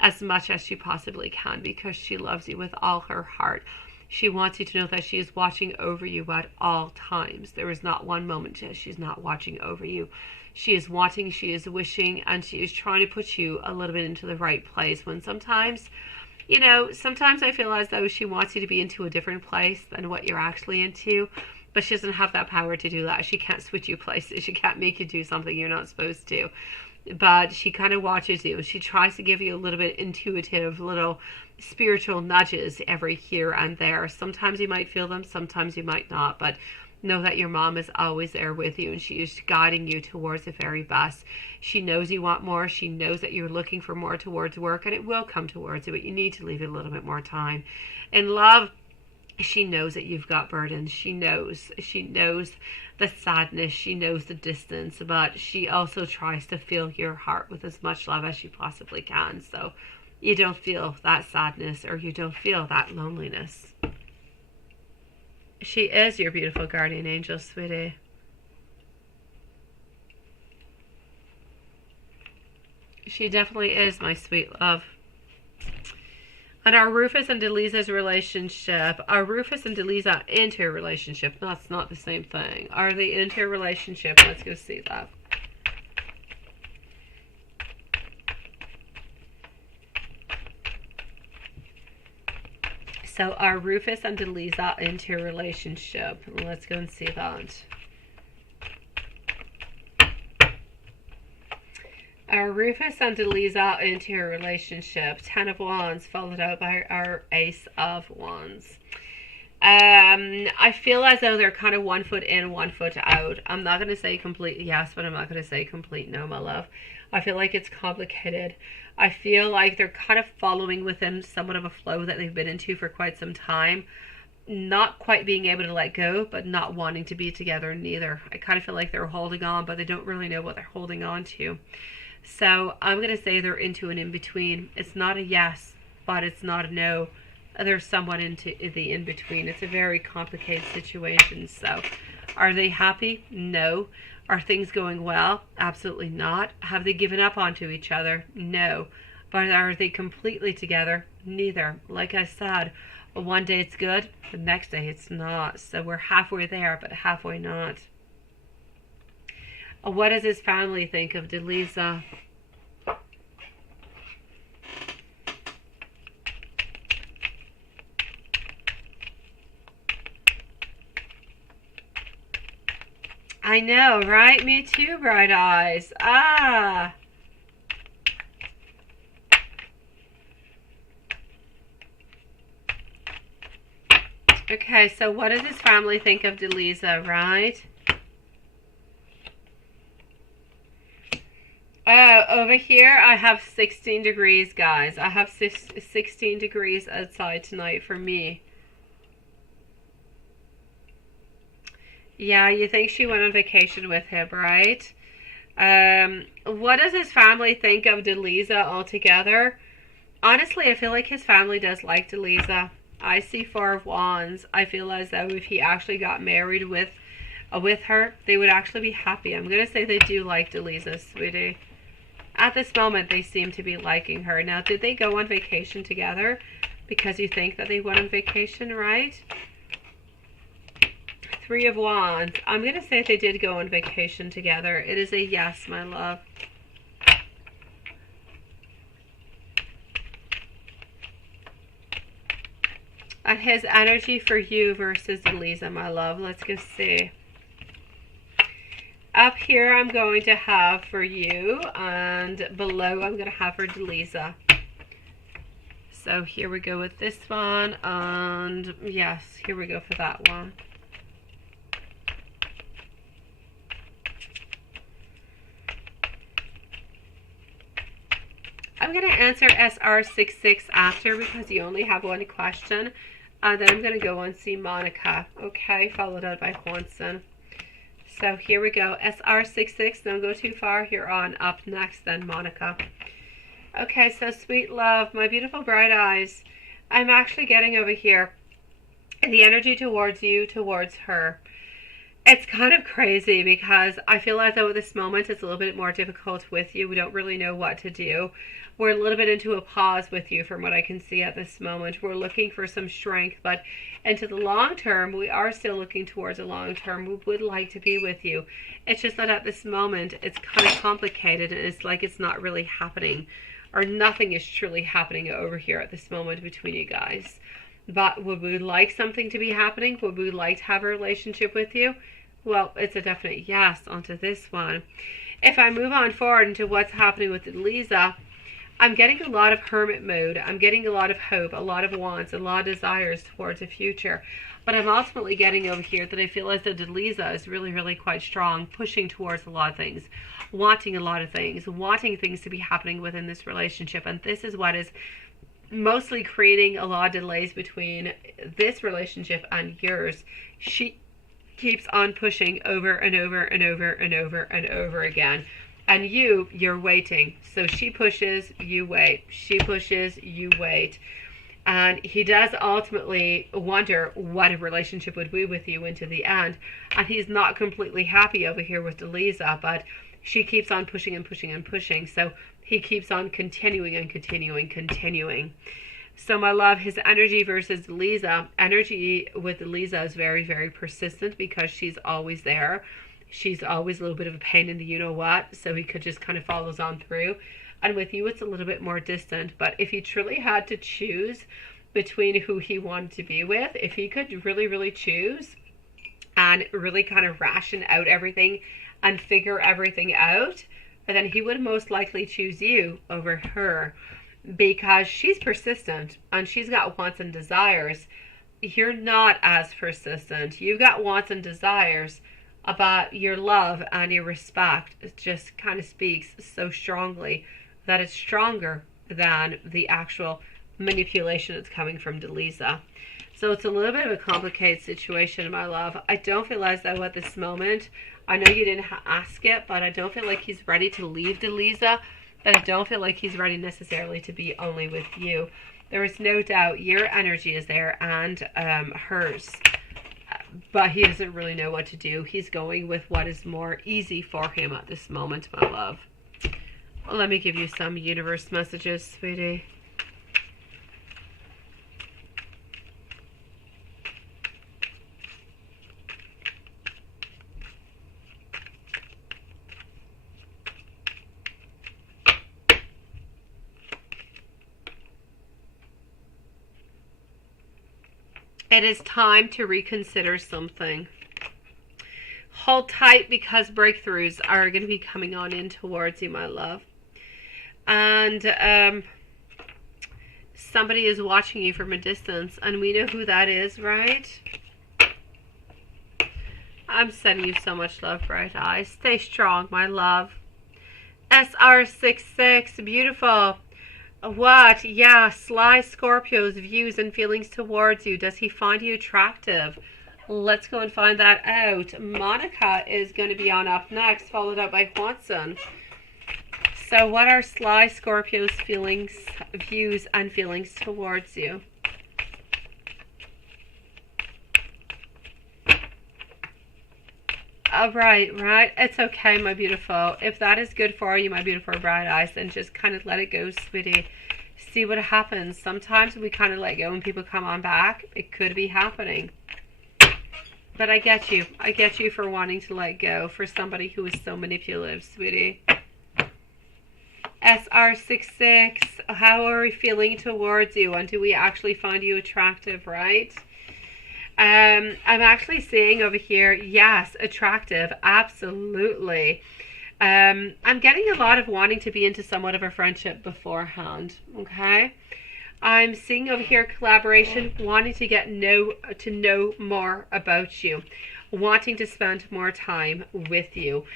as much as she possibly can, because she loves you with all her heart. She wants you to know that she is watching over you at all times. There is not one moment she's not watching over you. She is wanting, she is wishing, and she is trying to put you a little bit into the right place when sometimes, sometimes I feel as though she wants you to be into a different place than what you're actually into, but she doesn't have that power to do that. She can't switch you places. She can't make you do something you're not supposed to. But she kind of watches you. She tries to give you a little bit intuitive, little spiritual nudges every here and there. Sometimes you might feel them, sometimes you might not, but know that your mom is always there with you and she is guiding you towards the very best. She knows you want more. She knows that you're looking for more towards work, and it will come towards you, but you need to leave it a little bit more time. In love, she knows that you've got burdens. She knows the sadness. She knows the distance, but she also tries to fill your heart with as much love as she possibly can. So you don't feel that sadness or you don't feel that loneliness. She is your beautiful guardian angel, sweetie. She definitely is, my sweet love. And our Rufus and Delisa's relationship, are Rufus and Delisa into a relationship? No, it's not the same thing. Are they into a relationship? Let's go see that. So are Rufus and Delisa into a relationship? Let's go and see that. Are Rufus and Delisa into a relationship? 10 of Wands, followed out by our Ace of Wands. I feel as though they're kind of 1 foot in, 1 foot out. I'm not going to say complete yes, but I'm not going to say complete no, my love. I feel like it's complicated. I feel like they're kind of following within somewhat of a flow that they've been into for quite some time. Not quite being able to let go, but not wanting to be together neither. I kind of feel like they're holding on, but they don't really know what they're holding on to. So I'm going to say they're into an in-between. It's not a yes, but it's not a no. There's somewhat into the in-between. It's a very complicated situation. So are they happy? No. Are things going well? Absolutely not. Have they given up onto each other? No. But are they completely together? Neither. Like I said, one day it's good, the next day it's not. So we're halfway there, but halfway not. What does his family think of Delisa? I know, right? Me too, bright eyes. Ah. Okay, so what does his family think of Delisa, right? Over here I have 16 degrees, guys. I have 16 degrees outside tonight for me. Yeah, you think she went on vacation with him, right? What does his family think of Delisa altogether? Honestly, I feel like his family does like Delisa. I see 4 of Wands. I feel as though if he actually got married with her, they would actually be happy. I'm going to say they do like Delisa, sweetie. At this moment, they seem to be liking her. Now, did they go on vacation together? Because you think that they went on vacation, right? 3 of Wands. I'm going to say they did go on vacation together. It is a yes, my love. And his energy for you versus Delisa, my love. Let's go see. Up here, I'm going to have for you, and below, I'm going to have for Delisa. So here we go with this one, and yes, here we go for that one. I'm going to answer SR66 after because you only have one question. Then I'm going to go and see Monica, okay, followed out by Juanson. So here we go, SR66, don't go too far, you're on up next, then Monica. Okay, so sweet love, my beautiful bright eyes, I'm actually getting over here the energy towards you, towards her. It's kind of crazy because I feel as though at this moment it's a little bit more difficult with you. We don't really know what to do. We're a little bit into a pause with you from what I can see at this moment. We're looking for some strength, but into the long term, we are still looking towards a long term. We would like to be with you. It's just that at this moment, it's kind of complicated and it's like it's not really happening, or nothing is truly happening over here at this moment between you guys. But would we like something to be happening? Would we like to have a relationship with you? Well, it's a definite yes onto this one. If I move on forward into what's happening with Delisa, I'm getting a lot of hermit mode. I'm getting a lot of hope, a lot of wants, a lot of desires towards the future. But I'm ultimately getting over here that I feel as though Delisa is really, really quite strong, pushing towards a lot of things, wanting a lot of things, wanting things to be happening within this relationship. And this is what is mostly creating a lot of delays between this relationship and yours. She keeps on pushing over and over and over and over and over again. And you're waiting. So she pushes, you wait. She pushes, you wait. And he does ultimately wonder what a relationship would be with you into the end. And he's not completely happy over here with Delisa, but she keeps on pushing and pushing and pushing. So he keeps on continuing and continuing. So my love, his energy versus Delisa. Energy with Delisa is very, very persistent because she's always there. She's always a little bit of a pain in the you-know-what. So he could just kind of follows on through. And with you, it's a little bit more distant. But if he truly had to choose between who he wanted to be with, if he could really, really choose and really kind of ration out everything and figure everything out, then he would most likely choose you over her, because she's persistent and she's got wants and desires. You're not as persistent. You've got wants and desires, about your love and your respect. It just kind of speaks so strongly that it's stronger than the actual manipulation that's coming from Delisa. So it's a little bit of a complicated situation, my love. I don't feel as though at this moment, I know you didn't ask it, but I don't feel like he's ready to leave Delisa. But I don't feel like he's ready necessarily to be only with you. There is no doubt your energy is there and hers. But he doesn't really know what to do. He's going with what is more easy for him at this moment, my love. Well, let me give you some universe messages, sweetie. It is time to reconsider something. Hold tight, because breakthroughs are going to be coming on in towards you, my love. And somebody is watching you from a distance, and we know who that is, right? I'm sending you so much love, bright eyes. Stay strong, my love. SR66, beautiful. What? Yeah, sly Scorpio's views and feelings towards you. Does he find you attractive? Let's go and find that out. Monica is going to be on up next, followed up by Watson. So what are sly Scorpio's feelings, views, and feelings towards you? Oh, right. It's okay, my beautiful. If that is good for you, my beautiful bright eyes, then just kind of let it go, sweetie. See what happens. Sometimes we kind of let go and people come on back. It could be happening. But I get you. I get you for wanting to let go for somebody who is so manipulative, sweetie. SR66, how are we feeling towards you? And do we actually find you attractive, right? I'm actually seeing over here, yes, attractive, absolutely. I'm getting a lot of wanting to be into somewhat of a friendship beforehand, okay? I'm seeing over here collaboration, wanting to get to know more about you, wanting to spend more time with you,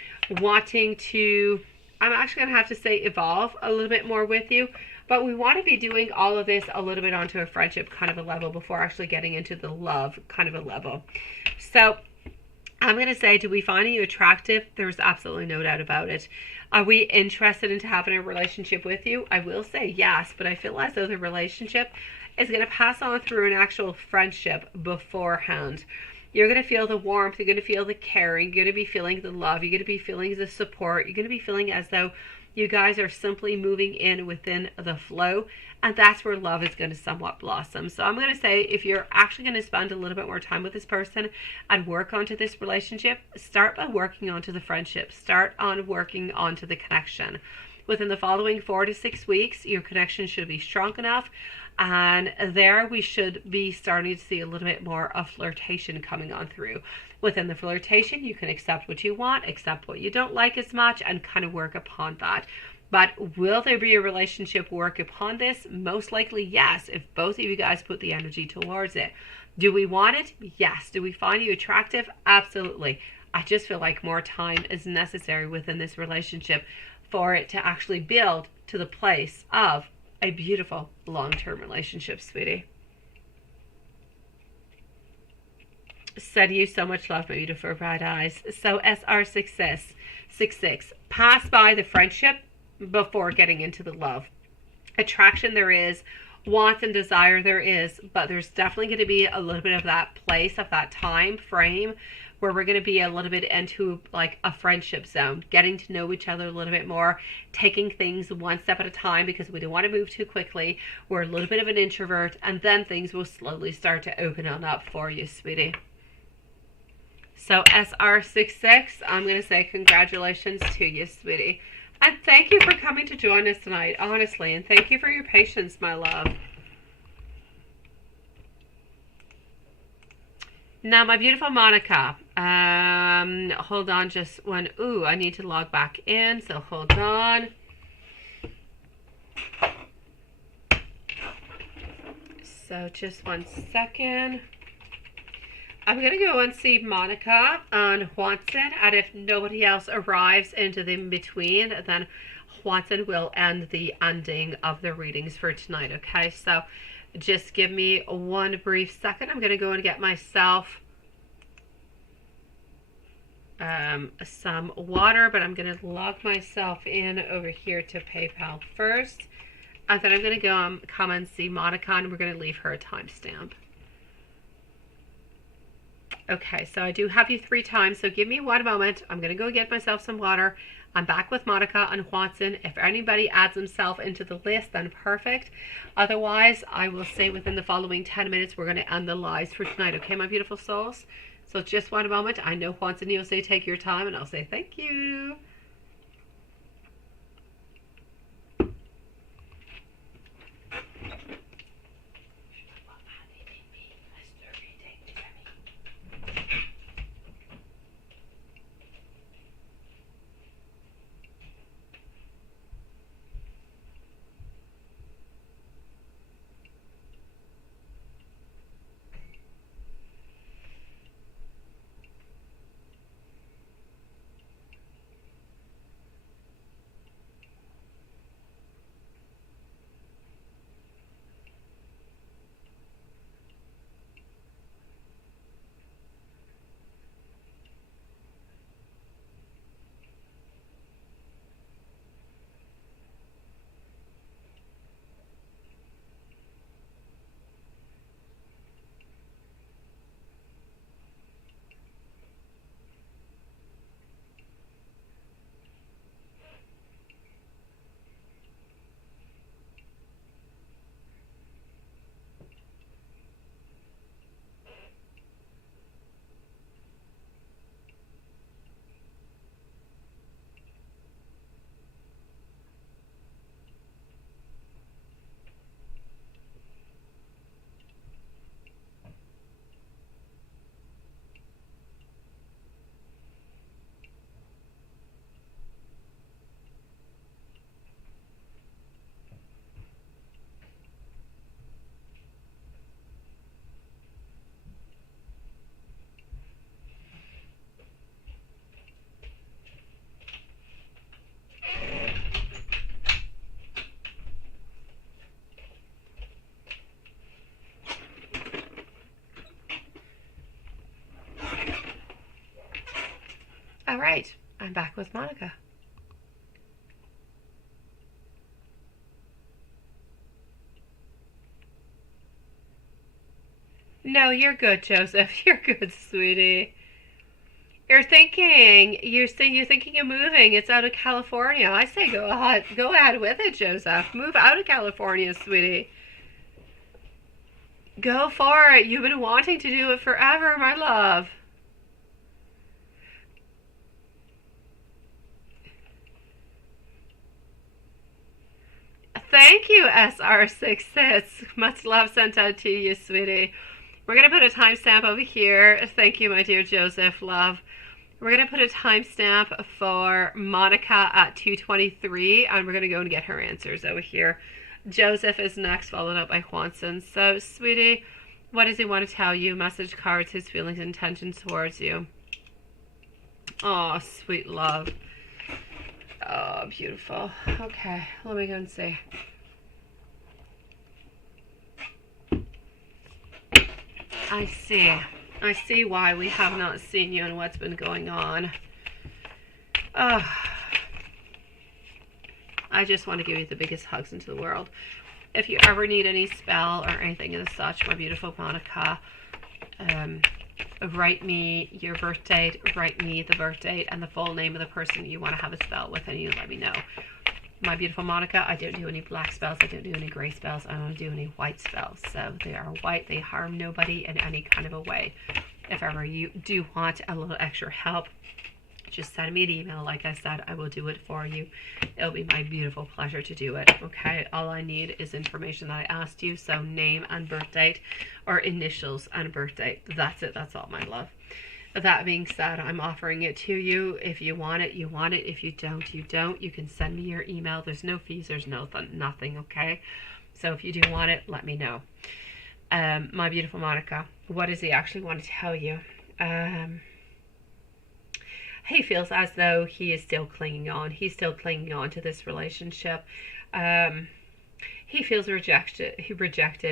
wanting to, I'm actually going to have to say evolve a little bit more with you. But we want to be doing all of this a little bit onto a friendship kind of a level before actually getting into the love kind of a level. So I'm going to say, do we find you attractive? There's absolutely no doubt about it. Are we interested into having a relationship with you? I will say yes, but I feel as though the relationship is going to pass on through an actual friendship beforehand. You're going to feel the warmth. You're going to feel the caring. You're going to be feeling the love. You're going to be feeling the support. You're going to be feeling as though you guys are simply moving in within the flow, and that's where love is going to somewhat blossom. So I'm going to say, if you're actually going to spend a little bit more time with this person and work onto this relationship, start by working onto the friendship. Start on working onto the connection. Within the following 4 to 6 weeks, your connection should be strong enough, and there we should be starting to see a little bit more of flirtation coming on through. Within the flirtation, you can accept what you want, accept what you don't like as much, and kind of work upon that. But will there be a relationship work upon this? Most likely, yes, if both of you guys put the energy towards it. Do we want it? Yes. Do we find you attractive? Absolutely. I just feel like more time is necessary within this relationship for it to actually build to the place of a beautiful long-term relationship, sweetie. Send you so much love, my beautiful bright eyes. So SR66, pass by the friendship before getting into the love. Attraction there is, wants and desire there is, but there's definitely going to be a little bit of that place, of that time frame where we're going to be a little bit into like a friendship zone, getting to know each other a little bit more, taking things one step at a time because we don't want to move too quickly. We're a little bit of an introvert, and then things will slowly start to open on up for you, sweetie. So SR66, I'm going to say congratulations to you, sweetie. And thank you for coming to join us tonight, honestly. And thank you for your patience, my love. Now, my beautiful Monica, hold on just one. Ooh, I need to log back in, so hold on. So just 1 second. I'm going to go and see Monica on Juanson, and if nobody else arrives into the in-between, then Juanson will end the ending of the readings for tonight, okay? So just give me one brief second. I'm going to go and get myself some water, but I'm going to log myself in over here to PayPal first, and then I'm going to go come and see Monica, and we're going to leave her a timestamp. Okay, so I do have you 3 times, so give me 1 moment. I'm going to go get myself some water. I'm back with Monica and Watson. If anybody adds himself into the list, then perfect. Otherwise, I will say within the following 10 minutes, we're going to end the lives for tonight. Okay, my beautiful souls? So just 1 moment. I know Watson, you'll say take your time, and I'll say thank you. All right, I'm back with Monica. No, you're good, Joseph. You're good, sweetie. You're thinking of moving. It's out of California. I say go ahead with it, Joseph. Move out of California, sweetie. Go for it. You've been wanting to do it forever, my love. Thank you, SR66. Much love sent out to you, sweetie. We're going to put a timestamp over here. Thank you, my dear Joseph, love. We're going to put a timestamp for Monica at 2:23, and we're going to go and get her answers over here. Joseph is next, followed up by Juanson. So, sweetie, what does he want to tell you? Message cards, his feelings and intentions towards you. Oh, sweet love. Oh, beautiful. Okay, let me go and see. I see why we have not seen you and what's been going on. Oh, I just want to give you the biggest hugs into the world. If you ever need any spell or anything as such, my beautiful Monica, write me your birth date, write me the birth date and the full name of the person you want to have a spell with, and you let me know. My beautiful Monica, I don't do any black spells, I don't do any grey spells, I don't do any white spells. So they are white, they harm nobody in any kind of a way. If ever you do want a little extra help, just send me an email. Like I said, I will do it for you. It'll be my beautiful pleasure to do it. Okay, all I need is information that I asked you. So name and birth date, or initials and birth date. That's it. That's all, my love. That being said, I'm offering it to you. If you want it, you want it. If you don't, you don't. You can send me your email. There's no fees. There's nothing. Okay. So if you do want it, let me know. My beautiful Monica, what does he actually want to tell you? He feels as though he is still clinging on. He's still clinging on to this relationship. He feels rejected.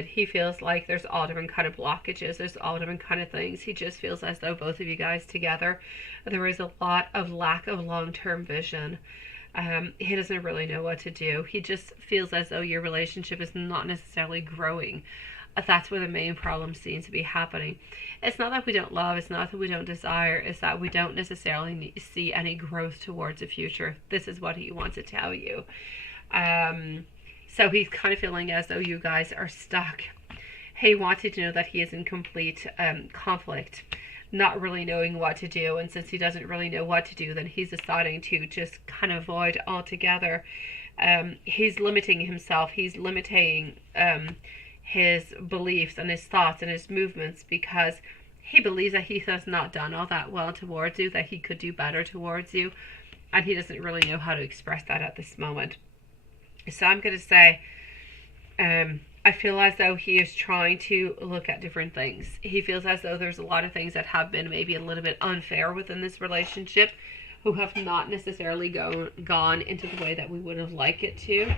He feels like there's all different kind of blockages. There's all different kind of things. He just feels as though both of you guys together, there is a lot of lack of long-term vision. He doesn't really know what to do. He just feels as though your relationship is not necessarily growing. That's where the main problem seems to be happening. It's not that we don't love, it's not that we don't desire, it's that we don't necessarily see any growth towards the future. This is what he wants to tell you. So he's kind of feeling as though you guys are stuck. He wanted to know that he is in complete conflict, not really knowing what to do. And since he doesn't really know what to do, then he's deciding to just kind of avoid altogether. He's limiting himself. He's limiting his beliefs and his thoughts and his movements because he believes that he has not done all that well towards you, that he could do better towards you, and he doesn't really know how to express that at this moment. So I'm going to say, I feel as though he is trying to look at different things. He feels as though there's a lot of things that have been maybe a little bit unfair within this relationship, who have not necessarily gone into the way that we would have liked it to.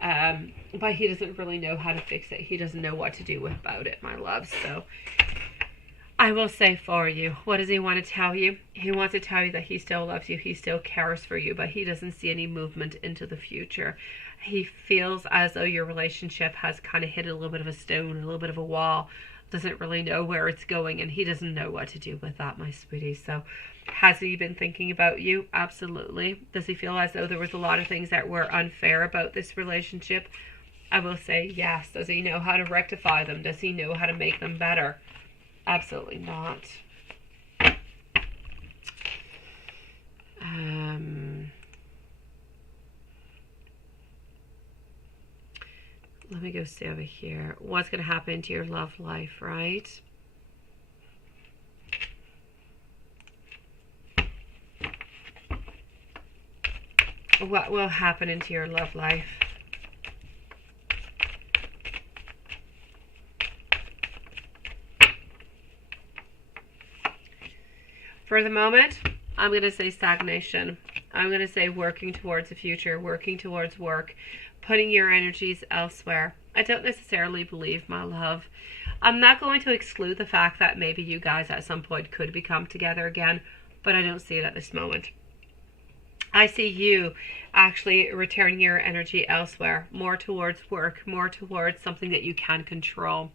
But he doesn't really know how to fix it. He doesn't know what to do about it, my love. So I will say for you, what does he want to tell you? He wants to tell you that he still loves you. He still cares for you, but he doesn't see any movement into the future. He feels as though your relationship has kind of hit a little bit of a stone, a little bit of a wall, doesn't really know where it's going, and he doesn't know what to do with that, my sweetie. So has he been thinking about you? Absolutely. Does he feel as though there was a lot of things that were unfair about this relationship? I will say yes. Does he know how to rectify them? Does he know how to make them better? Absolutely not. Let me go see over here. What's going to happen to your love life, right? What will happen into your love life? For the moment, I'm going to say stagnation. I'm going to say working towards the future, working towards work, putting your energies elsewhere. I don't necessarily believe, my love. I'm not going to exclude the fact that maybe you guys at some point could become together again, but I don't see it at this moment. I see you actually returning your energy elsewhere, more towards work, more towards something that you can control.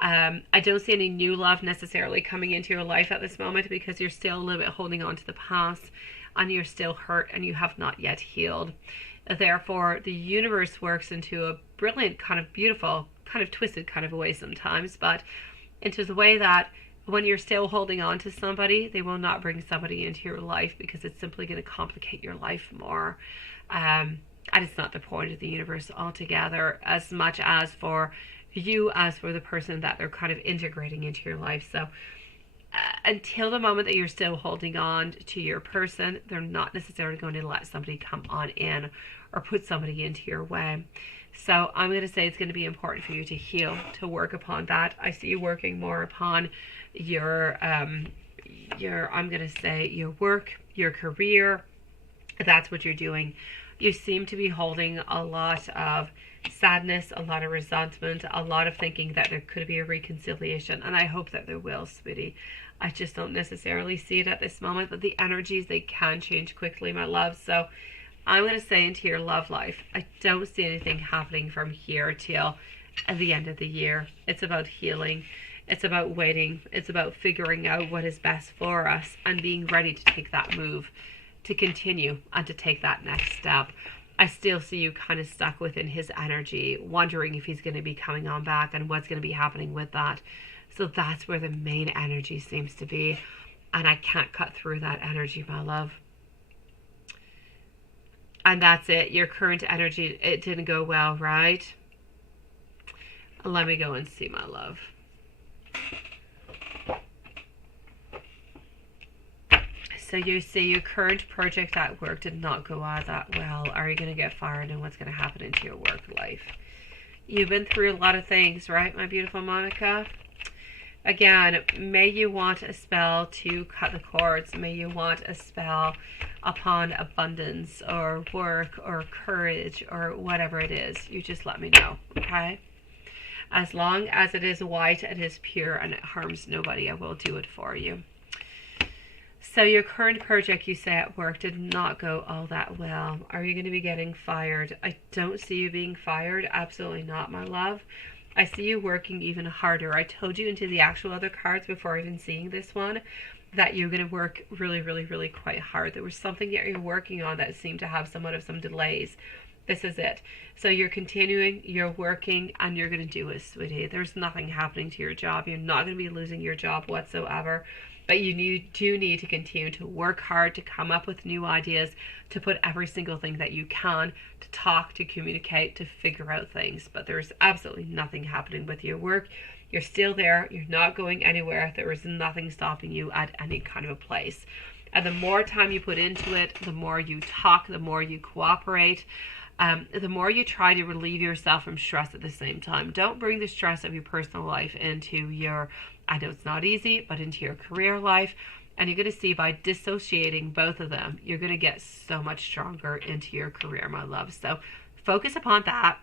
I don't see any new love necessarily coming into your life at this moment because you're still a little bit holding on to the past and you're still hurt and you have not yet healed. Therefore, the universe works into a brilliant, kind of beautiful, kind of twisted kind of a way sometimes, but into the way that when you're still holding on to somebody, they will not bring somebody into your life because it's simply going to complicate your life more. And it's not the point of the universe altogether, as much as for you as for the person that they're kind of integrating into your life. So until the moment that you're still holding on to your person, they're not necessarily going to let somebody come on in or put somebody into your way. So I'm going to say it's going to be important for you to heal, to work upon that. I see you working more upon your I'm going to say your work, your career. That's what you're doing. You seem to be holding a lot of sadness, a lot of resentment, a lot of thinking that there could be a reconciliation, and I hope that there will, sweetie. I just don't necessarily see it at this moment, but the energies, they can change quickly, my love. So I'm going to say into your love life, I don't see anything happening from here till at the end of the year. It's about healing. It's about waiting. It's about figuring out what is best for us and being ready to take that move, to continue and to take that next step. I still see you kind of stuck within his energy, wondering if he's going to be coming on back and what's going to be happening with that. So that's where the main energy seems to be. And I can't cut through that energy, my love. And that's it. Your current energy, it didn't go well, right? Let me go and see, my love. So you see your current project at work did not go out that well. Are you going to get fired, and what's going to happen into your work life? You've been through a lot of things, right, my beautiful Monica? Again, may you want a spell to cut the cords. May you want a spell upon abundance or work or courage or whatever it is. You just let me know, okay? As long as it is white and is pure and it harms nobody, I will do it for you. So your current project, you say, at work did not go all that well. Are you going to be getting fired? I don't see you being fired. Absolutely not, my love. I see you working even harder. I told you into the actual other cards before even seeing this one that you're going to work really, really, really quite hard. There was something that you're working on that seemed to have somewhat of some delays. This is it. So you're continuing, you're working, and you're going to do it, sweetie. There's nothing happening to your job. You're not going to be losing your job whatsoever. But you do need to continue to work hard, to come up with new ideas, to put every single thing that you can, to talk, to communicate, to figure out things. But there's absolutely nothing happening with your work. You're still there. You're not going anywhere. There is nothing stopping you at any kind of a place. And the more time you put into it, the more you talk, the more you cooperate, the more you try to relieve yourself from stress at the same time. Don't bring the stress of your personal life into your, I know it's not easy, but into your career life. And you're going to see by dissociating both of them, you're going to get so much stronger into your career, my love. So focus upon that,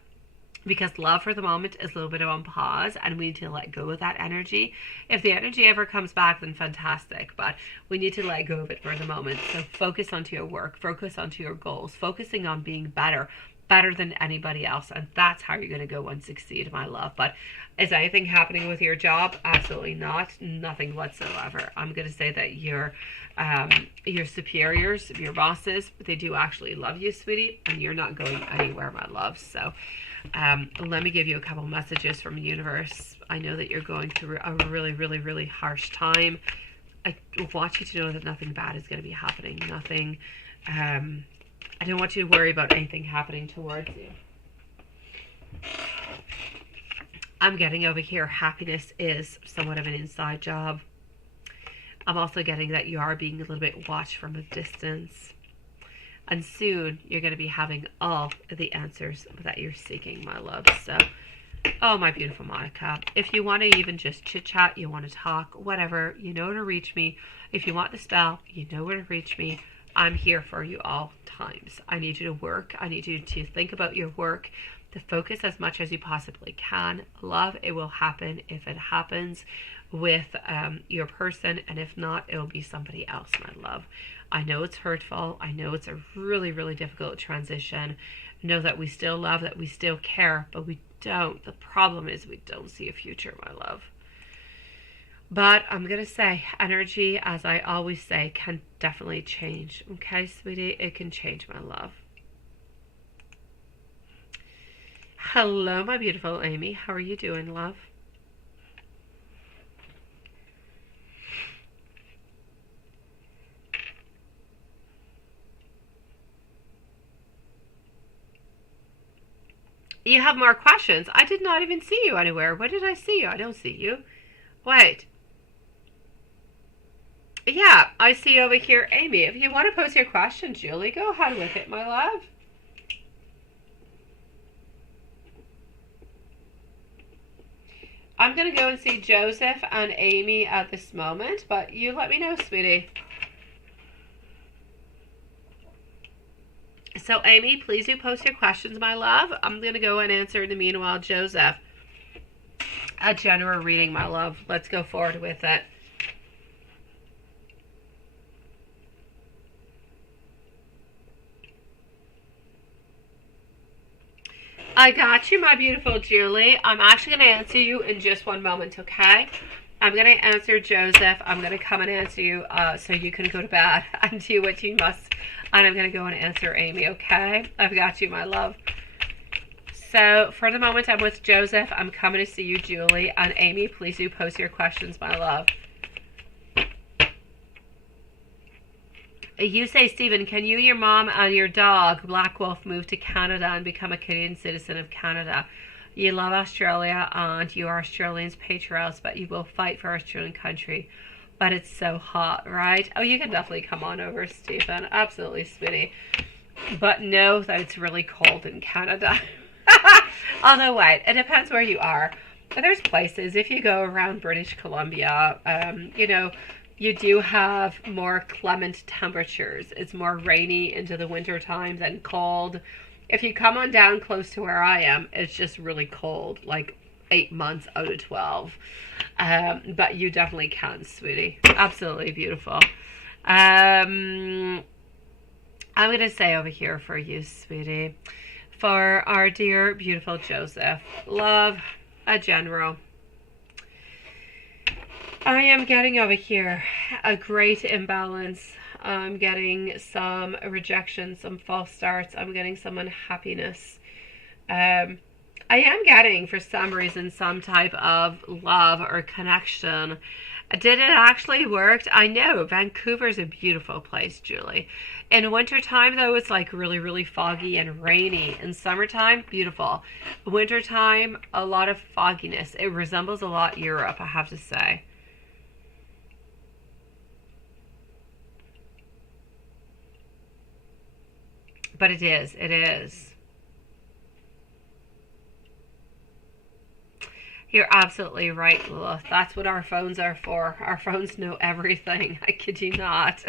because love for the moment is a little bit on pause and we need to let go of that energy. If the energy ever comes back, then fantastic, but we need to let go of it for the moment. So focus onto your work, focus onto your goals, focusing on being better than anybody else, and that's how you're going to go and succeed, my love. But is anything happening with your job? Absolutely not. Nothing whatsoever. I'm going to say that your superiors, your bosses, they do actually love you, sweetie, and you're not going anywhere, my love. So let me give you a couple messages from the universe. I know that you're going through a really, really, really harsh time. I want you to know that nothing bad is going to be happening. Nothing. I don't want you to worry about anything happening towards you. I'm getting over here, happiness is somewhat of an inside job. I'm also getting that you are being a little bit watched from a distance. And soon you're going to be having all of the answers that you're seeking, my love. So, oh, my beautiful Monica, if you want to even just chit chat, you want to talk, whatever, you know where to reach me. If you want the spell, you know where to reach me. I'm here for you all times. I need you to work. I need you to think about your work, to focus as much as you possibly can. Love, it will happen if it happens with your person, and if not, it will be somebody else, my love. I know it's hurtful. I know it's a really, really difficult transition. Know that we still love, that we still care, but we don't. The problem is we don't see a future, my love. But I'm going to say energy, as I always say, can definitely change. Okay, sweetie? It can change, my love. Hello, my beautiful Amy. How are you doing, love? You have more questions. I did not even see you anywhere. Where did I see you? I don't see you. Wait. Yeah, I see over here, Amy. If you want to post your question, Julie, go ahead with it, my love. I'm going to go and see Joseph and Amy at this moment, but you let me know, sweetie. So, Amy, please do post your questions, my love. I'm going to go and answer in the meanwhile, Joseph. A general reading, my love. Let's go forward with it. I got you, my beautiful Julie. I'm actually going to answer you in just one moment, okay? I'm going to answer Joseph. I'm going to come and answer you so you can go to bed and do what you must. And I'm going to go and answer Amy, okay? I've got you, my love. So for the moment, I'm with Joseph. I'm coming to see you, Julie. And Amy, please do post your questions, my love. You say, Stephen, can you, your mom, and your dog, Black Wolf, move to Canada and become a Canadian citizen of Canada? You love Australia and you are Australians' patriots, but you will fight for Australian country. But it's so hot, right? Oh, you can definitely come on over, Stephen. Absolutely, sweetie. But know that it's really cold in Canada. Although, wait, it depends where you are. But there's places, if you go around British Columbia, you know, you do have more clement temperatures. It's more rainy into the winter time than cold. If you come on down close to where I am, it's just really cold, like 8 months out of 12. But you definitely can, sweetie. Absolutely beautiful. I'm going to say over here for you, sweetie, for our dear, beautiful Joseph, love, a general. I am getting over here a great imbalance. I'm getting some rejection, some false starts. I'm getting some unhappiness. I am getting, for some reason, some type of love or connection. Did it actually work? I know. Vancouver's a beautiful place, Julie. In wintertime, though, it's like really, really foggy and rainy. In summertime, beautiful. Wintertime, a lot of fogginess. It resembles a lot Europe, I have to say. But it is. It is. You're absolutely right, Lilith. That's what our phones are for. Our phones know everything. I kid you not.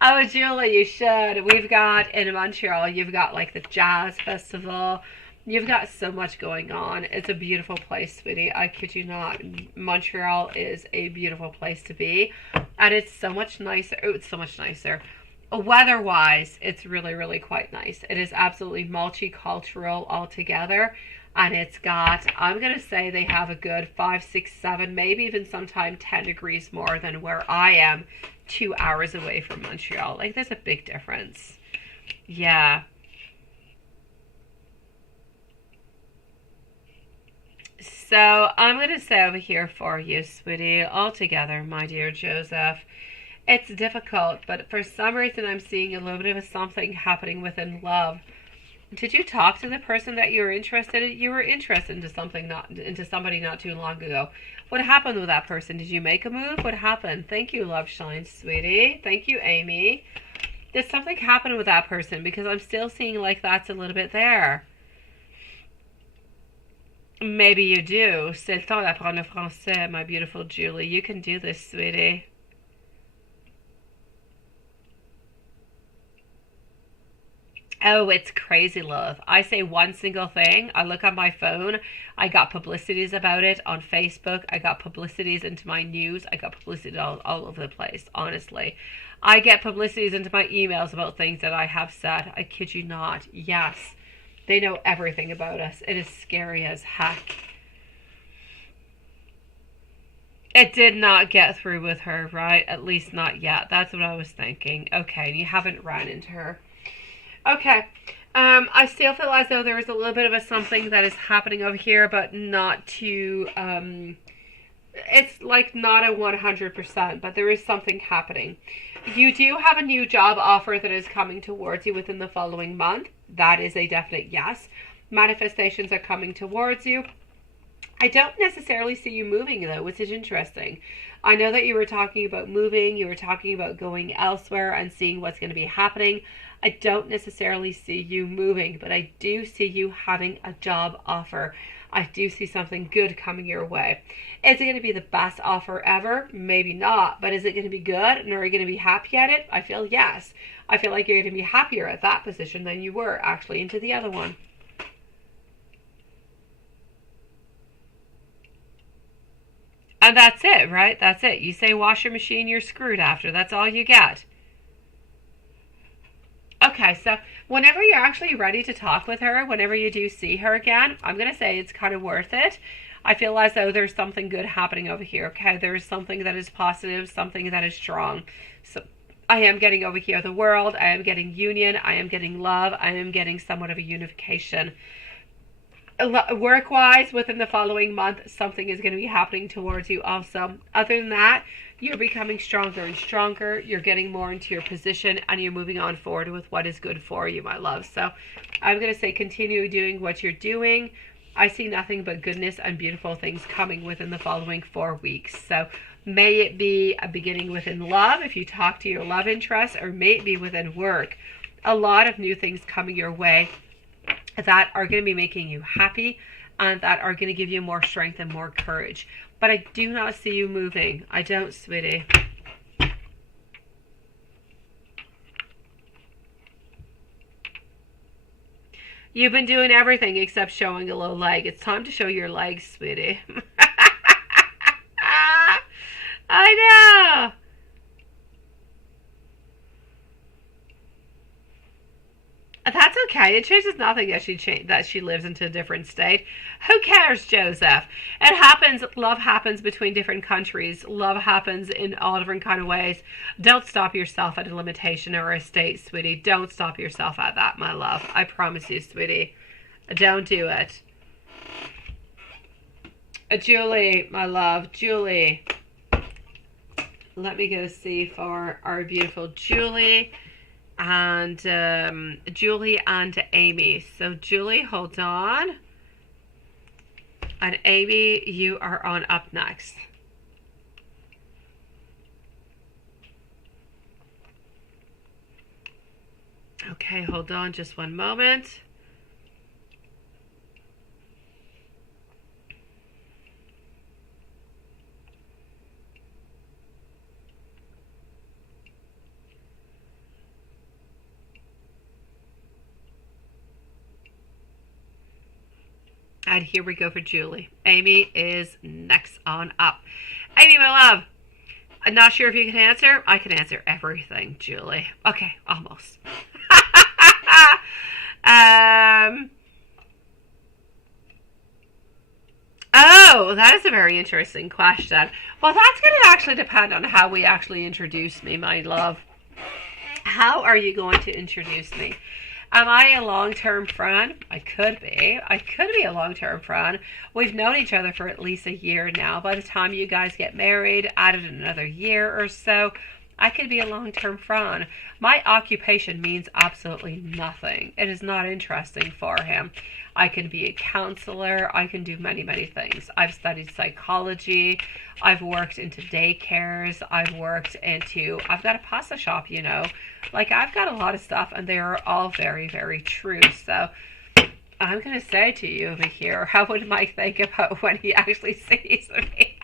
Oh, Julie, you should. We've got, in Montreal, you've got like the Jazz Festival. You've got so much going on. It's a beautiful place, sweetie. I kid you not. Montreal is a beautiful place to be. And it's so much nicer. Oh, it's so much nicer. Weather-wise, it's really, really quite nice. It is absolutely multicultural altogether. And it's got, I'm going to say they have a good 5, 6, 7, maybe even sometime 10 degrees more than where I am 2 hours away from Montreal. Like, there's a big difference. Yeah. So, I'm going to say over here for you, sweetie, altogether, my dear Joseph, it's difficult, but for some reason I'm seeing a little bit of something happening within love. Did you talk to the person that you were interested in? You were interested into somebody not too long ago. What happened with that person? Did you make a move? What happened? Thank you, Love Shine, sweetie. Thank you, Amy. Did something happen with that person? Because I'm still seeing like that's a little bit there. Maybe you do. C'est le temps d'apprendre le français, my beautiful Julie. You can do this, sweetie. Oh, it's crazy, love. I say one single thing. I look on my phone. I got publicities about it on Facebook. I got publicities into my news. I got publicity all over the place, honestly. I get publicities into my emails about things that I have said. I kid you not. Yes. They know everything about us. It is scary as heck. It did not get through with her, right? At least not yet. That's what I was thinking. Okay, and you haven't ran into her. Okay, I still feel as though there is a little bit of a something that is happening over here, but not too, it's like not a 100%, but there is something happening. You do have a new job offer that is coming towards you within the following month. That is a definite yes. Manifestations are coming towards you. I don't necessarily see you moving, though, which is interesting. I know that you were talking about moving, you were talking about going elsewhere and seeing what's going to be happening. I don't necessarily see you moving, but I do see you having a job offer. I do see something good coming your way. Is it going to be the best offer ever? Maybe not, but is it going to be good? And are you going to be happy at it? I feel yes. I feel like you're going to be happier at that position than you were actually into the other one. And that's it, right? That's it. You say washer machine, you're screwed after. That's all you get. Okay, so Whenever you're actually ready to talk with her, whenever you do see her again, I'm going to say it's kind of worth it. I feel as though there's something good happening over here, okay? There's something that is positive, something that is strong. So I am getting over here the world, I am getting union, I am getting love, I am getting somewhat of a unification. Work-wise, within the following month, something is going to be happening towards you also. Other than that, you're becoming stronger and stronger. You're getting more into your position, and you're moving on forward with what is good for you, my love. So I'm going to say continue doing what you're doing. I see nothing but goodness and beautiful things coming within the following 4 weeks. So may it be a beginning within love, if you talk to your love interest, or may it be within work. A lot of new things coming your way that are going to be making you happy and that are going to give you more strength and more courage. But I do not see you moving. I don't, sweetie. You've been doing everything except showing a low leg. It's time to show your legs, sweetie. I know. That's okay. It changes nothing that she lives into a different state. Who cares, Joseph? It happens. Love happens between different countries. Love happens in all different kind of ways. Don't stop yourself at a limitation or a state, sweetie. Don't stop yourself at that, my love. I promise you, sweetie. Don't do it. Julie, my love. Julie. Let me go see for our beautiful Julie. And Julie and Amy. So Julie, hold on. And Amy, you are on up next. Okay, hold on just one moment. And here we go for Julie. Amy is next on up. Amy, my love, I'm not sure if you can answer. I can answer everything, Julie. Okay, almost. Oh, that is a very interesting question. Well, that's going to actually depend on how we actually introduce me, my love. How are you going to introduce me? Am I a long-term friend? I could be. I could be a long-term friend. We've known each other for at least a year now. By the time you guys get married, added another year or so, I could be a long-term friend. My occupation means absolutely nothing. It is not interesting for him. I can be a counselor. I can do many, many things. I've studied psychology. I've worked into daycares. I've got a pasta shop, you know. Like, I've got a lot of stuff, and they are all very, very true. So I'm going to say to you over here, how would Mike think about when he actually sees me?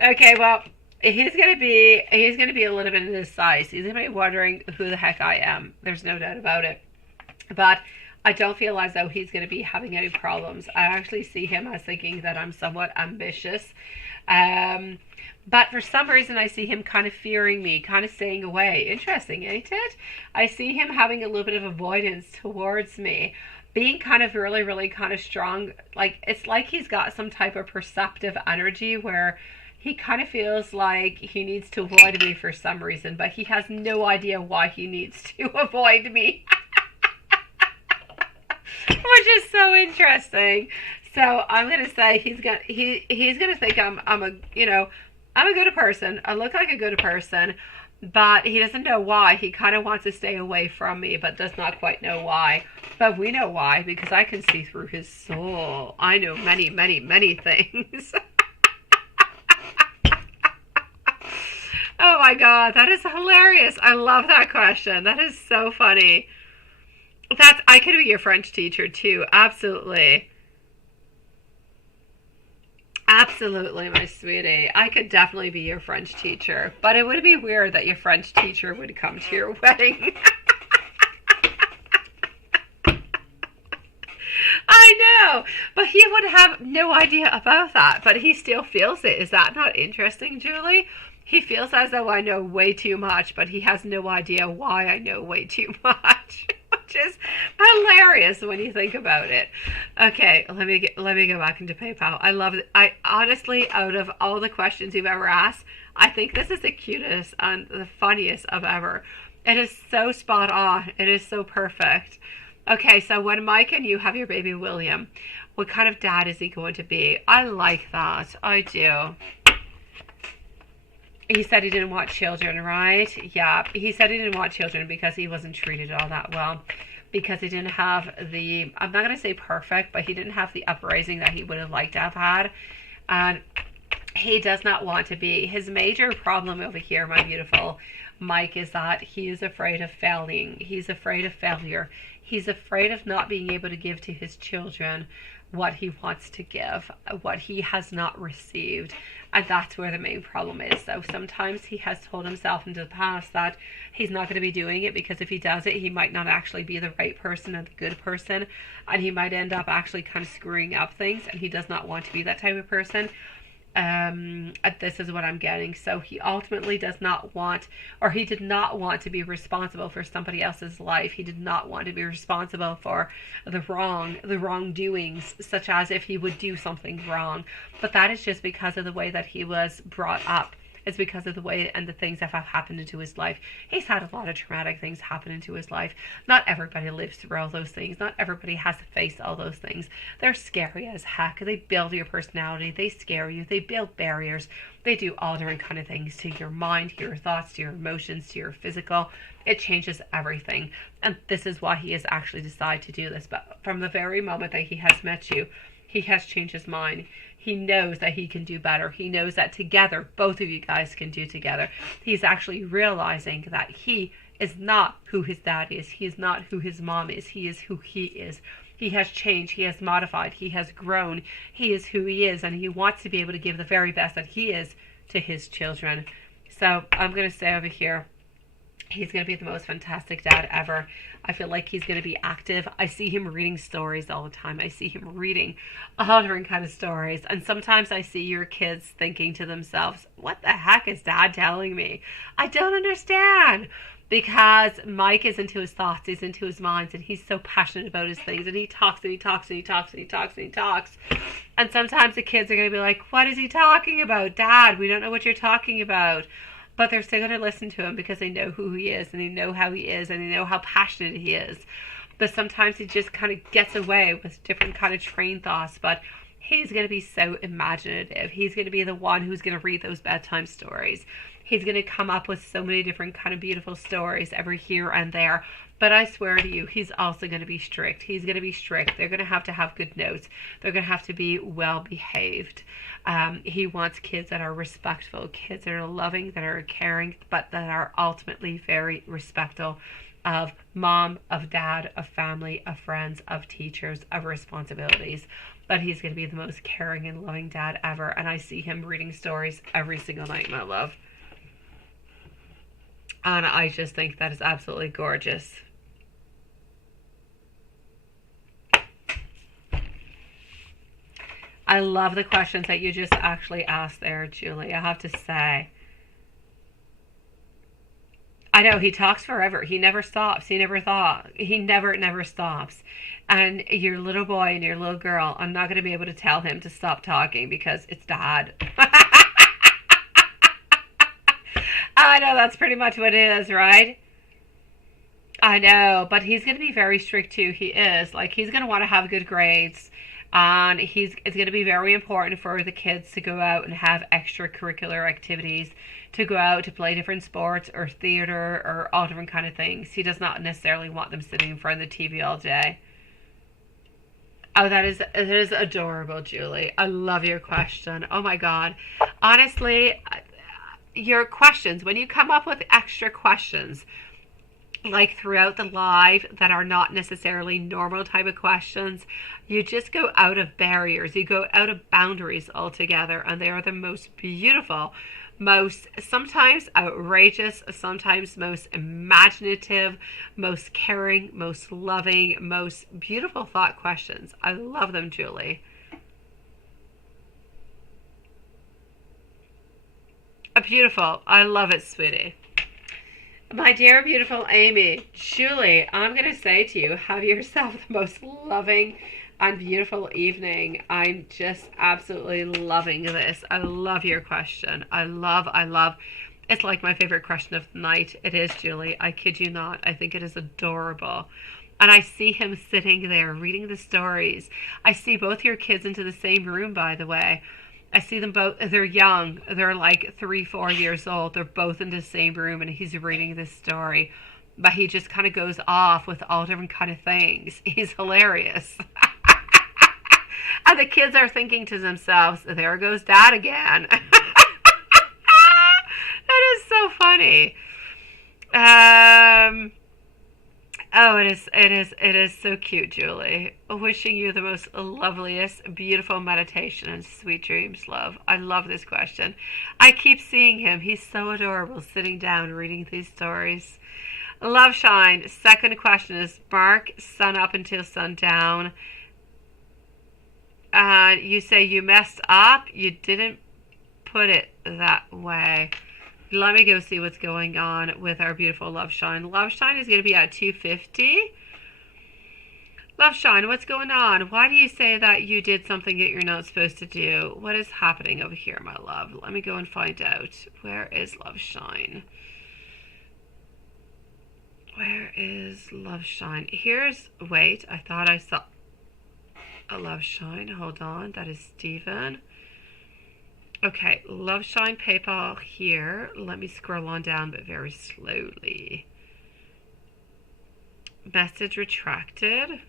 Okay, well, he's gonna be a little bit in his size. He's gonna be wondering who the heck I am. There's no doubt about it. But I don't feel as though he's gonna be having any problems. I actually see him as thinking that I'm somewhat ambitious. But for some reason I see him kind of fearing me, kind of staying away. Interesting, ain't it? I see him having a little bit of avoidance towards me. Being kind of really, really kind of strong. Like, it's like he's got some type of perceptive energy where he kind of feels like he needs to avoid me for some reason, but he has no idea why he needs to avoid me. Which is so interesting. So I'm gonna say he's gonna think I'm a good person. I look like a good person, but he doesn't know why. He kind of wants to stay away from me, but does not quite know why. But we know why, because I can see through his soul. I know many, many, many things. Oh my God, that is hilarious. I love that question. That is so funny. I could be your French teacher too. Absolutely. Absolutely, my sweetie. I could definitely be your French teacher. But it would be weird that your French teacher would come to your wedding. I know. But he would have no idea about that. But he still feels it. Is that not interesting, Julie? He feels as though I know way too much, but he has no idea why I know way too much, which is hilarious when you think about it. Okay, let me go back into PayPal. I love it. I honestly, out of all the questions you've ever asked, I think this is the cutest and the funniest of ever. It is so spot on. It is so perfect. Okay, so when Mike and you have your baby William, what kind of dad is he going to be? I like that. I do. He said he didn't want children, right? Yeah, he said he didn't want children because he wasn't treated all that well. Because he didn't have the, I'm not going to say perfect, but he didn't have the uprising that he would have liked to have had. And he does not want to be. His major problem over here, my beautiful Mike, is that he is afraid of failing. He's afraid of failure. He's afraid of not being able to give to his children what he wants to give, what he has not received. And that's where the main problem is. So sometimes he has told himself into the past that he's not going to be doing it because if he does it, he might not actually be the right person and the good person. And he might end up actually kind of screwing up things. And he does not want to be that type of person. This is what I'm getting. So he ultimately does not want, or he did not want to be responsible for somebody else's life. He did not want to be responsible for the wrongdoings, such as if he would do something wrong. But that is just because of the way that he was brought up. It's because of the way and the things that have happened into his life. He's had a lot of traumatic things happen into his life. Not everybody lives through all those things. Not everybody has to face all those things. They're scary as heck. They build your personality. They scare you. They build barriers. They do all different kind of things to your mind, to your thoughts, to your emotions, to your physical. It changes everything. And this is why he has actually decided to do this. But from the very moment that he has met you, he has changed his mind. He knows that he can do better. He knows that together, both of you guys can do together. He's actually realizing that he is not who his dad is. He is not who his mom is. He is who he is. He has changed. He has modified. He has grown. He is who he is, and he wants to be able to give the very best that he is to his children. So I'm going to say over here, he's going to be the most fantastic dad ever. I feel like he's going to be active. I see him reading stories all the time. I see him reading all different kind of stories. And sometimes I see your kids thinking to themselves, what the heck is dad telling me? I don't understand. Because Mike is into his thoughts, he's into his minds, and he's so passionate about his things. And he talks and he talks and he talks and he talks and he talks. And sometimes the kids are going to be like, what is he talking about? Dad, we don't know what you're talking about. But they're still going to listen to him because they know who he is and they know how he is and they know how passionate he is. But sometimes he just kind of gets away with different kind of train thoughts. But he's going to be so imaginative. He's going to be the one who's going to read those bedtime stories. He's going to come up with so many different kind of beautiful stories every here and there. But I swear to you, he's also going to be strict. He's going to be strict. They're going to have good notes. They're going to have to be well behaved. He wants kids that are respectful, kids that are loving, that are caring, but that are ultimately very respectful of mom, of dad, of family, of friends, of teachers, of responsibilities. But he's going to be the most caring and loving dad ever. And I see him reading stories every single night, my love. And I just think that is absolutely gorgeous. I love the questions that you just actually asked there, Julie, I have to say. I know, he talks forever. He never stops. He never stops. And your little boy and your little girl, I'm not going to be able to tell him to stop talking because it's dad. I know, that's pretty much what it is, right? I know, but he's going to be very strict too. He is. Like, he's going to want to have good grades. And it's going to be very important for the kids to go out and have extracurricular activities, to go out to play different sports or theater or all different kind of things. He does not necessarily want them sitting in front of the TV all day. Oh, that is adorable, Julie. I love your question. Oh my God. Honestly, your questions, when you come up with extra questions, like throughout the live that are not necessarily normal type of questions, you just go out of barriers, you go out of boundaries altogether, and they are the most beautiful, most sometimes outrageous, sometimes most imaginative, most caring, most loving, most beautiful thought questions. I love them, Julie. beautiful. I love it, sweetie. My dear, beautiful Amy, Julie, I'm going to say to you, have yourself the most loving and beautiful evening. I'm just absolutely loving this. I love your question. I love. It's like my favorite question of the night. It is, Julie. I kid you not. I think it is adorable. And I see him sitting there reading the stories. I see both your kids into the same room, by the way. I see them both. They're young. They're like 3, 4 years old. They're both in the same room and he's reading this story. But he just kind of goes off with all different kind of things. He's hilarious. And the kids are thinking to themselves, there goes Dad again. It is so funny. Oh, it is so cute, Julie. Wishing you the most loveliest, beautiful meditation and sweet dreams, love. I love this question. I keep seeing him. He's so adorable, sitting down, reading these stories. Love Shine. Second question is Mark, sun up until sundown. You say you messed up. You didn't put it that way. Let me go see what's going on with our beautiful Love Shine. Love Shine is going to be at 250. Love Shine, what's going on? Why do you say that you did something that you're not supposed to do? What is happening over here, my love? Let me go and find out. Where is Love Shine? Where is Love Shine? Here's, wait, I thought I saw a Love Shine. Hold on, that is Stephen. Okay, Love Shine PayPal here. Let me scroll on down, but very slowly. Message retracted.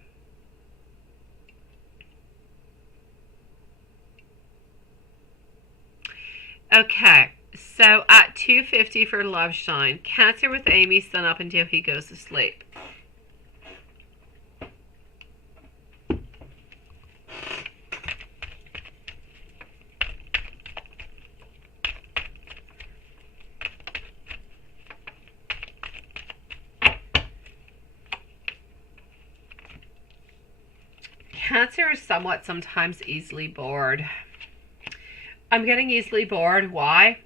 Okay, so at 250 for Love Shine. Cancer with Amy, sun up until he goes to sleep. Cancer is somewhat sometimes easily bored. I'm getting easily bored. Why?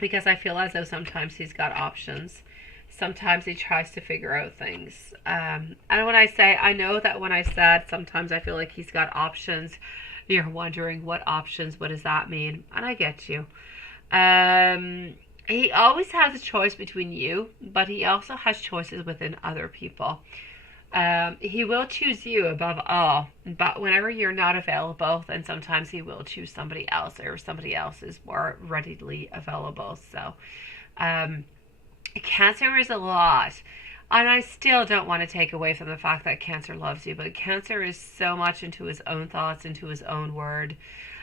Because I feel as though sometimes he's got options. Sometimes he tries to figure out things. And when I say, I know that when I said sometimes I feel like he's got options, you're wondering what options, what does that mean? And I get you. He always has a choice between you, but he also has choices within other people. He will choose you above all, but whenever you're not available, then sometimes he will choose somebody else, or somebody else is more readily available. So, Cancer is a lot, and I still don't want to take away from the fact that Cancer loves you, but Cancer is so much into his own thoughts, into his own word.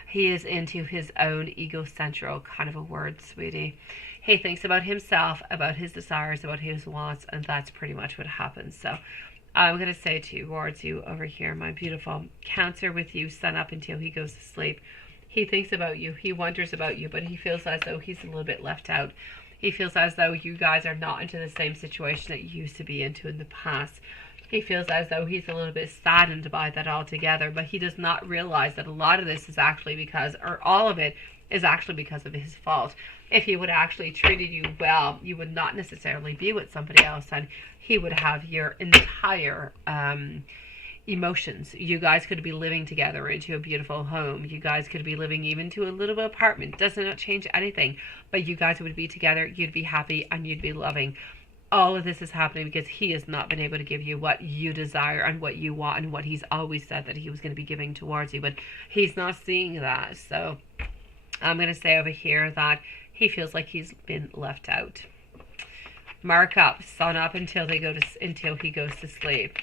He is into his own egocentric kind of a word, sweetie. He thinks about himself, about his desires, about his wants, and that's pretty much what happens. So I'm going to say towards you over here, my beautiful Cancer with you, sun up until he goes to sleep. He thinks about you. He wonders about you, but he feels as though he's a little bit left out. He feels as though you guys are not into the same situation that you used to be into in the past. He feels as though he's a little bit saddened by that altogether, but he does not realize that a lot of this is actually because, or all of it is actually because of his fault. If he would actually treated you well, you would not necessarily be with somebody else, and he would have your entire emotions. You guys could be living together into a beautiful home. You guys could be living even to a little apartment. Does not change anything, but you guys would be together. You'd be happy and you'd be loving. All of this is happening because he has not been able to give you what you desire and what you want and what he's always said that he was going to be giving towards you, but he's not seeing that. So I'm going to say over here that he feels like he's been left out. Mark up, sun up until he goes to sleep.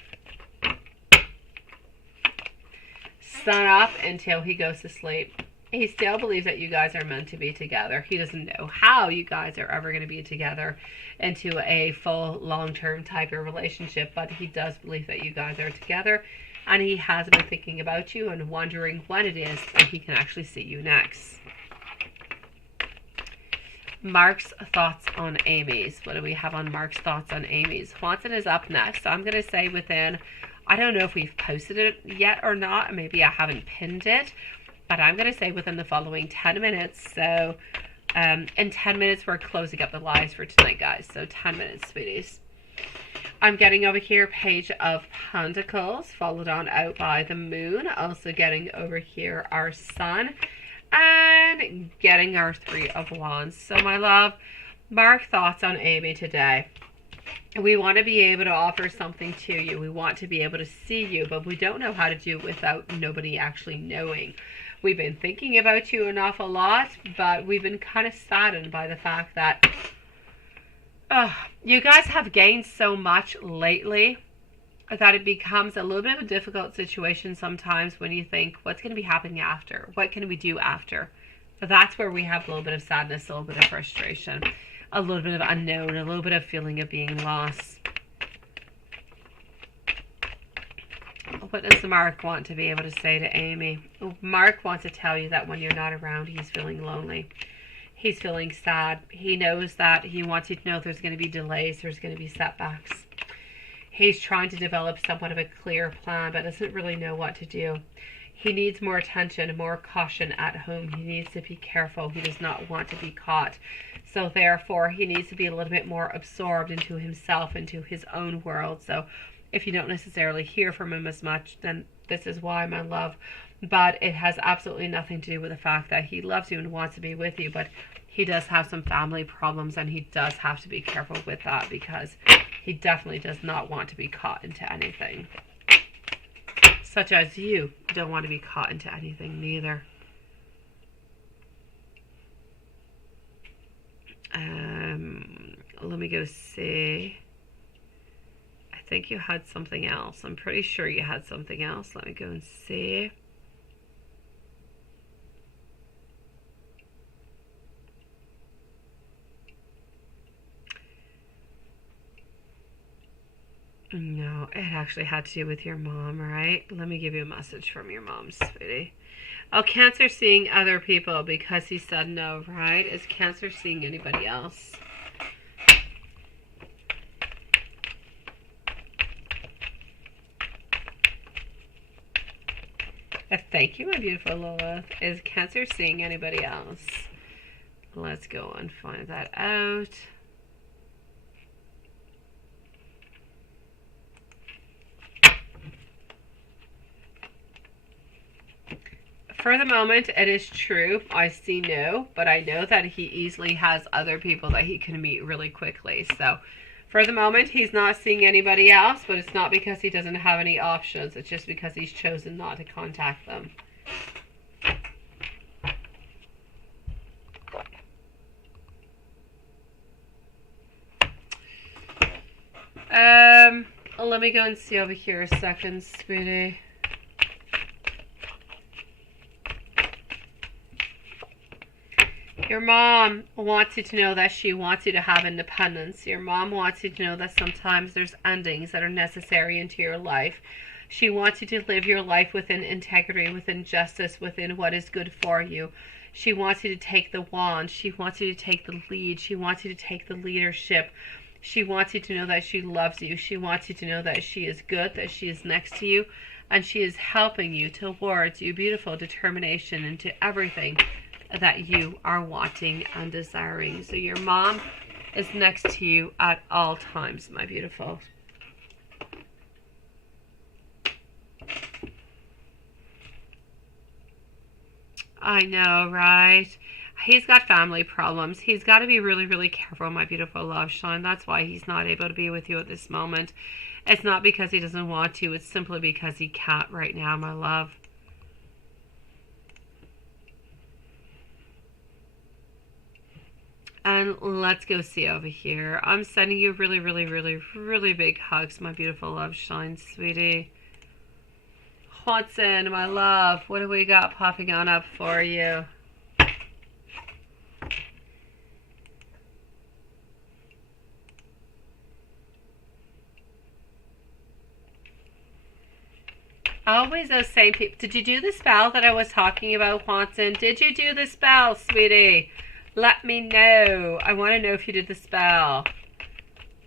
Sun up until he goes to sleep. He still believes that you guys are meant to be together. He doesn't know how you guys are ever going to be together into a full long-term type of relationship, but he does believe that you guys are together, and he has been thinking about you and wondering when it is that he can actually see you next. Mark's thoughts on Amy's. What do we have on Mark's thoughts on Amy's? Watson is up next. So I'm going to say within, I don't know if we've posted it yet or not. Maybe I haven't pinned it. But I'm going to say within the following 10 minutes. So In 10 minutes, we're closing up the lives for tonight, guys. So 10 minutes, sweeties. I'm getting over here Page of Pentacles, followed on out by the Moon. Also getting over here our Sun, and getting our Three of Wands. So my love, mark thoughts on Amy today. We want to be able to offer something to you. We want to be able to see you, but we don't know how to do it without nobody actually knowing. We've been thinking about you an awful lot, but we've been kind of saddened by the fact that you guys have gained so much lately that it becomes a little bit of a difficult situation sometimes when you think, what's going to be happening after? What can we do after? That's where we have a little bit of sadness, a little bit of frustration, a little bit of unknown, a little bit of feeling of being lost. What does Mark want to be able to say to Amy? Mark wants to tell you that when you're not around, he's feeling lonely. He's feeling sad. He knows that. He wants you to know there's going to be delays. There's going to be setbacks. He's trying to develop somewhat of a clear plan, but doesn't really know what to do. He needs more attention, more caution at home. He needs to be careful. He does not want to be caught. So therefore, he needs to be a little bit more absorbed into himself, into his own world. So if you don't necessarily hear from him as much, then this is why, my love. But it has absolutely nothing to do with the fact that he loves you and wants to be with you. But he does have some family problems, and he does have to be careful with that, because he definitely does not want to be caught into anything. Such as you don't want to be caught into anything neither. Let me go see. I think you had something else. I'm pretty sure you had something else. Let me go and see. No, it actually had to do with your mom, right? Let me give you a message from your mom, sweetie. Oh, Cancer seeing other people because he said no, right? Is Cancer seeing anybody else? Thank you, my beautiful Lilith. Is Cancer seeing anybody else? Let's go and find that out. For the moment, it is true. I see no, but I know that he easily has other people that he can meet really quickly. So, for the moment, he's not seeing anybody else, but it's not because he doesn't have any options. It's just because he's chosen not to contact them. Let me go and see over here a second, sweetie. Your mom wants you to know that she wants you to have independence. Your mom wants you to know that sometimes there's endings that are necessary into your life. She wants you to live your life within integrity, within justice, within what is good for you. She wants you to take the wand. She wants you to take the lead. She wants you to take the leadership. She wants you to know that she loves you. She wants you to know that she is good, that she is next to you, and she is helping you towards your beautiful determination into everything that you are wanting and desiring. So your mom is next to you at all times, my beautiful. I know, right? He's got family problems. He's got to be really, really careful, my beautiful love, Sean. That's why he's not able to be with you at this moment. It's not because he doesn't want to. It's simply because he can't right now, my love. And let's go see over here. I'm sending you really, really, really, really big hugs, my beautiful love, Shine, sweetie. Watson, my love, what do we got popping on up for you? Always those same people. Did you do the spell that I was talking about, Watson? Did you do the spell, sweetie? Let me know. I want to know if you did the spell.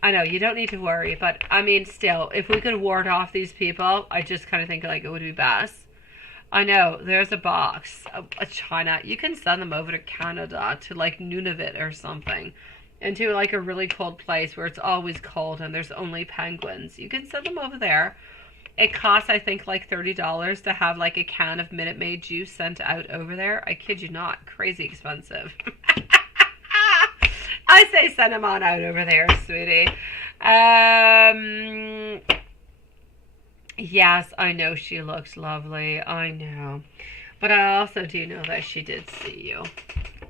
I know, you don't need to worry, but I mean, still, if we could ward off these people, I just kind of think like it would be best. I know, there's a box of China. You can send them over to Canada, to like Nunavut or something, into like a really cold place where it's always cold and there's only penguins. You can send them over there. It costs, I think, like $30 to have like a can of Minute Maid juice sent out over there. I kid you not, crazy expensive. I say send them on out over there, sweetie. Yes, I know she looks lovely. I know. But I also do know that she did see you.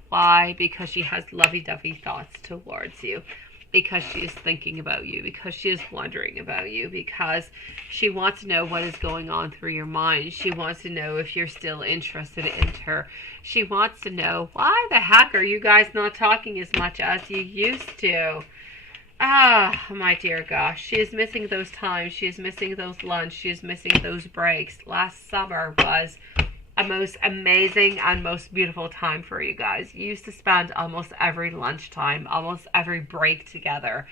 Why? Because she has lovey-dovey thoughts towards you. Because she is thinking about you. Because she is wondering about you. Because she wants to know what is going on through your mind. She wants to know if you're still interested in her. She wants to know, why the heck are you guys not talking as much as you used to? Ah, my dear gosh, she is missing those times. She is missing those lunch. She is missing those breaks. Last summer was a most amazing and most beautiful time for you guys. You used to spend almost every lunchtime, almost every break together.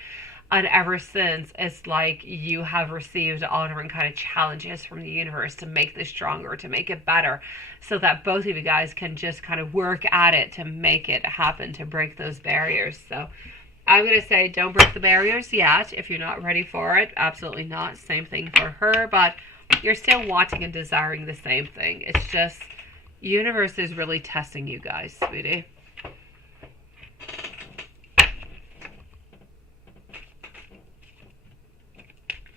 And ever since, it's like you have received all different kind of challenges from the universe to make this stronger, to make it better, so that both of you guys can just kind of work at it to make it happen, to break those barriers. So I'm going to say don't break the barriers yet. If you're not ready for it, absolutely not. Same thing for her, but you're still wanting and desiring the same thing. It's just, universe is really testing you guys, sweetie.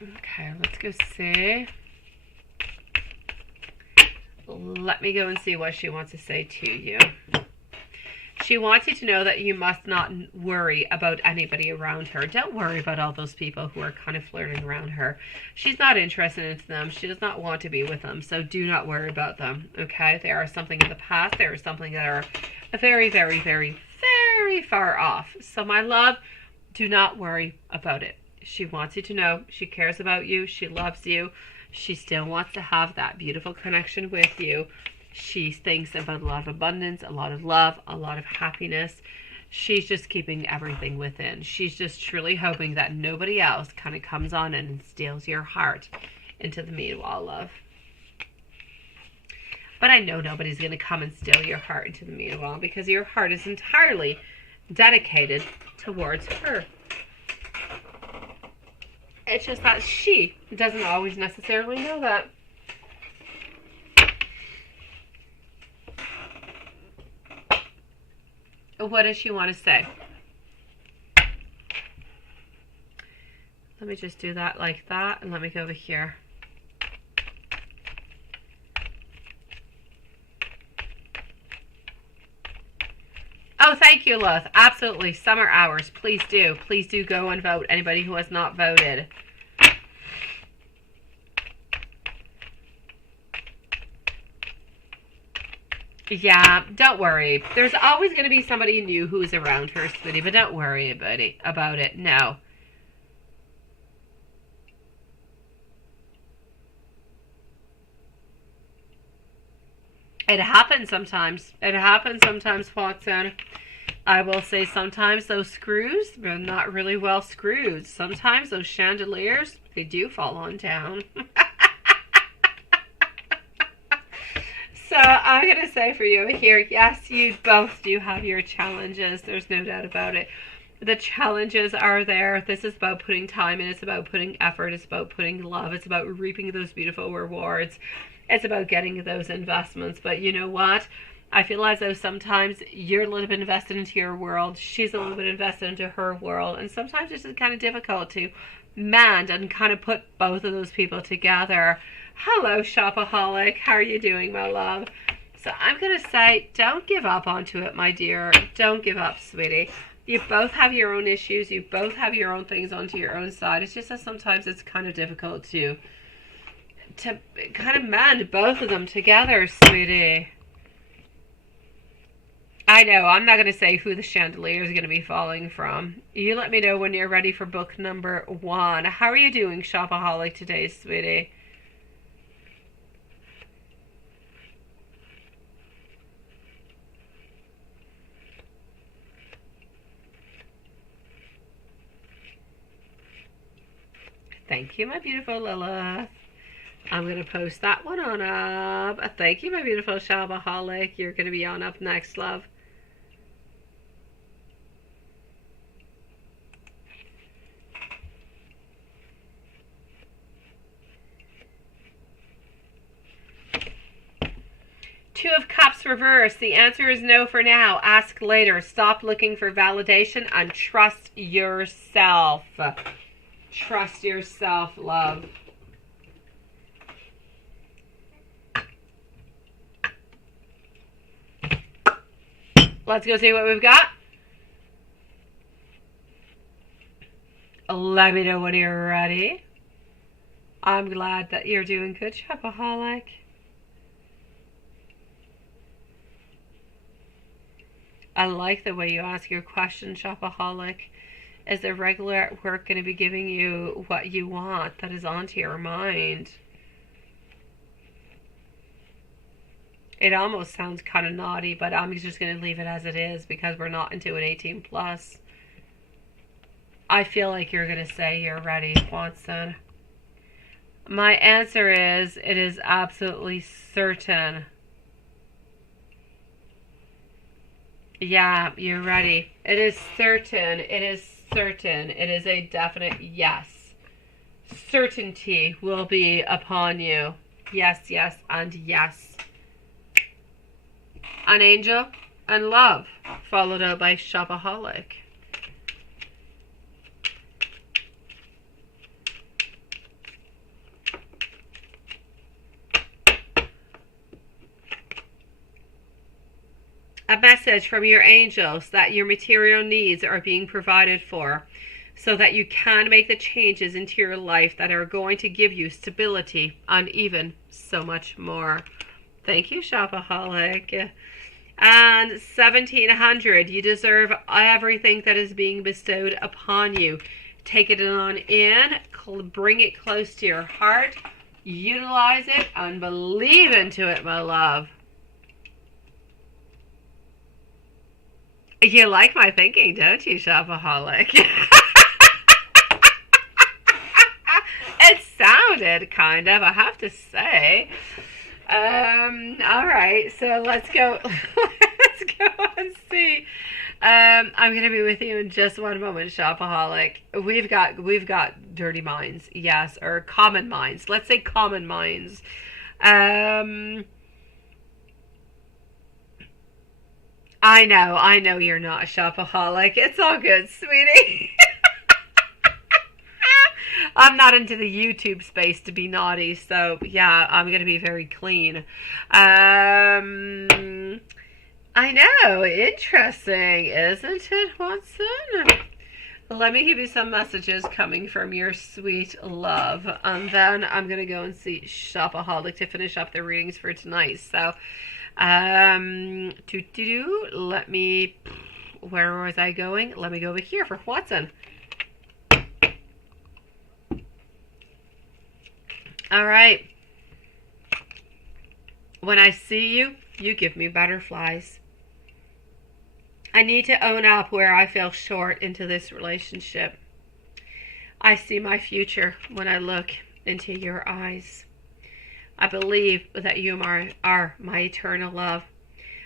Okay, let's go see. Let me go and see what she wants to say to you. She wants you to know that you must not worry about anybody around her. Don't worry about all those people who are kind of flirting around her. She's not interested in them. She does not want to be with them. So do not worry about them. Okay? They are something in the past. They are something that are very, very, very, very far off. So my love, do not worry about it. She wants you to know she cares about you. She loves you. She still wants to have that beautiful connection with you. She thinks about a lot of abundance, a lot of love, a lot of happiness. She's just keeping everything within. She's just truly hoping that nobody else kind of comes on in and steals your heart into the meanwhile, love. But I know nobody's going to come and steal your heart into the meanwhile, because your heart is entirely dedicated towards her. It's just that she doesn't always necessarily know that. What does she want to say? Let me just do that like that, and let me go over here. Oh, thank you, love. Absolutely. Summer hours. Please do. Please do go and vote. Anybody who has not voted. Yeah, don't worry. There's always going to be somebody new who's around her, sweetie, but don't worry about it. No. It happens sometimes. It happens sometimes, Watson. I will say sometimes those screws, they're not really well screwed. Sometimes those chandeliers, they do fall on down. So I'm going to say for you over here, yes, you both do have your challenges. There's no doubt about it. The challenges are there. This is about putting time in. It's about putting effort. It's about putting love. It's about reaping those beautiful rewards. It's about getting those investments. But you know what? I feel as though sometimes you're a little bit invested into your world. She's a little bit invested into her world. And sometimes it's just kind of difficult to mend and kind of put both of those people together. Hello, shopaholic. How are you doing, my love? So I'm going to say, don't give up onto it, my dear. Don't give up, sweetie. You both have your own issues. You both have your own things onto your own side. It's just that sometimes it's kind of difficult to kind of mend both of them together, sweetie. I know, I'm not going to say who the chandelier is going to be falling from. You let me know when you're ready for book number 1. How are you doing, shopaholic, today, sweetie? Thank you, my beautiful Lilith. I'm going to post that one on up. Thank you, my beautiful shopaholic. You're going to be on up next, love. Two of Cups reversed. The answer is no for now. Ask later. Stop looking for validation and trust yourself. Trust yourself, love. Let's go see what we've got. Let me know when you're ready. I'm glad that you're doing good, shopaholic. I like the way you ask your question, shopaholic. Is the regular at work going to be giving you what you want that is onto your mind? It almost sounds kind of naughty, but I'm just going to leave it as it is because we're not into an 18 plus. I feel like you're going to say you're ready, Watson. My answer is, it is absolutely certain. Yeah, you're ready. It is certain. It is certain. It is a definite yes. Certainty will be upon you. Yes, yes, and yes. An angel and love, followed out by shopaholic. A message from your angels that your material needs are being provided for so that you can make the changes into your life that are going to give you stability and even so much more. Thank you, shopaholic. And 1700, you deserve everything that is being bestowed upon you. Take it on in, bring it close to your heart, utilize it, and believe into it, my love. You like my thinking, don't you, shopaholic? It sounded kind of, I have to say. All right, so let's go. Let's go and see. I'm gonna be with you in just one moment, shopaholic. We've got dirty minds, yes, or common minds. Let's say common minds. I know you're not a shopaholic. It's all good, sweetie. I'm not into the YouTube space to be naughty, so yeah, I'm going to be very clean. I know, interesting, isn't it, Watson? Let me give you some messages coming from your sweet love, and then I'm going to go and see shopaholic to finish up the readings for tonight. So, let me, where was I going? Let me go over here for Watson. All right. When I see you, you give me butterflies. I need to own up where I fell short into this relationship. I see my future when I look into your eyes. I believe that you are my eternal love.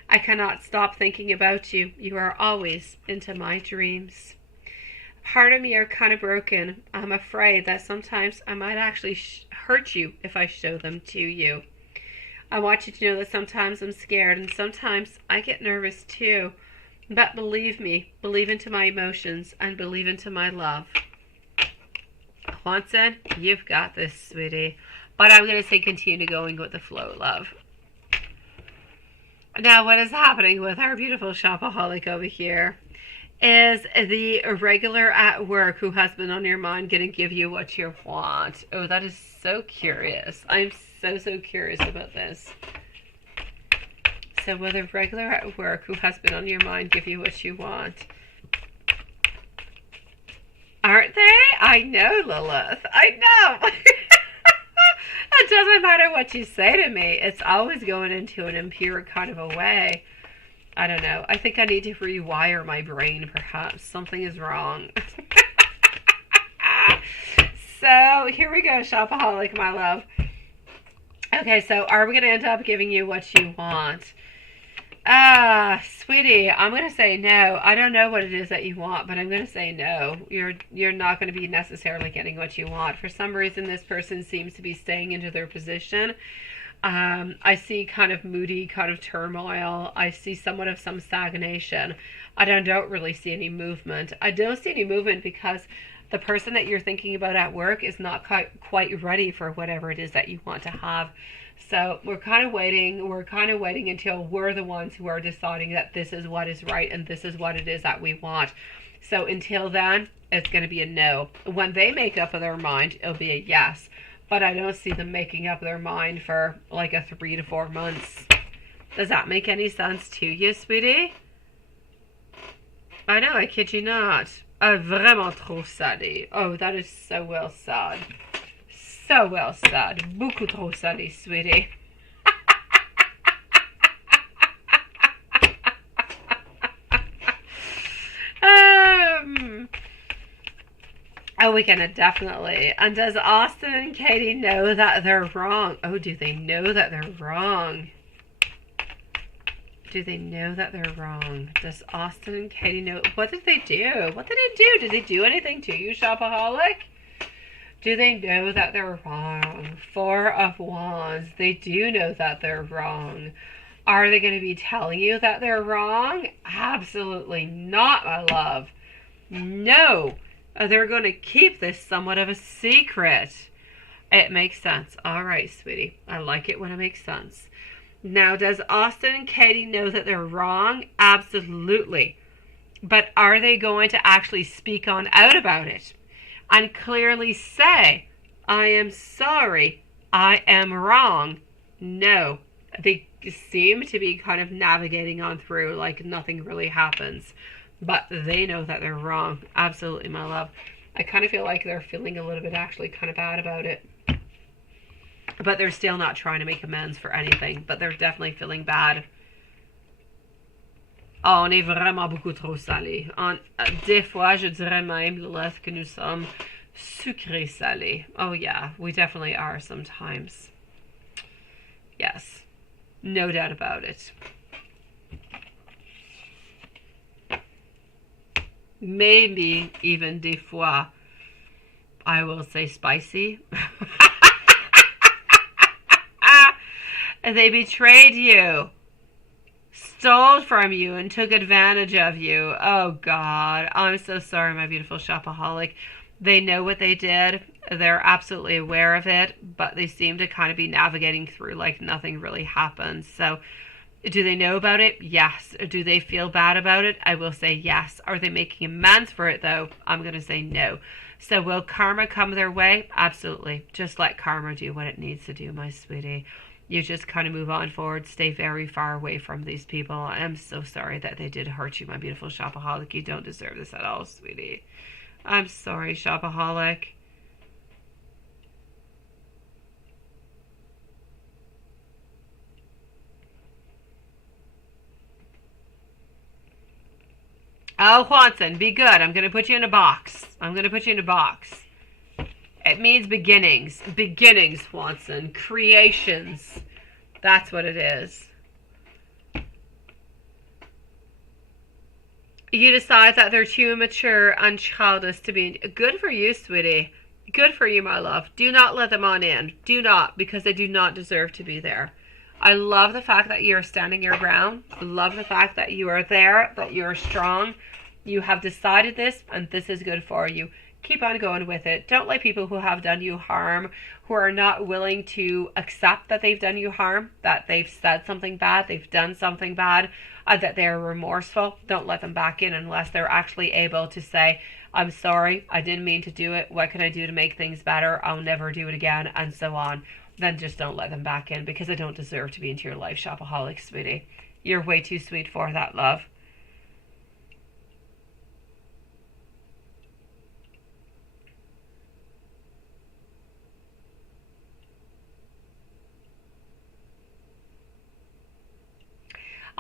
I cannot stop thinking about you. You are always into my dreams. Part of me are kind of broken. I'm afraid that sometimes I might actually hurt you if I show them to you. I want you to know that sometimes I'm scared and sometimes I get nervous too. But believe me, believe into my emotions and believe into my love. Watson, you've got this, sweetie. But I'm going to say continue going with the flow, love. Now, what is happening with our beautiful shopaholic over here is the regular at work who has been on your mind going to give you what you want. Oh, that is so curious. I'm so curious about this. So will the regular at work who has been on your mind give you what you want? Aren't they? I know, Lilith. I know. It doesn't matter what you say to me. It's always going into an impure kind of a way. I don't know. I think I need to rewire my brain, perhaps. Something is wrong. So, here we go, shopaholic, my love. Okay, so are we going to end up giving you what you want? Sweetie, I'm going to say no. I don't know what it is that you want, but I'm going to say no. You're not going to be necessarily getting what you want. For some reason, this person seems to be staying into their position. I see kind of moody, kind of turmoil. I see somewhat of some stagnation. I don't really see any movement. I don't see any movement because the person that you're thinking about at work is not quite ready for whatever it is that you want to have. So we're kind of waiting. We're kind of waiting until we're the ones who are deciding that this is what is right and this is what it is that we want. So until then, it's going to be a no. When they make up their mind, it'll be a yes. But I don't see them making up their mind for like a 3 to 4 months. Does that make any sense to you, sweetie? I know, I kid you not. Vraiment trop salé. Oh, that is so well said. So well said. Beaucoup trop salé, sweetie. Oh, we can definitely. And does Austin and Katie know that they're wrong? Oh, do they know that they're wrong? Do they know that they're wrong? Does Austin and Katie know? What did they do? What did they do? Did they do anything to you, shopaholic? Do they know that they're wrong? 4 of Wands. They do know that they're wrong. Are they going to be telling you that they're wrong? Absolutely not, my love. No. They're going to keep this somewhat of a secret. It makes sense. All right, sweetie. I like it when it makes sense. Now, does Austin and Katie know that they're wrong? Absolutely. But are they going to actually speak on out about it and clearly say, I am sorry, I am wrong? No. They seem to be kind of navigating on through like nothing really happens. But they know that they're wrong. Absolutely, my love. I kind of feel like they're feeling a little bit actually kind of bad about it. But they're still not trying to make amends for anything. But they're definitely feeling bad. Oh, on est vraiment beaucoup trop salé. Des fois, je dirais même, Lilith, que nous sommes sucré salé. Oh, yeah. We definitely are sometimes. Yes. No doubt about it. Maybe even des fois, I will say spicy. They betrayed you, stole from you, and took advantage of you. Oh, God. I'm so sorry, my beautiful shopaholic. They know what they did. They're absolutely aware of it, but they seem to kind of be navigating through like nothing really happened. So, do they know about it? Yes. Do they feel bad about it? I will say yes. Are they making amends for it, though? I'm going to say no. So will karma come their way? Absolutely. Just let karma do what it needs to do, my sweetie. You just kind of move on forward. Stay very far away from these people. I am so sorry that they did hurt you, my beautiful shopaholic. You don't deserve this at all, sweetie. I'm sorry, shopaholic. Oh, Watson, be good. I'm going to put you in a box. I'm going to put you in a box. It means beginnings. Beginnings, Watson. Creations. That's what it is. You decide that they're too immature and childish to be... Good for you, sweetie. Good for you, my love. Do not let them on in. Do not, because they do not deserve to be there. I love the fact that you're standing your ground. I love the fact that you are there, that you're strong. You have decided this, and this is good for you. Keep on going with it. Don't let people who have done you harm, who are not willing to accept that they've done you harm, that they've said something bad, they've done something bad, that they're remorseful. Don't let them back in unless they're actually able to say, I'm sorry, I didn't mean to do it. What can I do to make things better? I'll never do it again, and so on. Then just don't let them back in, because they don't deserve to be into your life, shopaholic, sweetie. You're way too sweet for that, love.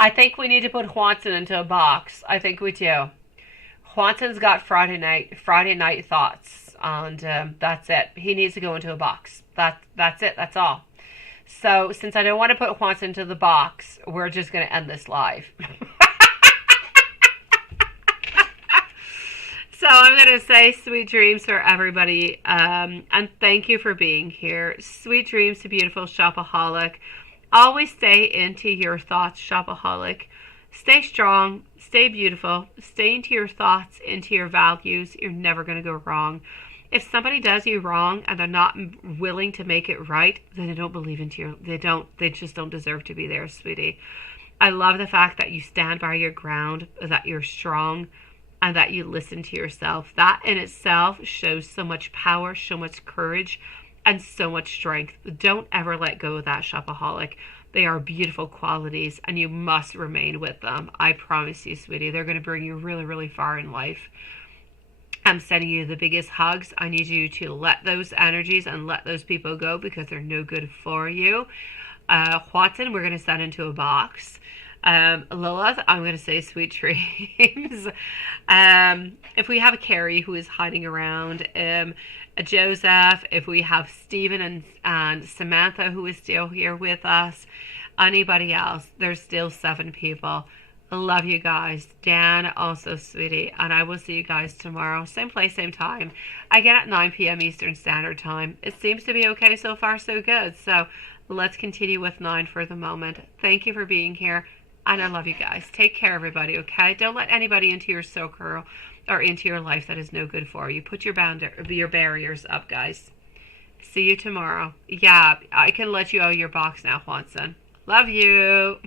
I think we need to put Juanson into a box. I think we do. Juanson's got Friday night thoughts, and that's it. He needs to go into a box. That's it. That's all. So since I don't want to put Juan into the box, we're just going to end this live. So I'm going to say sweet dreams for everybody. And thank you for being here. Sweet dreams to beautiful shopaholic. Always stay into your thoughts, shopaholic. Stay strong. Stay beautiful. Stay into your thoughts, into your values. You're never going to go wrong. If somebody does you wrong and they're not willing to make it right, then they don't believe into your, they just don't deserve to be there, sweetie. I love the fact that you stand by your ground, that you're strong, and that you listen to yourself. That in itself shows so much power, so much courage, and so much strength. Don't ever let go of that, shopaholic. They are beautiful qualities, and you must remain with them. I promise you, sweetie, they're going to bring you really, really far in life. I'm sending you the biggest hugs. I need you to let those energies and let those people go because they're no good for you. Watson, we're going to send into a box. Lilith, I'm going to say sweet dreams. If we have a Carrie who is hiding around, a Joseph, if we have Stephen and Samantha who is still here with us, anybody else, there's still 7 people. I love you guys. Dan, also, sweetie. And I will see you guys tomorrow. Same place, same time. Again at 9 p.m. Eastern Standard Time. It seems to be okay so far, so good. So let's continue with 9 for the moment. Thank you for being here. And I love you guys. Take care, everybody, okay? Don't let anybody into your circle or into your life that is no good for you. Put your barriers up, guys. See you tomorrow. Yeah, I can let you out of your box now, Juanson. Love you.